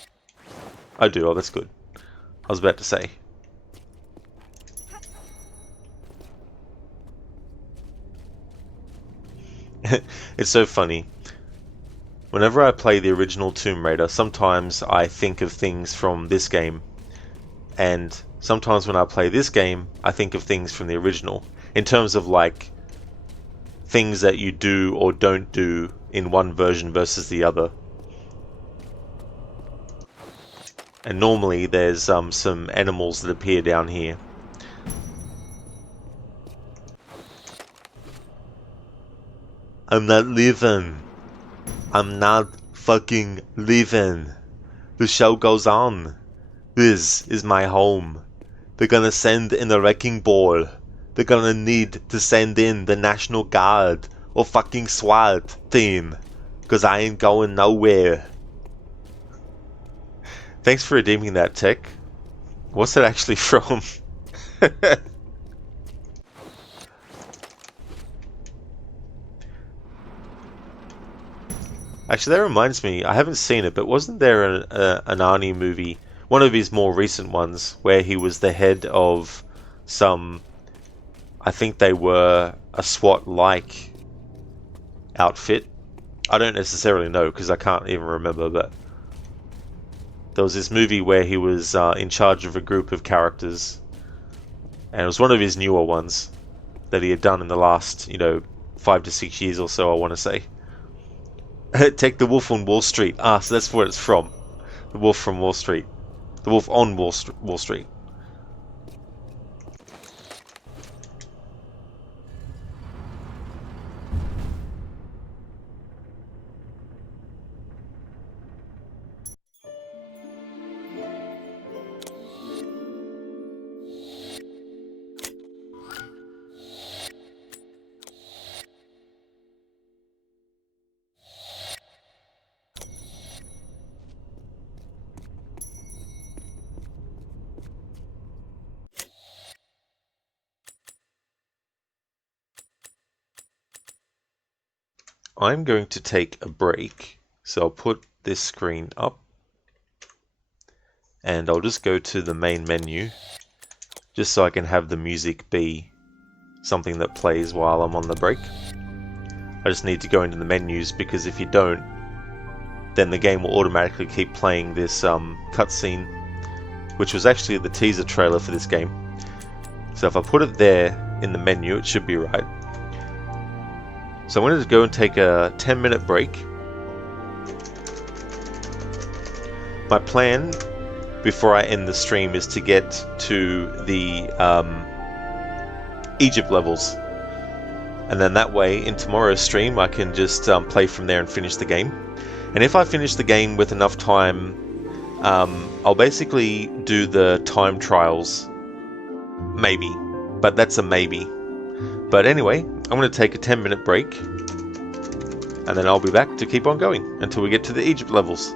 I do, oh that's good. I was about to say. It's so funny. Whenever I play the original Tomb Raider, sometimes I think of things from this game. And sometimes when I play this game, I think of things from the original. In terms of like, things that you do or don't do in one version versus the other. And normally there's some animals that appear down here. I'm not leaving. I'm not fucking leaving. The show goes on. This is my home. They're gonna send in a wrecking ball. They're gonna need to send in the National Guard or fucking SWAT team. Cause I ain't going nowhere. Thanks for redeeming that, Tech. What's it actually from? Actually, that reminds me, I haven't seen it, but wasn't there an Arnie movie, one of his more recent ones, where he was the head of some, I think they were a SWAT-like outfit? I don't necessarily know, because I can't even remember, but there was this movie where he was in charge of a group of characters, and it was one of his newer ones that he had done in the last, 5 to 6 years or so, I want to say. Take the Wolf on Wall Street. Ah, so that's where it's from. The Wolf from Wall Street. The Wolf on Wall Street. I'm going to take a break, so I'll put this screen up and I'll just go to the main menu just so I can have the music be something that plays while I'm on the break. I just need to go into the menus because if you don't, then the game will automatically keep playing this cutscene, which was actually the teaser trailer for this game. So if I put it there in the menu, it should be right. So I'm going to go and take a 10-minute break. My plan before I end the stream is to get to the Egypt levels. And then that way, in tomorrow's stream, I can just play from there and finish the game. And if I finish the game with enough time, I'll basically do the time trials. Maybe. But that's a maybe. But anyway, I'm going to take a 10-minute break. And then I'll be back to keep on going until we get to the Egypt levels.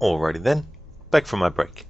Alrighty then, back from my break.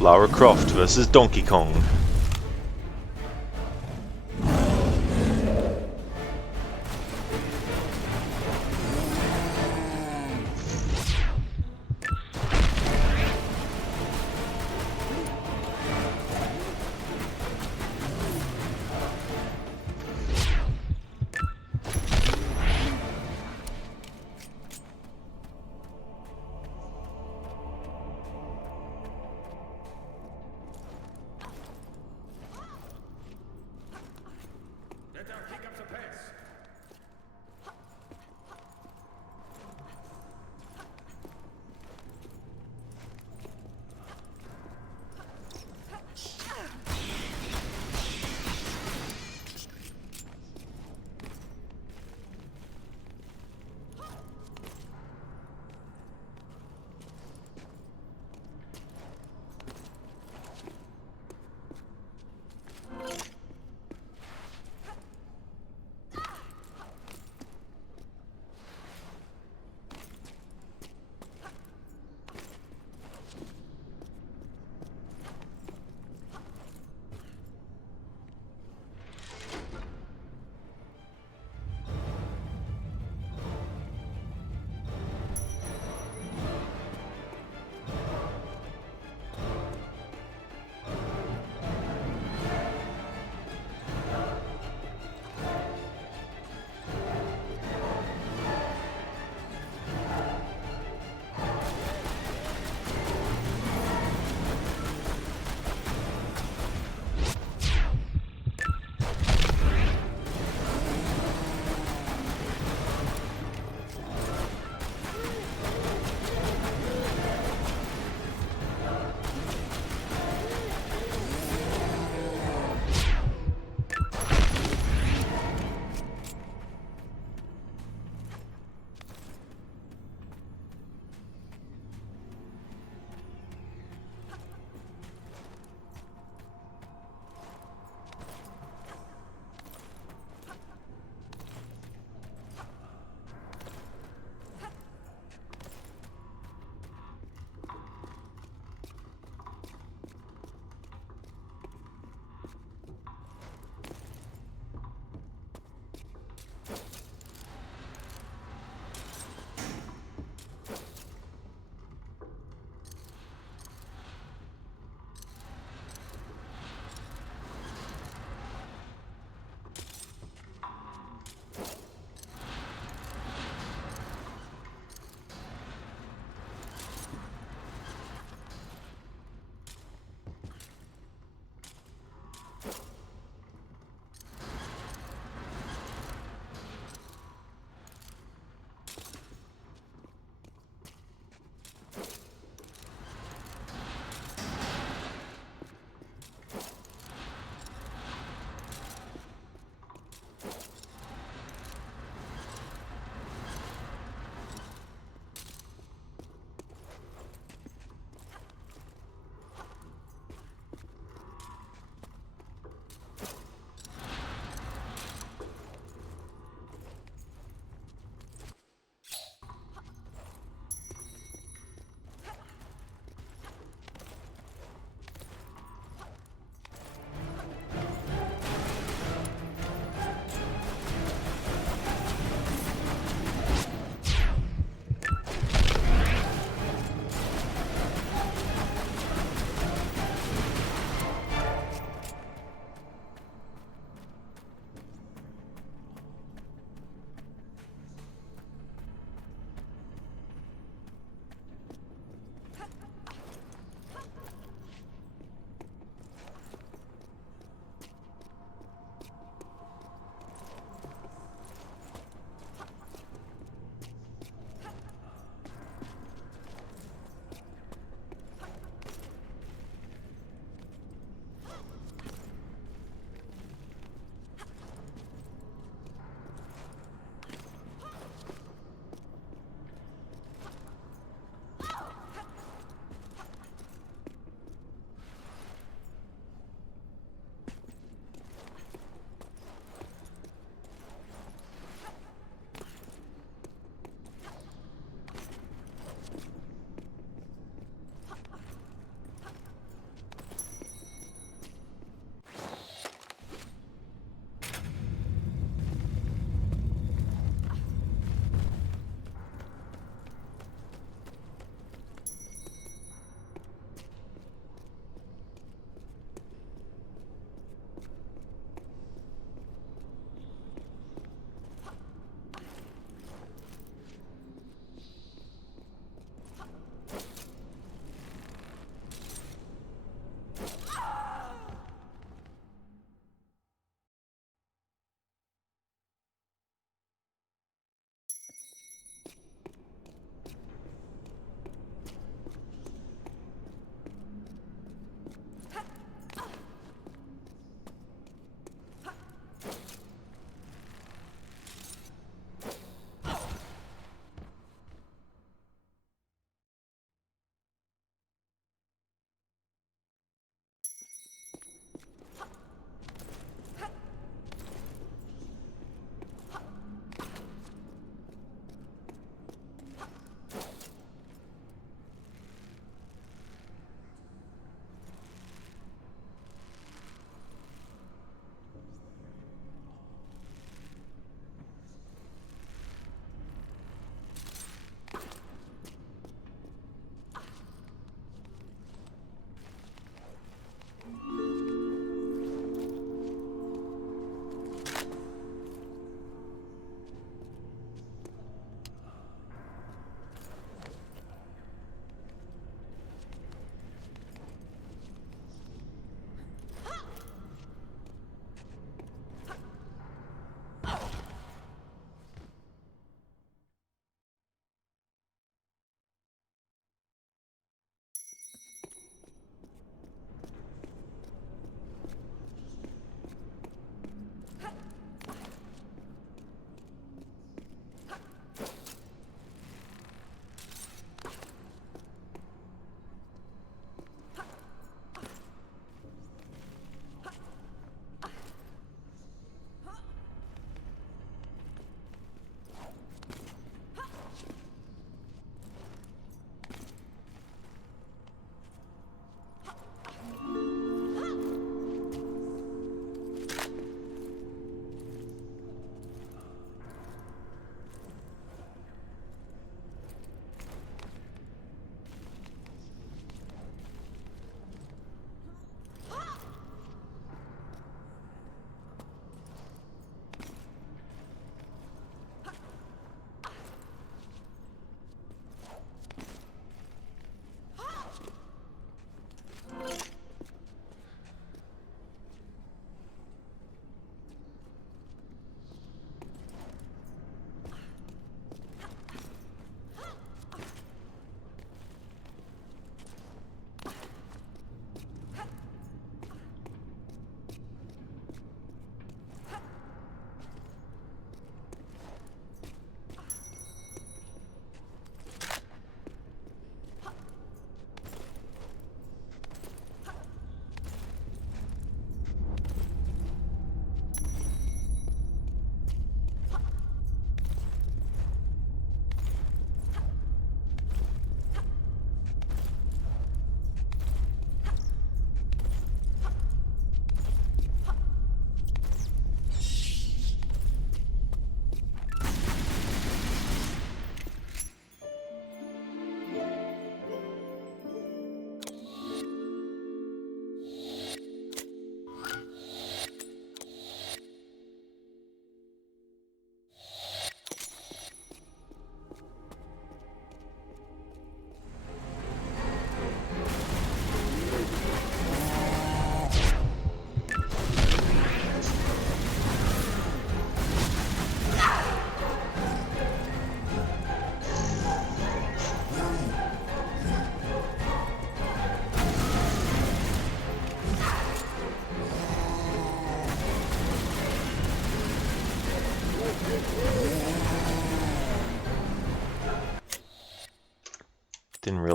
Lara Croft versus Donkey Kong.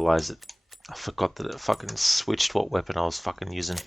realize it. I forgot that it fucking switched what weapon I was fucking using.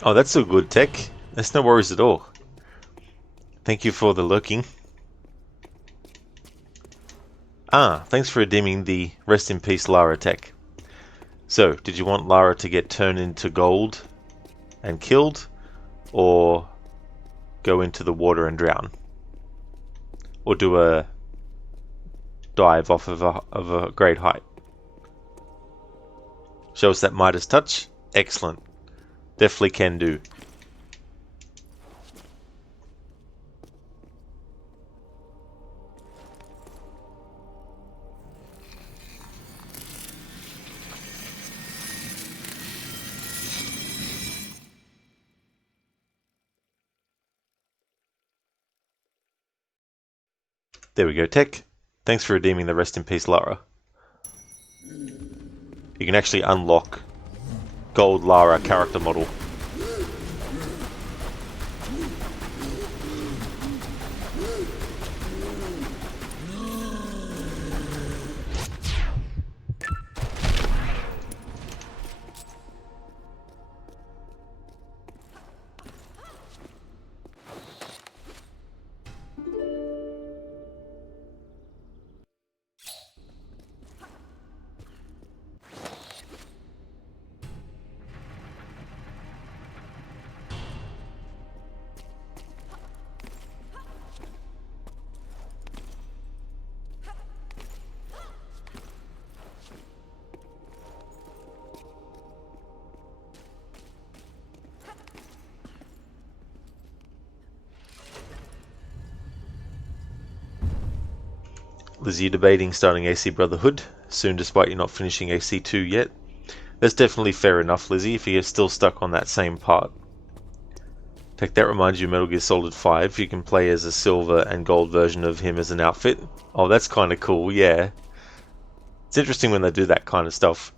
Oh, that's so good, Tech. That's no worries at all. Thank you for the lurking. Ah, thanks for redeeming the rest in peace Lara Tech. So, did you want Lara to get turned into gold and killed, or go into the water and drown? Or do a dive off of a great height? Show us that Midas touch. Excellent. Definitely can do. There we go, Tech. Thanks for redeeming the rest in peace Lara. You can actually unlock Gold Lara character model. Lizzie debating starting AC Brotherhood soon despite you not finishing AC2 yet. That's definitely fair enough, Lizzie, if you're still stuck on that same part. Tech, that reminds you of Metal Gear Solid 5. You can play as a silver and gold version of him as an outfit. Oh, that's kind of cool, yeah. It's interesting when they do that kind of stuff.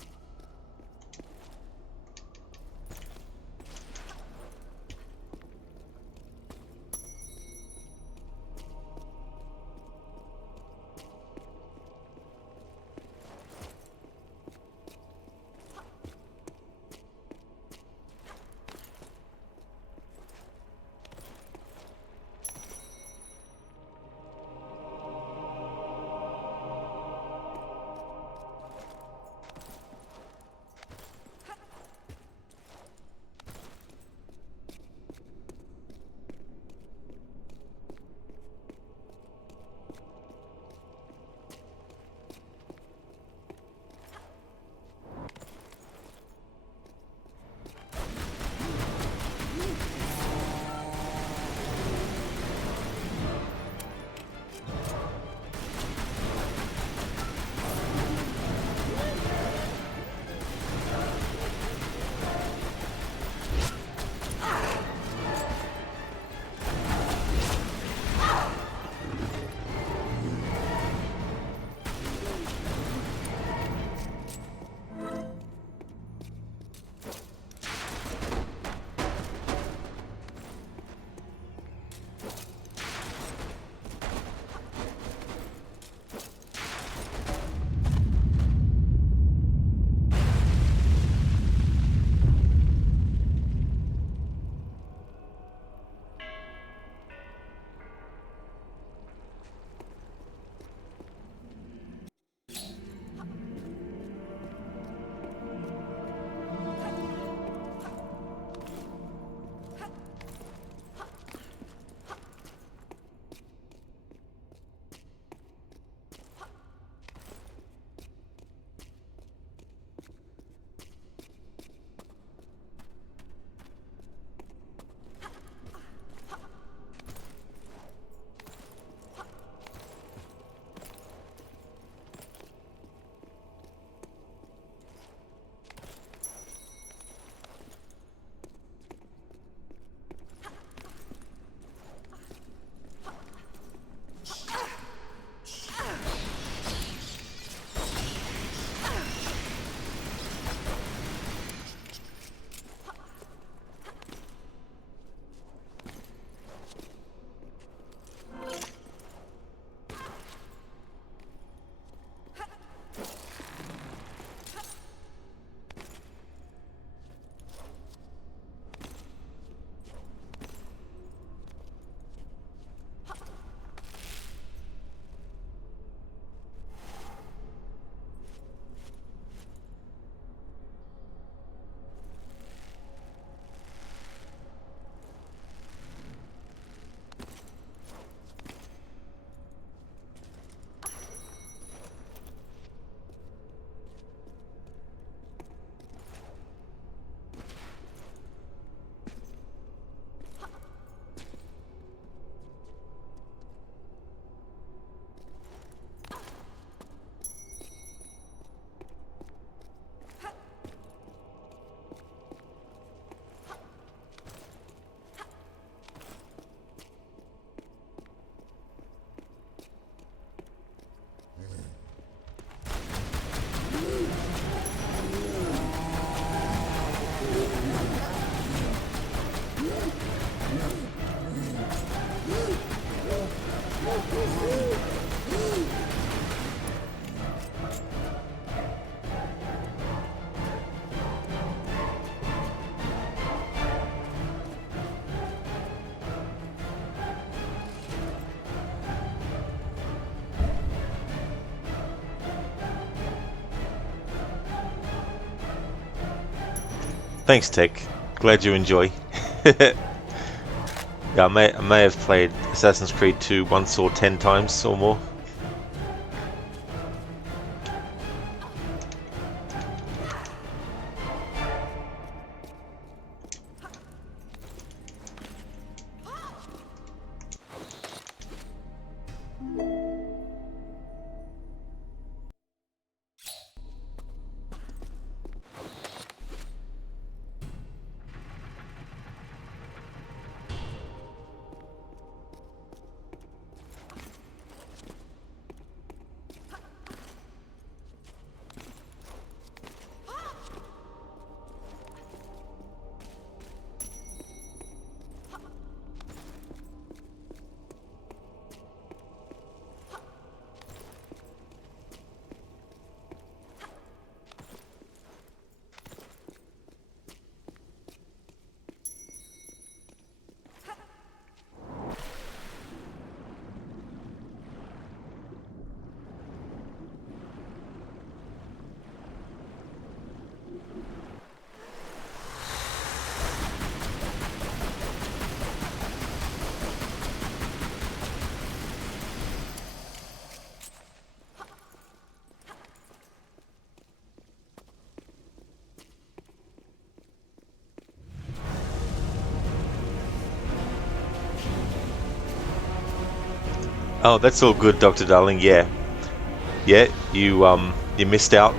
Thanks, Tech. Glad you enjoy. Yeah, I may have played Assassin's Creed 2 once or 10 times or more. Oh, that's all good, Dr. Darling. Yeah, you missed out.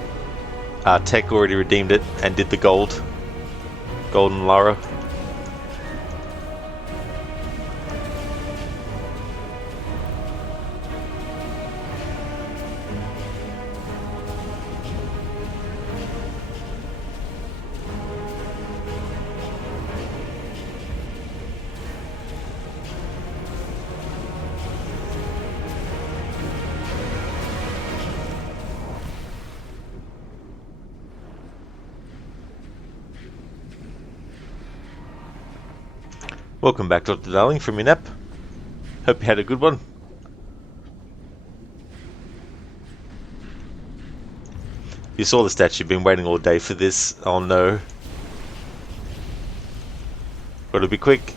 Tech already redeemed it and did the golden Lara. Welcome back, Dr. Darling, from your nap. Hope you had a good one. You saw the stats, you've been waiting all day for this. Oh no. Gotta be quick.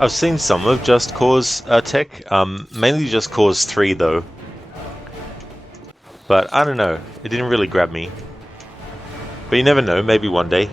I've seen some of Just Cause tech, mainly Just Cause 3 though. But I don't know, it didn't really grab me. But you never know, maybe one day.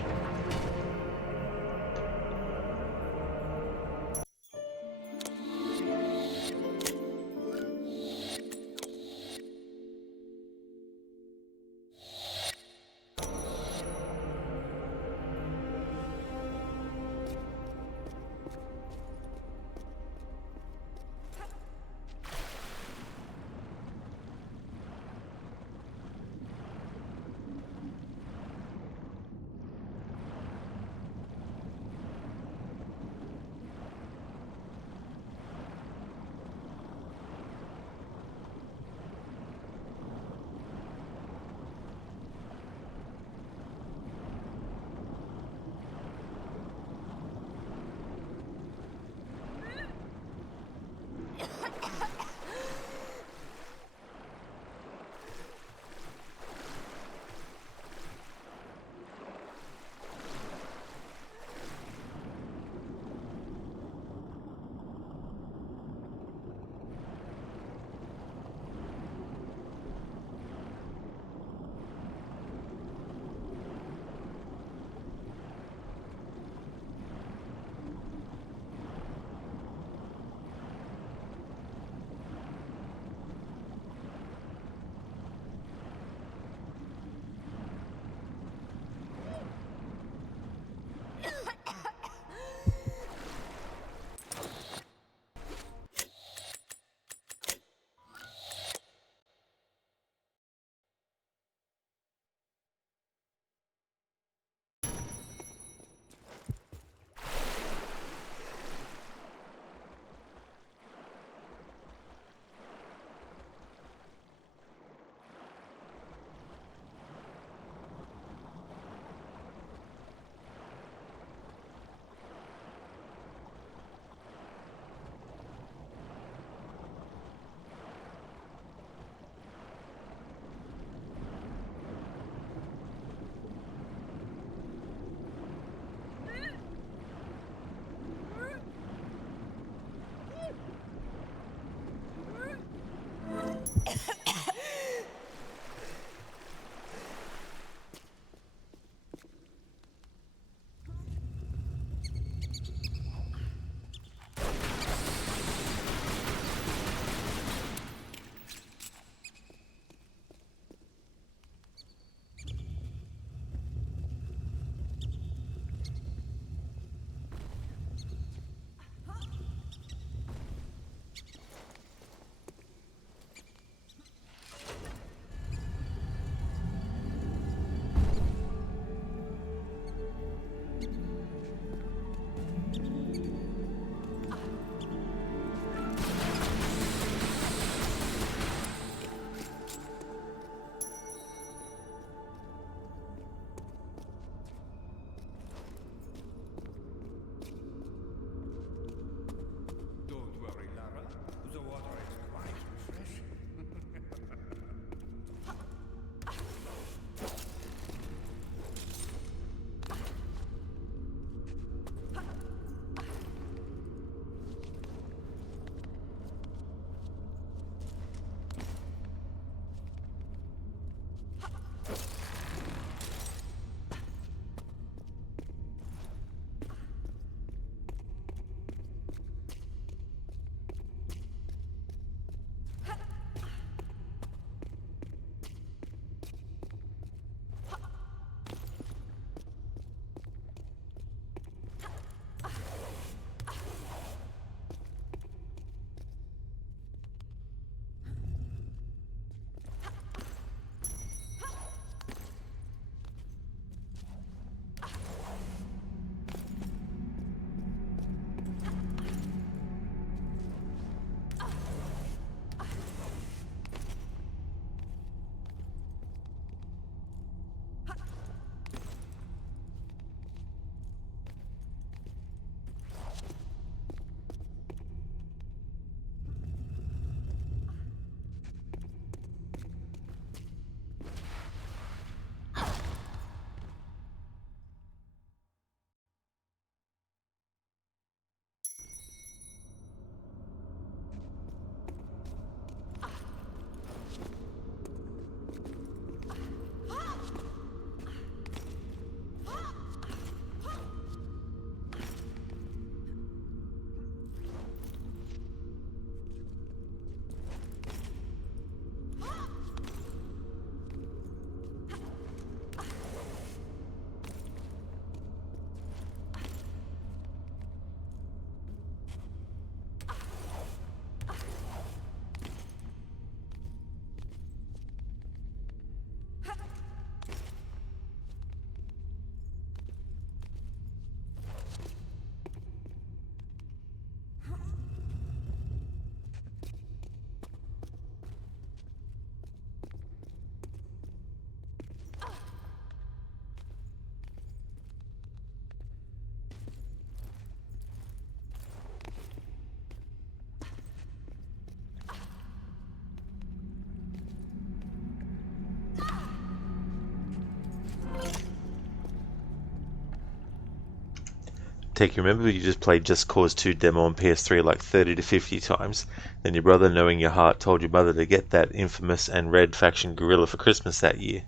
Take, remember you just played Just Cause 2 demo on PS3 like 30 to 50 times, then your brother, knowing your heart, told your mother to get that infamous and red faction gorilla for Christmas that year.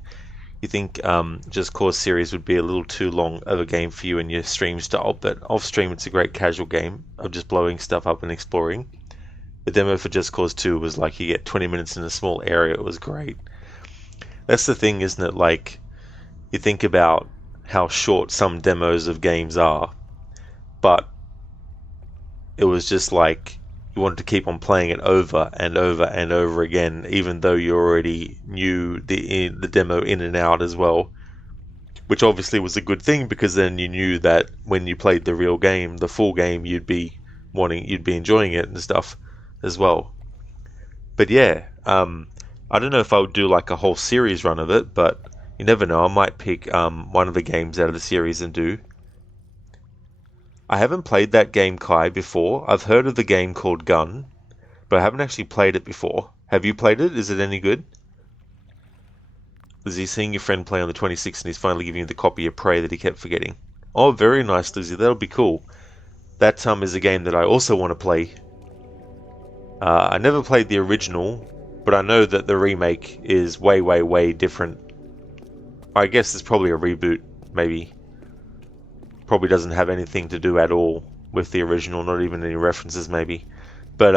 You think Just Cause series would be a little too long of a game for you and your stream style, but off stream it's a great casual game of just blowing stuff up and exploring. The demo for Just Cause 2 was like you get 20 minutes in a small area. It was great. That's the thing, isn't it? Like, you think about how short some demos of games are, but it was just like you wanted to keep on playing it over and over and over again, even though you already knew the demo in and out as well, which obviously was a good thing, because then you knew that when you played the real game, the full game, you'd be enjoying it and stuff as well. But yeah, I don't know if I would do like a whole series run of it, but you never know. I might pick one of the games out of the series and do. I haven't played that game, Kai, before. I've heard of the game called Gun, but I haven't actually played it before. Have you played it? Is it any good? Lizzie, seeing your friend play on the 26th and he's finally giving you the copy of Prey that he kept forgetting. Oh, very nice, Lizzie. That'll be cool. That is a game that I also want to play. I never played the original, but I know that the remake is way, way, way different. I guess it's probably a reboot, maybe. Probably doesn't have anything to do at all with the original, not even any references maybe. But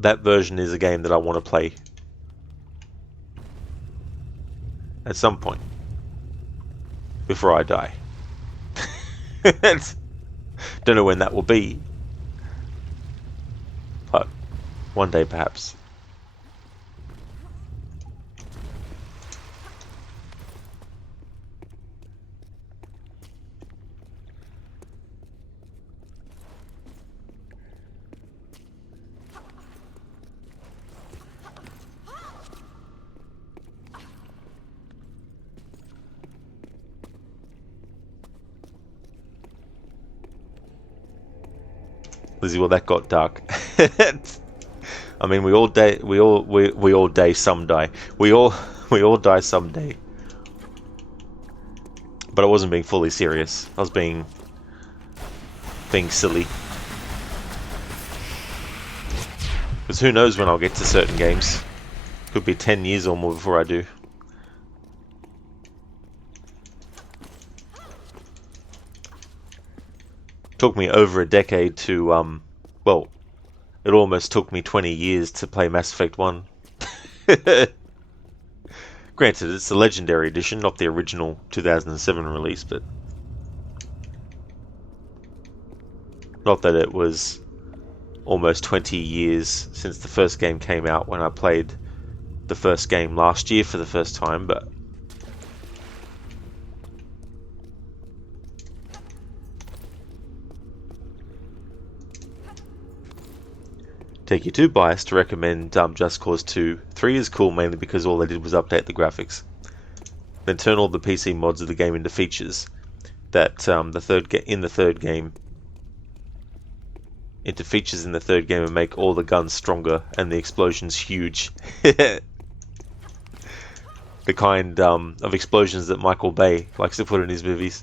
that version is a game that I want to play at some point before I die. Don't know when that will be, but one day perhaps. Lizzie, well, that got dark. I mean, we all die some die. We all die someday. But I wasn't being fully serious. I was being silly. Because who knows when I'll get to certain games. Could be 10 years or more before I do. Took me over a decade to, well, it almost took me 20 years to play Mass Effect 1. Granted, it's the Legendary Edition, not the original 2007 release, but not that it was almost 20 years since the first game came out when I played the first game last year for the first time, but Take you too biased to recommend Just Cause 2. 3 is cool mainly because all they did was update the graphics. Then turn all the PC mods of the game into features that in the third game and make all the guns stronger and the explosions huge. The kind of explosions that Michael Bay likes to put in his movies.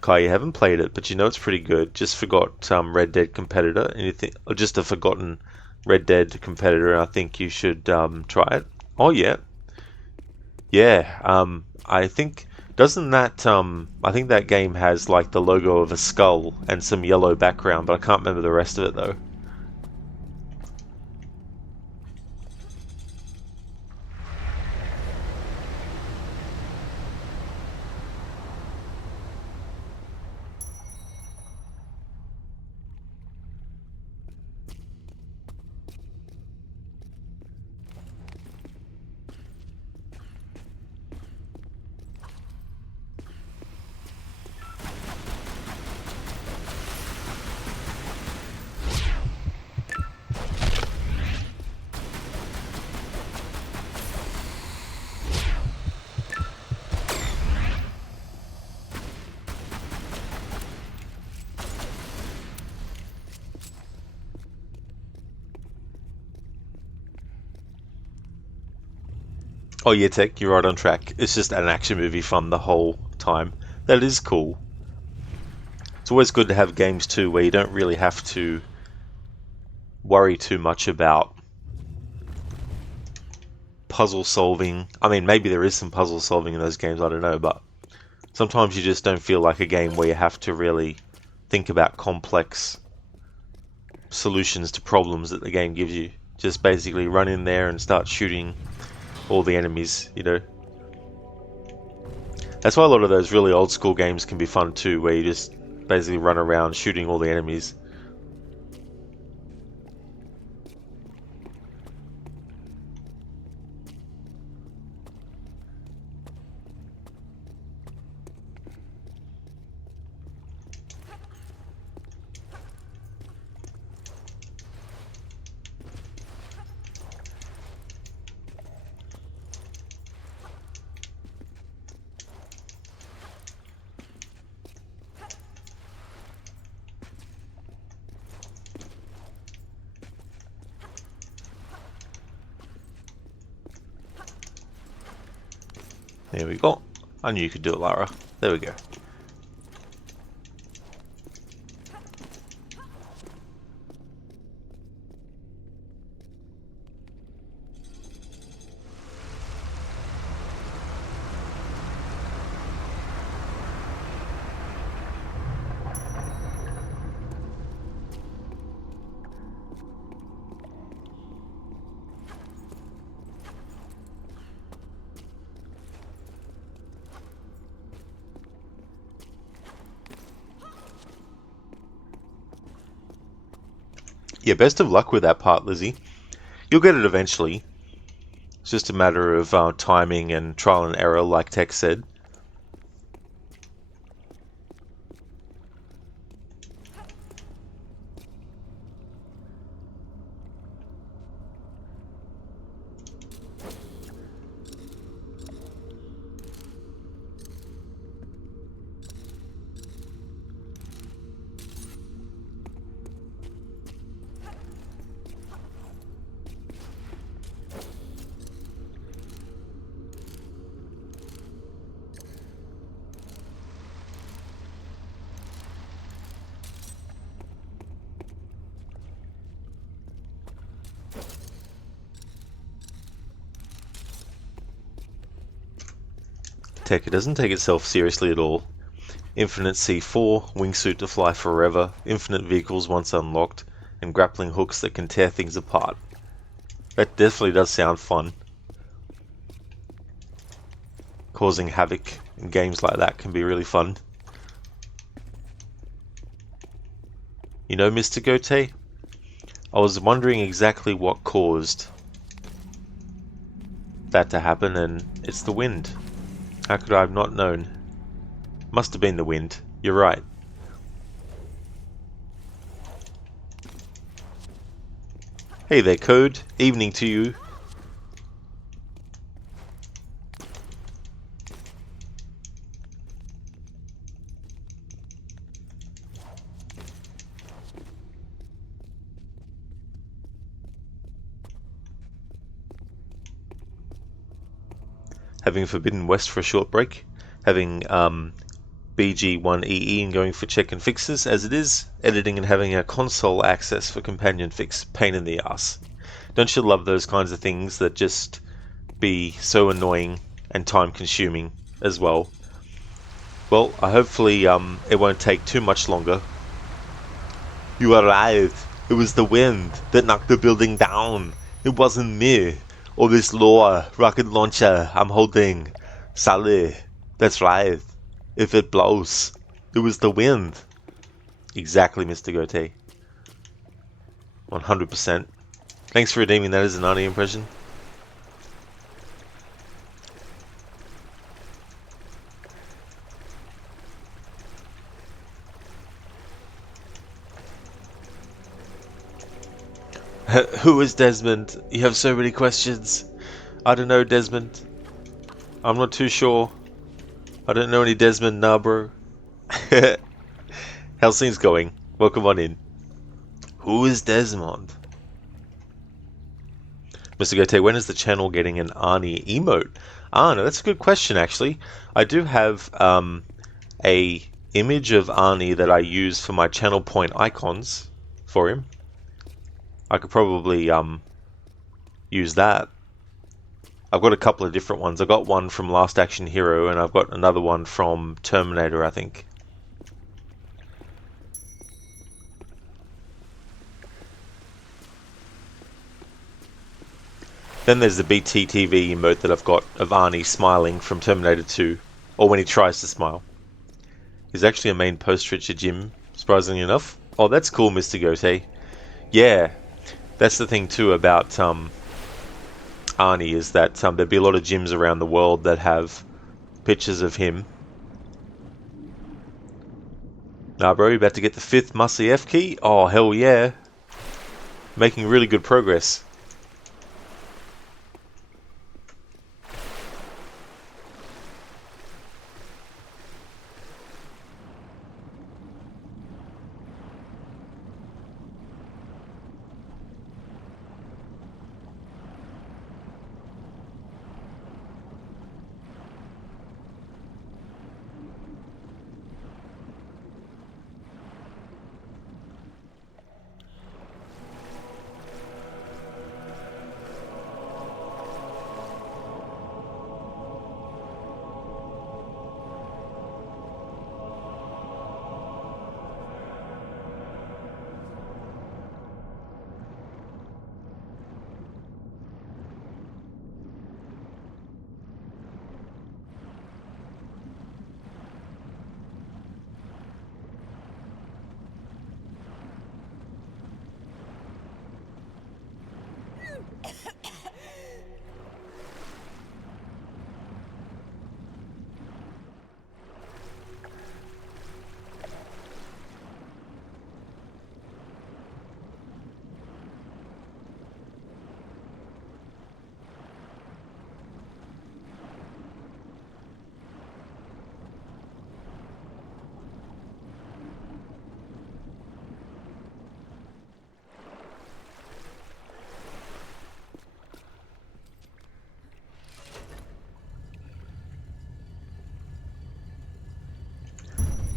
Kai, you haven't played it, but you know it's pretty good. Just forgot Red Dead competitor, and you think, or just a forgotten Red Dead competitor. I think you should try it. Oh yeah, yeah. I think doesn't that I think that game has like the logo of a skull and some yellow background, but I can't remember the rest of it though. Oh yeah, Tech, you're right on track. It's just an action movie fun the whole time. That is cool. It's always good to have games too where you don't really have to worry too much about puzzle solving. I mean, maybe there is some puzzle solving in those games, I don't know, but sometimes you just don't feel like a game where you have to really think about complex solutions to problems that the game gives you. Just basically run in there and start shooting all the enemies, you know. That's why a lot of those really old school games can be fun too, where you just basically run around shooting all the enemies. There we go. I knew you could do it, Lara. There we go. Yeah, best of luck with that part, Lizzie. You'll get it eventually. It's just a matter of timing and trial and error, like Tech said. Tech, it doesn't take itself seriously at all. Infinite C4, wingsuit to fly forever, infinite vehicles once unlocked, and grappling hooks that can tear things apart. That definitely does sound fun. Causing havoc in games like that can be really fun. You know, Mr. Gote, I was wondering exactly what caused that to happen, and it's the wind. How could I have not known? Must have been the wind. You're right. Hey there, Code. Evening to you. Having Forbidden West for a short break, having BG1EE and going for check and fixes as it is, editing and having a console access for companion fix, pain in the ass. Don't you love those kinds of things that just be so annoying and time consuming as well? Well, hopefully it won't take too much longer. You are right. It was the wind that knocked the building down. It wasn't me. Or this lore rocket launcher I'm holding. Sally, that's right. If it blows, it was the wind. Exactly, Mr. Gote. 100%. Thanks for redeeming that as an Arnie impression. Who is Desmond? You have so many questions. I don't know, Desmond. I'm not too sure. I don't know any Desmond, nah, bro. How's things going? Welcome on in. Who is Desmond? Mr. Gote, when is the channel getting an Arnie emote? Ah, no, that's a good question, actually. I do have a image of Arnie that I use for my channel point icons for him. I could probably use that. I've got a couple of different ones. I've got one from Last Action Hero, and I've got another one from Terminator, I think. Then there's the BTTV emote that I've got of Arnie smiling from Terminator 2, or when he tries to smile. He's actually a main post-Richard Jim, surprisingly enough. Oh, that's cool, Mr. Gote. Yeah, that's the thing too about Arnie, is that there'd be a lot of gyms around the world that have pictures of him. Nah, bro, you about to get the 5th Muscle F key? Oh, hell yeah. Making really good progress.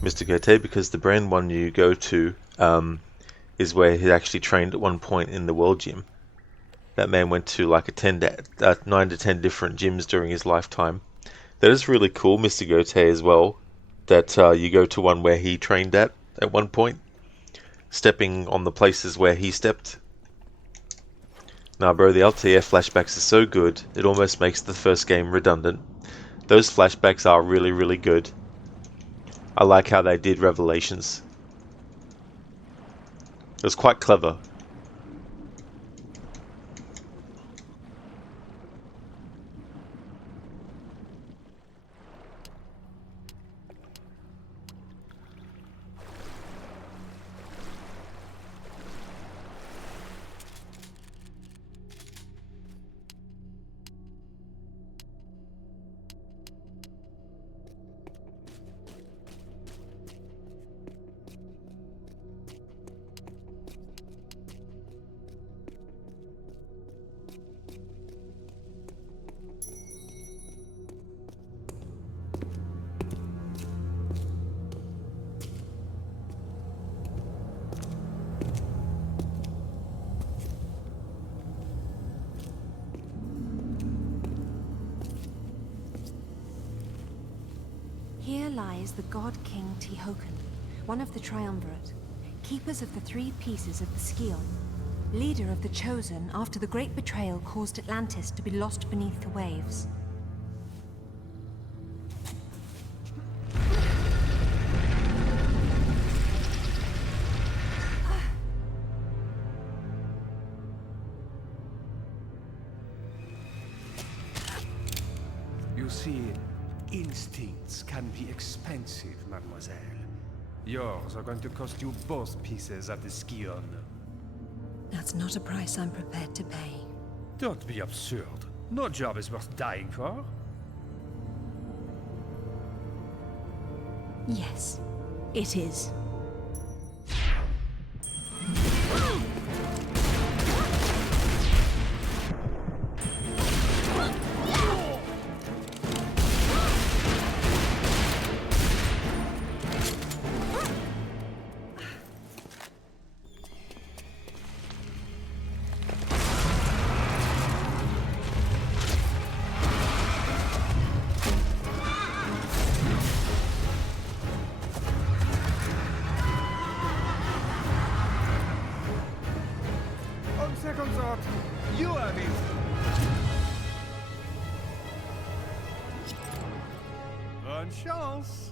Mr. Gote, because the brand one you go to is where he actually trained at one point in the World Gym. That man went to like 9 to 10 different gyms during his lifetime. That is really cool, Mr. Gote, as well, that you go to one where he trained at one point, stepping on the places where he stepped. Nah, bro, the LTF flashbacks are so good, it almost makes the first game redundant. Those flashbacks are really, really good. I like how they did Revelations. It was quite clever. Here lies the God King Tehokan, one of the Triumvirate, keepers of the 3 pieces of the Scion, leader of the Chosen after the great betrayal caused Atlantis to be lost beneath the waves. You see, instincts can be expensive, mademoiselle. Yours are going to cost you both pieces of the Scion. That's not a price I'm prepared to pay. Don't be absurd. No job is worth dying for. Yes, it is. Bonne chance.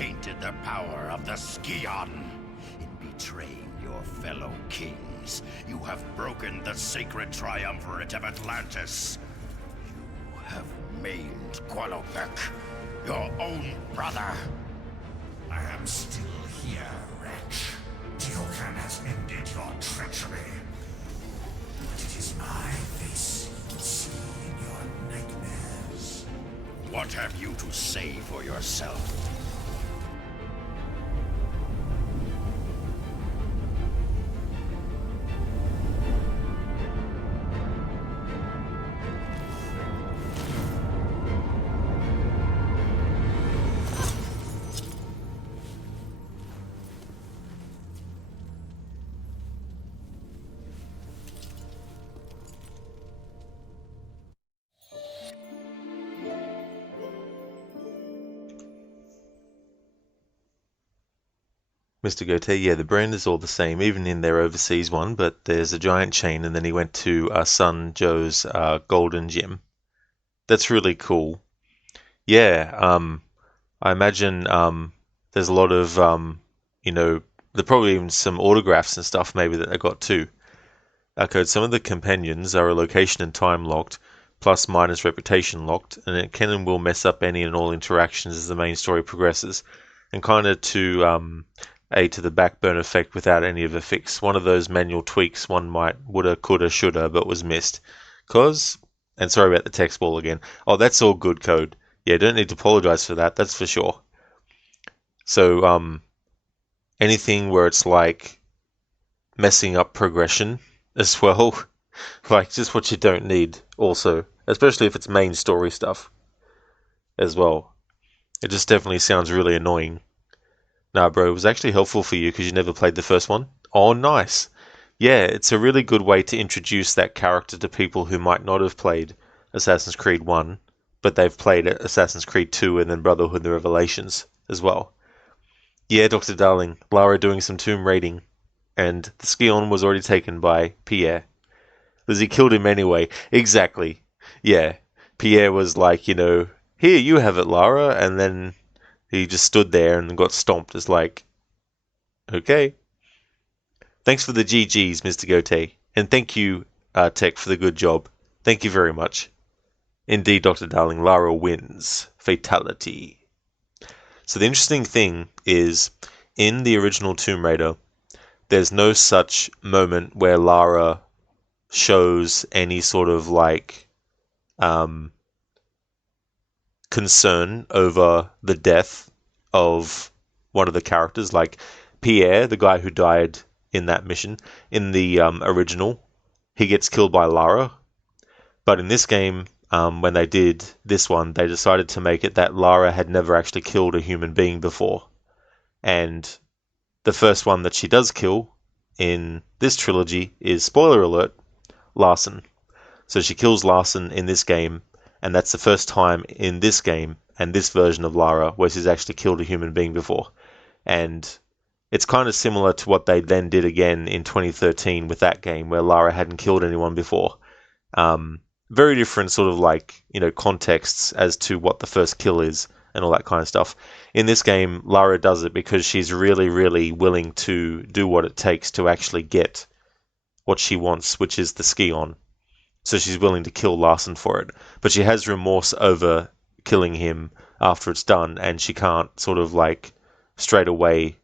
tainted the power of the Scion. In betraying your fellow kings, you have broken the sacred triumvirate of Atlantis. You have maimed Qualopec, your own brother. I am still here, wretch. Tiokan has ended your treachery. But it is my face you will see in your nightmares. What have you to say for yourself? Mr. Gote, yeah, the brand is all the same, even in their overseas one, but there's a giant chain, and then he went to Son Joe's Golden Gem. That's really cool. Yeah, I imagine there's a lot of, there probably even some autographs and stuff maybe that they got too. Code, some of the companions are a location and time locked, plus minus reputation locked, and it can and will mess up any and all interactions as the main story progresses, and kind of to aid to the backburn effect without any of a fix. One of those manual tweaks one might woulda, coulda, shoulda, but was missed. And sorry about the text ball again. Oh, that's all good code. Yeah, don't need to apologize for that, that's for sure. So, anything where it's like messing up progression as well, Like, just what you don't need, also. Especially if it's main story stuff as well. It just definitely sounds really annoying. Nah, bro, it was actually helpful for you because you never played the first one. Oh, nice. Yeah, it's a really good way to introduce that character to people who might not have played Assassin's Creed 1, but they've played Assassin's Creed 2 and then Brotherhood and the Revelations as well. Yeah, Dr. Darling, Lara doing some tomb raiding, and the Scion was already taken by Pierre. Because he killed him anyway. Exactly. Yeah. Pierre was like, here, you have it, Lara, and then he just stood there and got stomped. It's like, okay. Thanks for the GGs, Mr. Gote. And thank you, Tech, for the good job. Thank you very much. Indeed, Dr. Darling, Lara wins. Fatality. So the interesting thing is, in the original Tomb Raider, there's no such moment where Lara shows any sort of concern over the death of one of the characters, like Pierre, the guy who died in that mission. In the original, he gets killed by Lara, but in this game, when they did this one, they decided to make it that Lara had never actually killed a human being before, and the first one that she does kill in this trilogy is, spoiler alert, Larson. So she kills Larson in this game, and that's the first time in this game and this version of Lara where she's actually killed a human being before. And it's kind of similar to what they then did again in 2013 with that game where Lara hadn't killed anyone before. Very different sort of contexts as to what the first kill is and all that kind of stuff. In this game, Lara does it because she's really, really willing to do what it takes to actually get what she wants, which is the Scion. So she's willing to kill Larson for it. But she has remorse over killing him after it's done, and she can't sort of straight away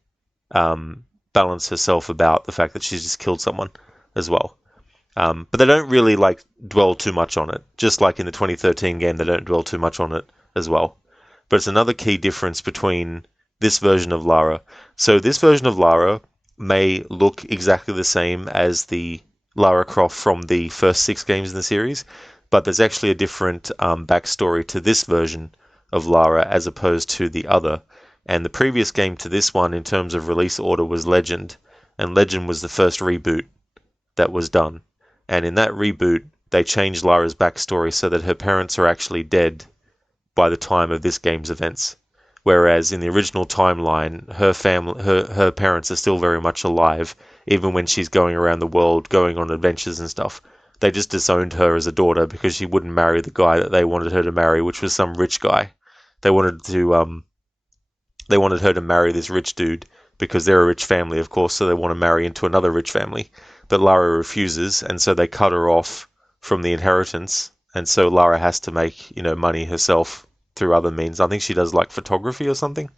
balance herself about the fact that she's just killed someone as well. But they don't really dwell too much on it. Just like in the 2013 game, they don't dwell too much on it as well. But it's another key difference between this version of Lara. So this version of Lara may look exactly the same as the Lara Croft from the first 6 games in the series, but there's actually a different backstory to this version of Lara as opposed to the other. And the previous game to this one in terms of release order was Legend, and Legend was the first reboot that was done. And in that reboot, they changed Lara's backstory so that her parents are actually dead by the time of this game's events. Whereas in the original timeline, her parents are still very much alive, even when she's going around the world, going on adventures and stuff. They just disowned her as a daughter because she wouldn't marry the guy that they wanted her to marry, which was some rich guy. They wanted her to marry this rich dude because they're a rich family, of course, so they want to marry into another rich family. But Lara refuses, and so they cut her off from the inheritance, and so Lara has to make, money herself through other means. I think she does photography or something.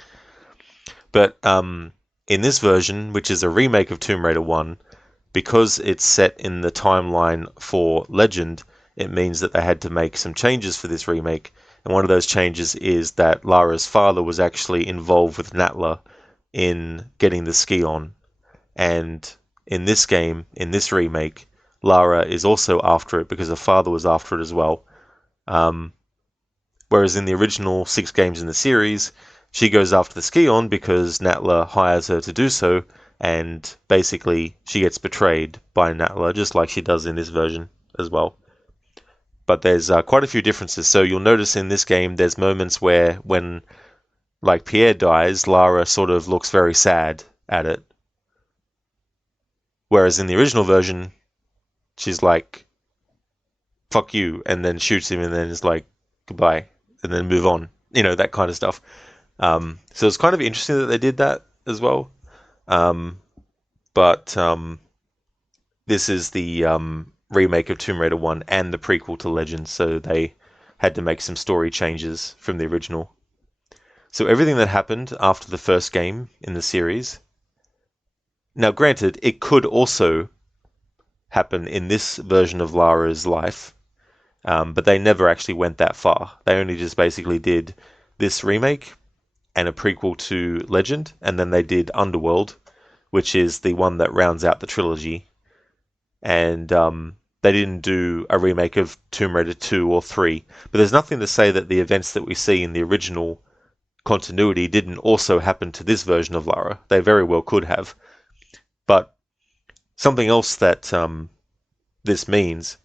But in this version, which is a remake of Tomb Raider 1, because it's set in the timeline for Legend, it means that they had to make some changes for this remake. And one of those changes is that Lara's father was actually involved with Natla in getting the Scion. And in this game, in this remake, Lara is also after it because her father was after it as well. Whereas in the original 6 games in the series, she goes after the Scion because Natla hires her to do so, and basically she gets betrayed by Natla, just like she does in this version as well. But there's quite a few differences. So you'll notice in this game there's moments where when Pierre dies, Lara sort of looks very sad at it. Whereas in the original version, she's like, fuck you, and then shoots him and then is like, goodbye, and then move on. That kind of stuff. So it's kind of interesting that they did that as well. But this is the remake of Tomb Raider 1 and the prequel to Legend, so they had to make some story changes from the original. So everything that happened after the first game in the series, now granted, it could also happen in this version of Lara's life, but they never actually went that far. They only just basically did this remake and a prequel to Legend, and then they did Underworld, which is the one that rounds out the trilogy. And they didn't do a remake of Tomb Raider 2 or 3. But there's nothing to say that the events that we see in the original continuity didn't also happen to this version of Lara. They very well could have. But something else that this means,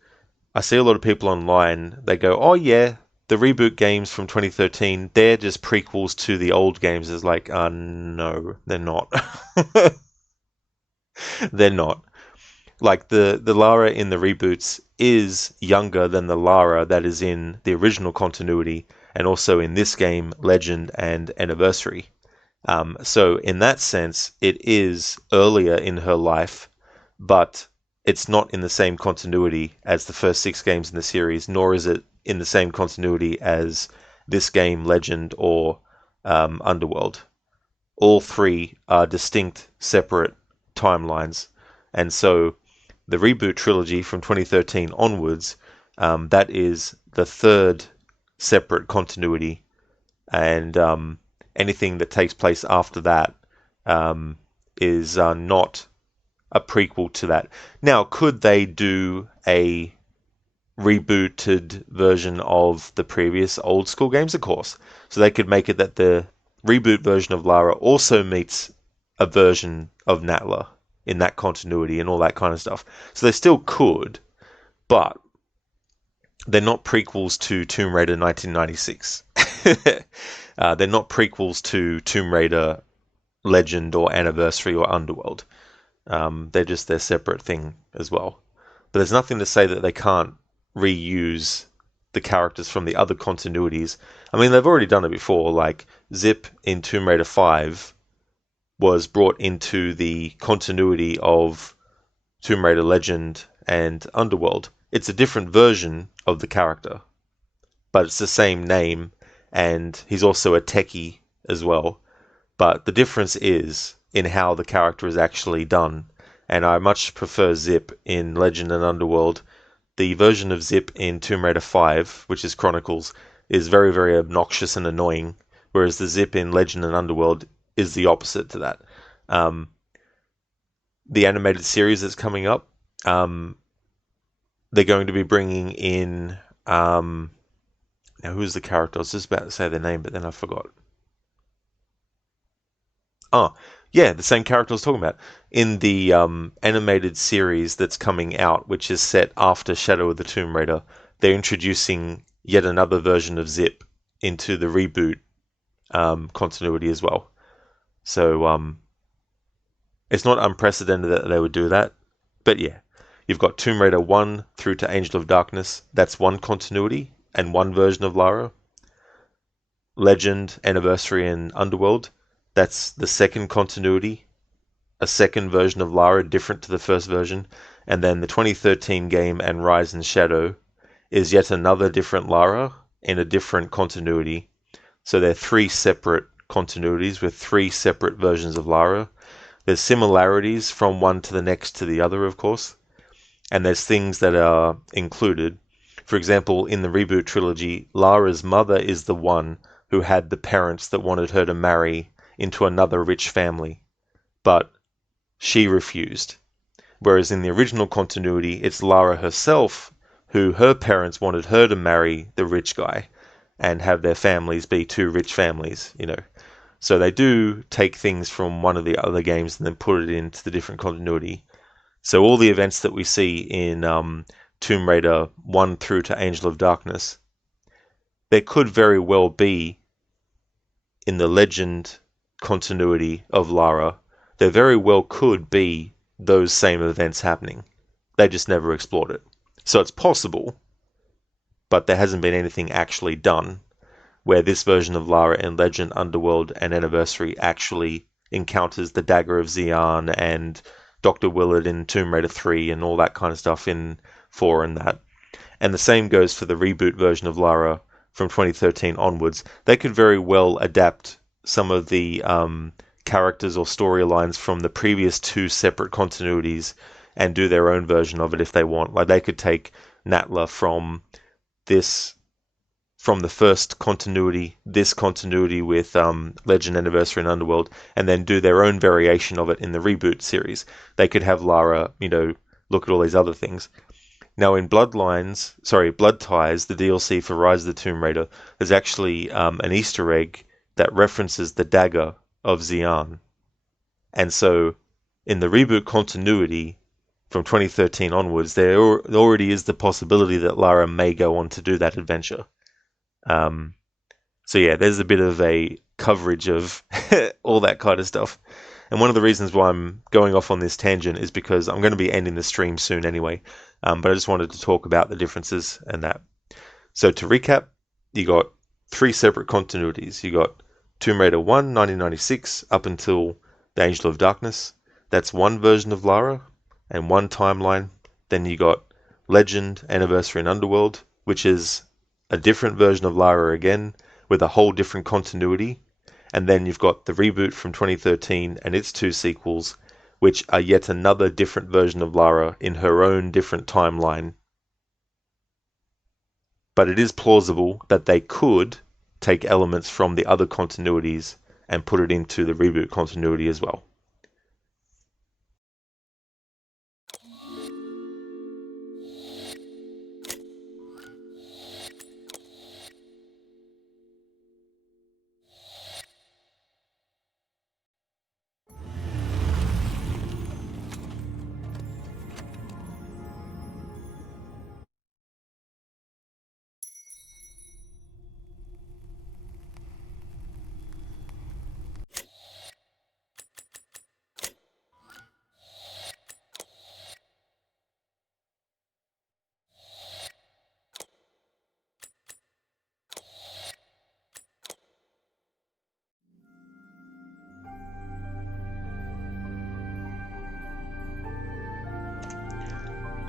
I see a lot of people online, they go, oh yeah, the reboot games from 2013, they're just prequels to the old games. It's like, no, they're not. They're not. Like, the Lara in the reboots is younger than the Lara that is in the original continuity, and also in this game, Legend and Anniversary. So in that sense, it is earlier in her life, but it's not in the same continuity as the first 6 games in the series, nor is it in the same continuity as this game, Legend, or Underworld. All 3 are distinct, separate timelines. And so the reboot trilogy from 2013 onwards, that is the 3rd separate continuity. And anything that takes place after that is not a prequel to that. Now, could they do a rebooted version of the previous old school games? Of course. So they could make it that the reboot version of Lara also meets a version of Natla in that continuity and all that kind of stuff. So they still could, but they're not prequels to Tomb Raider 1996. They're not prequels to Tomb Raider Legend or Anniversary or Underworld. They're just their separate thing as well. But there's nothing to say that they can't reuse the characters from the other continuities. I mean, they've already done it before. Like, Zip in Tomb Raider 5 was brought into the continuity of Tomb Raider Legend and Underworld. It's a different version of the character, but it's the same name, and he's also a techie as well. But the difference is in how the character is actually done, and I much prefer Zip in Legend and Underworld. The version of Zip in Tomb Raider 5, which is Chronicles, is very, very obnoxious and annoying, whereas the Zip in Legend and Underworld is the opposite to that. The animated series that's coming up, they're going to be bringing in... now, who's the character? I was just about to say their name, but then I forgot. Oh, yeah, the same character I was talking about. In the animated series that's coming out, which is set after Shadow of the Tomb Raider, they're introducing yet another version of Zip into the reboot continuity as well. So it's not unprecedented that they would do that. But yeah, you've got Tomb Raider 1 through to Angel of Darkness. That's one continuity and one version of Lara. Legend, Anniversary, and Underworld. That's the second continuity, a second version of Lara different to the first version. And then the 2013 game and Rise and Shadow is yet another different Lara in a different continuity. So they're 3 separate continuities with 3 separate versions of Lara. There's similarities from one to the next to the other, of course. And there's things that are included. For example, in the reboot trilogy, Lara's mother is the one who had the parents that wanted her to marry into another rich family, but she refused. Whereas in the original continuity, it's Lara herself who her parents wanted her to marry the rich guy and have their families be 2 rich families, you know. So they do take things from one of the other games and then put it into the different continuity. So all the events that we see in Tomb Raider 1 through to Angel of Darkness, there could very well be in the Legend continuity of Lara, there very well could be those same events happening. They just never explored it. So it's possible, but there hasn't been anything actually done where this version of Lara in Legend, Underworld, and Anniversary actually encounters the Dagger of Xian and Dr. Willard in Tomb Raider 3 and all that kind of stuff in 4 and that. And the same goes for the reboot version of Lara from 2013 onwards. They could very well adapt some of the characters or storylines from the previous 2 separate continuities and do their own version of it if they want. Like, they could take Natla from the first continuity, this continuity with Legend, Anniversary, and Underworld, and then do their own variation of it in the reboot series. They could have Lara, look at all these other things. Now in Blood Ties, the DLC for Rise of the Tomb Raider, there's actually an Easter egg that references the dagger of Xi'an. And so in the reboot continuity from 2013 onwards, there already is the possibility that Lara may go on to do that adventure. So yeah, there's a bit of a coverage of all that kind of stuff. And one of the reasons why I'm going off on this tangent is because I'm going to be ending the stream soon anyway. But I just wanted to talk about the differences and that. So to recap, you got 3 separate continuities. You got Tomb Raider 1, 1996, up until The Angel of Darkness. That's one version of Lara and one timeline. Then you got Legend, Anniversary, and Underworld, which is a different version of Lara again, with a whole different continuity. And then you've got the reboot from 2013 and its 2 sequels, which are yet another different version of Lara in her own different timeline. But it is plausible that they could take elements from the other continuities and put it into the reboot continuity as well.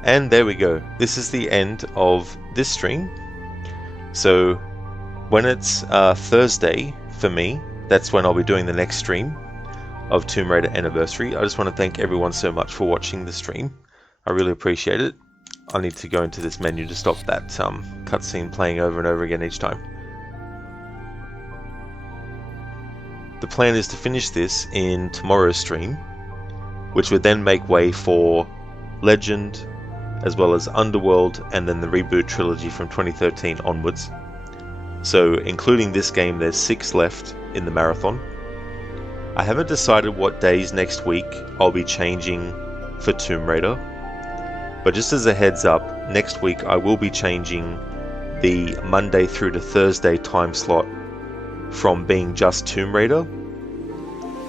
And there we go. This is the end of this stream. So when it's Thursday for me, that's when I'll be doing the next stream of Tomb Raider Anniversary. I just want to thank everyone so much for watching the stream. I really appreciate it. I need to go into this menu to stop that cutscene playing over and over again each time. The plan is to finish this in tomorrow's stream, which would then make way for Legend, as well as Underworld, and then the reboot trilogy from 2013 onwards. So including this game, there's 6 left in the marathon. I haven't decided what days next week I'll be changing for Tomb Raider, but just as a heads up, next week I will be changing the Monday through to Thursday time slot from being just Tomb Raider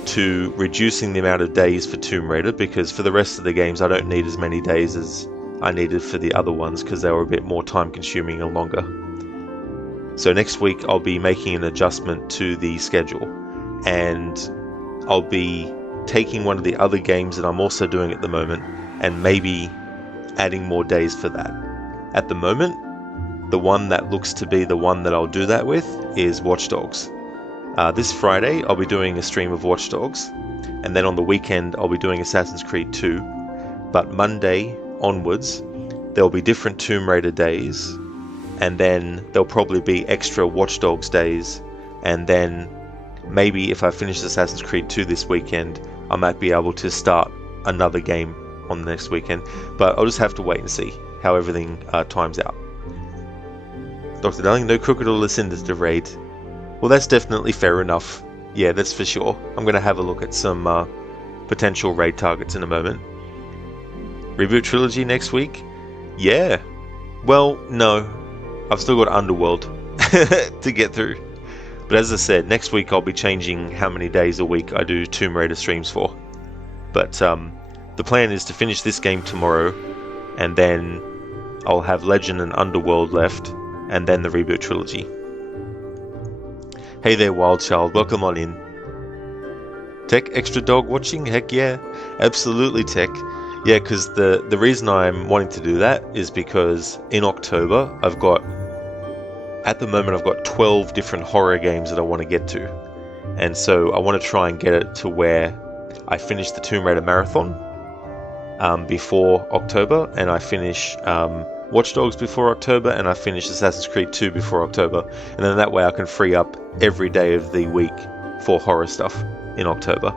to reducing the amount of days for Tomb Raider, because for the rest of the games I don't need as many days as I needed for the other ones because they were a bit more time consuming and longer. So next week I'll be making an adjustment to the schedule, and I'll be taking one of the other games that I'm also doing at the moment and maybe adding more days for that. At the moment, the one that looks to be the one that I'll do that with is Watch Dogs. This Friday I'll be doing a stream of Watch Dogs, and then on the weekend I'll be doing Assassin's Creed 2, but Monday onwards there'll be different Tomb Raider days, and then there'll probably be extra Watch Dogs days, and then maybe if I finish Assassin's Creed 2 this weekend, I might be able to start another game on the next weekend, but I'll just have to wait and see how everything times out. Dr. Darling, no crooked or Lucinda to raid. Well, that's definitely fair enough. Yeah, that's for sure. I'm going to have a look at some potential raid targets in a moment. Reboot trilogy next week? Yeah. Well, no. I've still got Underworld to get through. But as I said, next week I'll be changing how many days a week I do Tomb Raider streams for. But the plan is to finish this game tomorrow, and then I'll have Legend and Underworld left, and then the reboot trilogy. Hey there, Wild Child. Welcome on in. Tech Extra Dog watching? Heck yeah. Absolutely, Tech. Yeah, because the reason I'm wanting to do that is because in October, at the moment I've got 12 different horror games that I want to get to. And so I want to try and get it to where I finish the Tomb Raider marathon before October, and I finish Watch Dogs before October, and I finish Assassin's Creed 2 before October. And then that way I can free up every day of the week for horror stuff in October.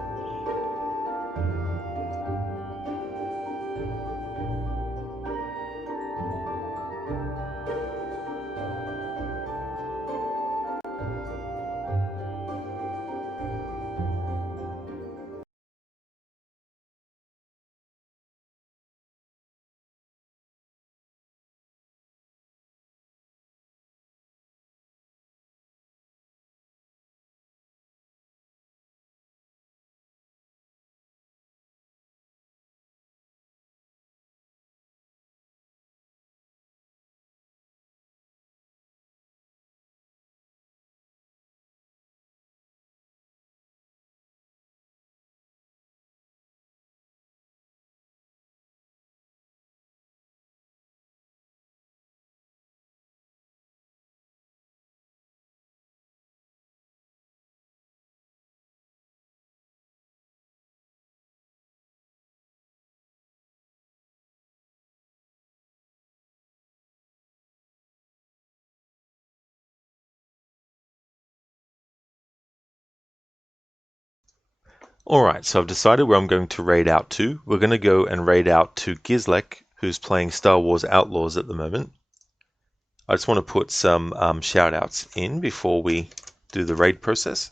Alright, so I've decided where I'm going to raid out to. We're going to go and raid out to Gizlek, who's playing Star Wars Outlaws at the moment. I just want to put some shout-outs in before we do the raid process.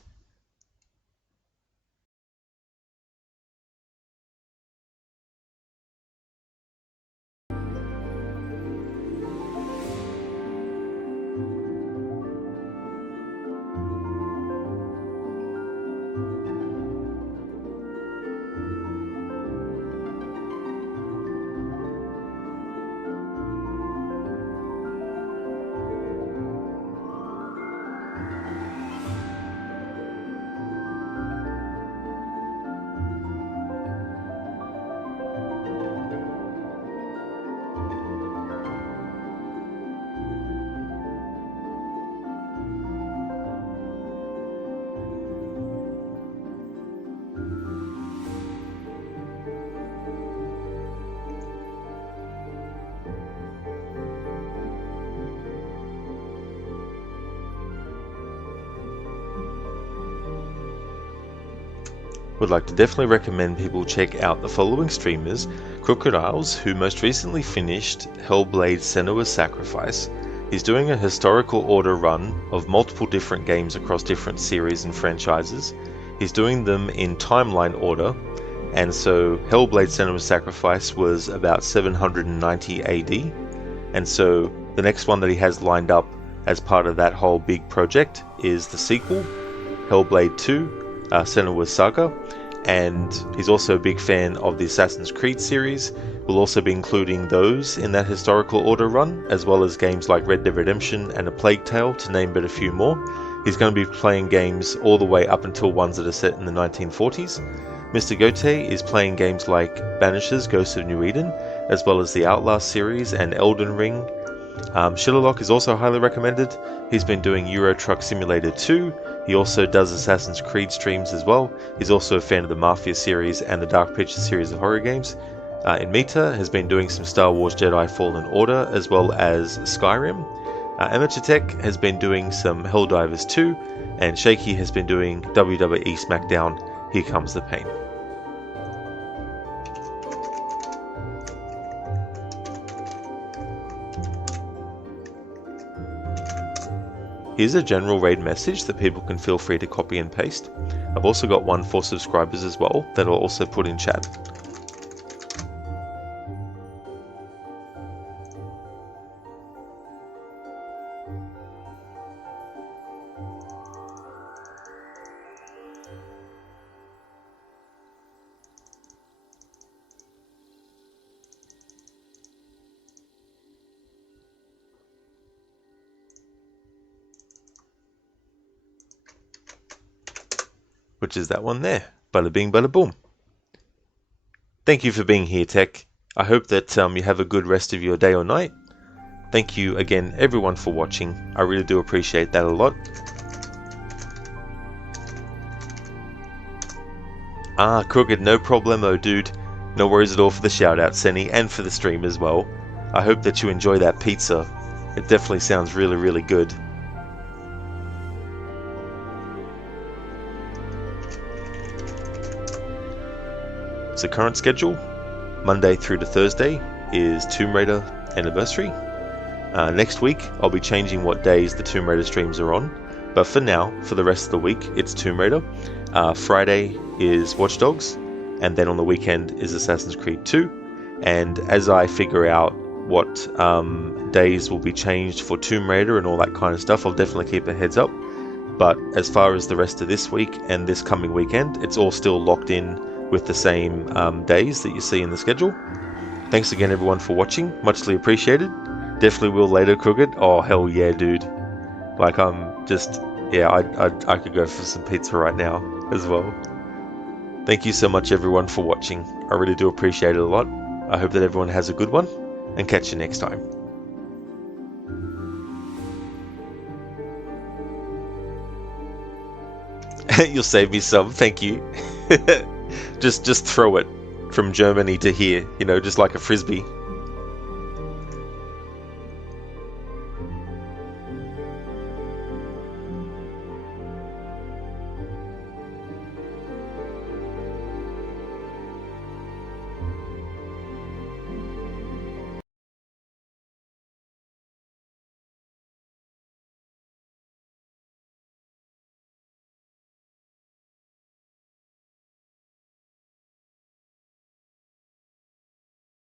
Would like to definitely recommend people check out the following streamers: Crocodiles, who most recently finished Hellblade: Senua's Sacrifice. He's doing a historical order run of multiple different games across different series and franchises. He's doing them in timeline order, and so Hellblade: Senua's Sacrifice was about 790 AD, and so the next one that he has lined up as part of that whole big project is the sequel, Hellblade 2, Senua's Saga, and he's also a big fan of the Assassin's Creed series. We'll also be including those in that historical order run, as well as games like Red Dead Redemption and A Plague Tale, to name but a few more. He's going to be playing games all the way up until ones that are set in the 1940s. Mr. Gote is playing games like Banishers, Ghosts of New Eden, as well as the Outlast series and Elden Ring. Shillerlock is also highly recommended. He's been doing Euro Truck Simulator 2. He also does Assassin's Creed streams as well. He's also a fan of the Mafia series and the Dark Pictures series of horror games. Inmita has been doing some Star Wars Jedi Fallen Order as well as Skyrim. Amateur Tech has been doing some Helldivers 2, and Shaky has been doing WWE SmackDown Here Comes the Pain. Here's a general raid message that people can feel free to copy and paste. I've also got one for subscribers as well that I'll also put in chat. Which is that one there. Bada bing, bada boom. Thank you for being here, Tech. I hope that you have a good rest of your day or night. Thank you again, everyone, for watching. I really do appreciate that a lot. Crooked, no problemo, dude. No worries at all for the shout out, Senny, and for the stream as well. I hope that you enjoy that pizza. It definitely sounds really, really good. So current schedule, Monday through to Thursday is Tomb Raider Anniversary. Next week, I'll be changing what days the Tomb Raider streams are on. But for now, for the rest of the week, it's Tomb Raider. Friday is Watch Dogs. And then on the weekend is Assassin's Creed 2. And as I figure out what days will be changed for Tomb Raider and all that kind of stuff, I'll definitely keep a heads up. But as far as the rest of this week and this coming weekend, it's all still locked in with the same days that you see in the schedule. Thanks again, everyone, for watching. Muchly appreciated. Definitely will later, Crooked. Oh, hell yeah, dude. Like, I'm just... yeah, I could go for some pizza right now as well. Thank you so much, everyone, for watching. I really do appreciate it a lot. I hope that everyone has a good one, and catch you next time. You'll save me some, thank you. Just throw it from Germany to here, you know, just like a frisbee.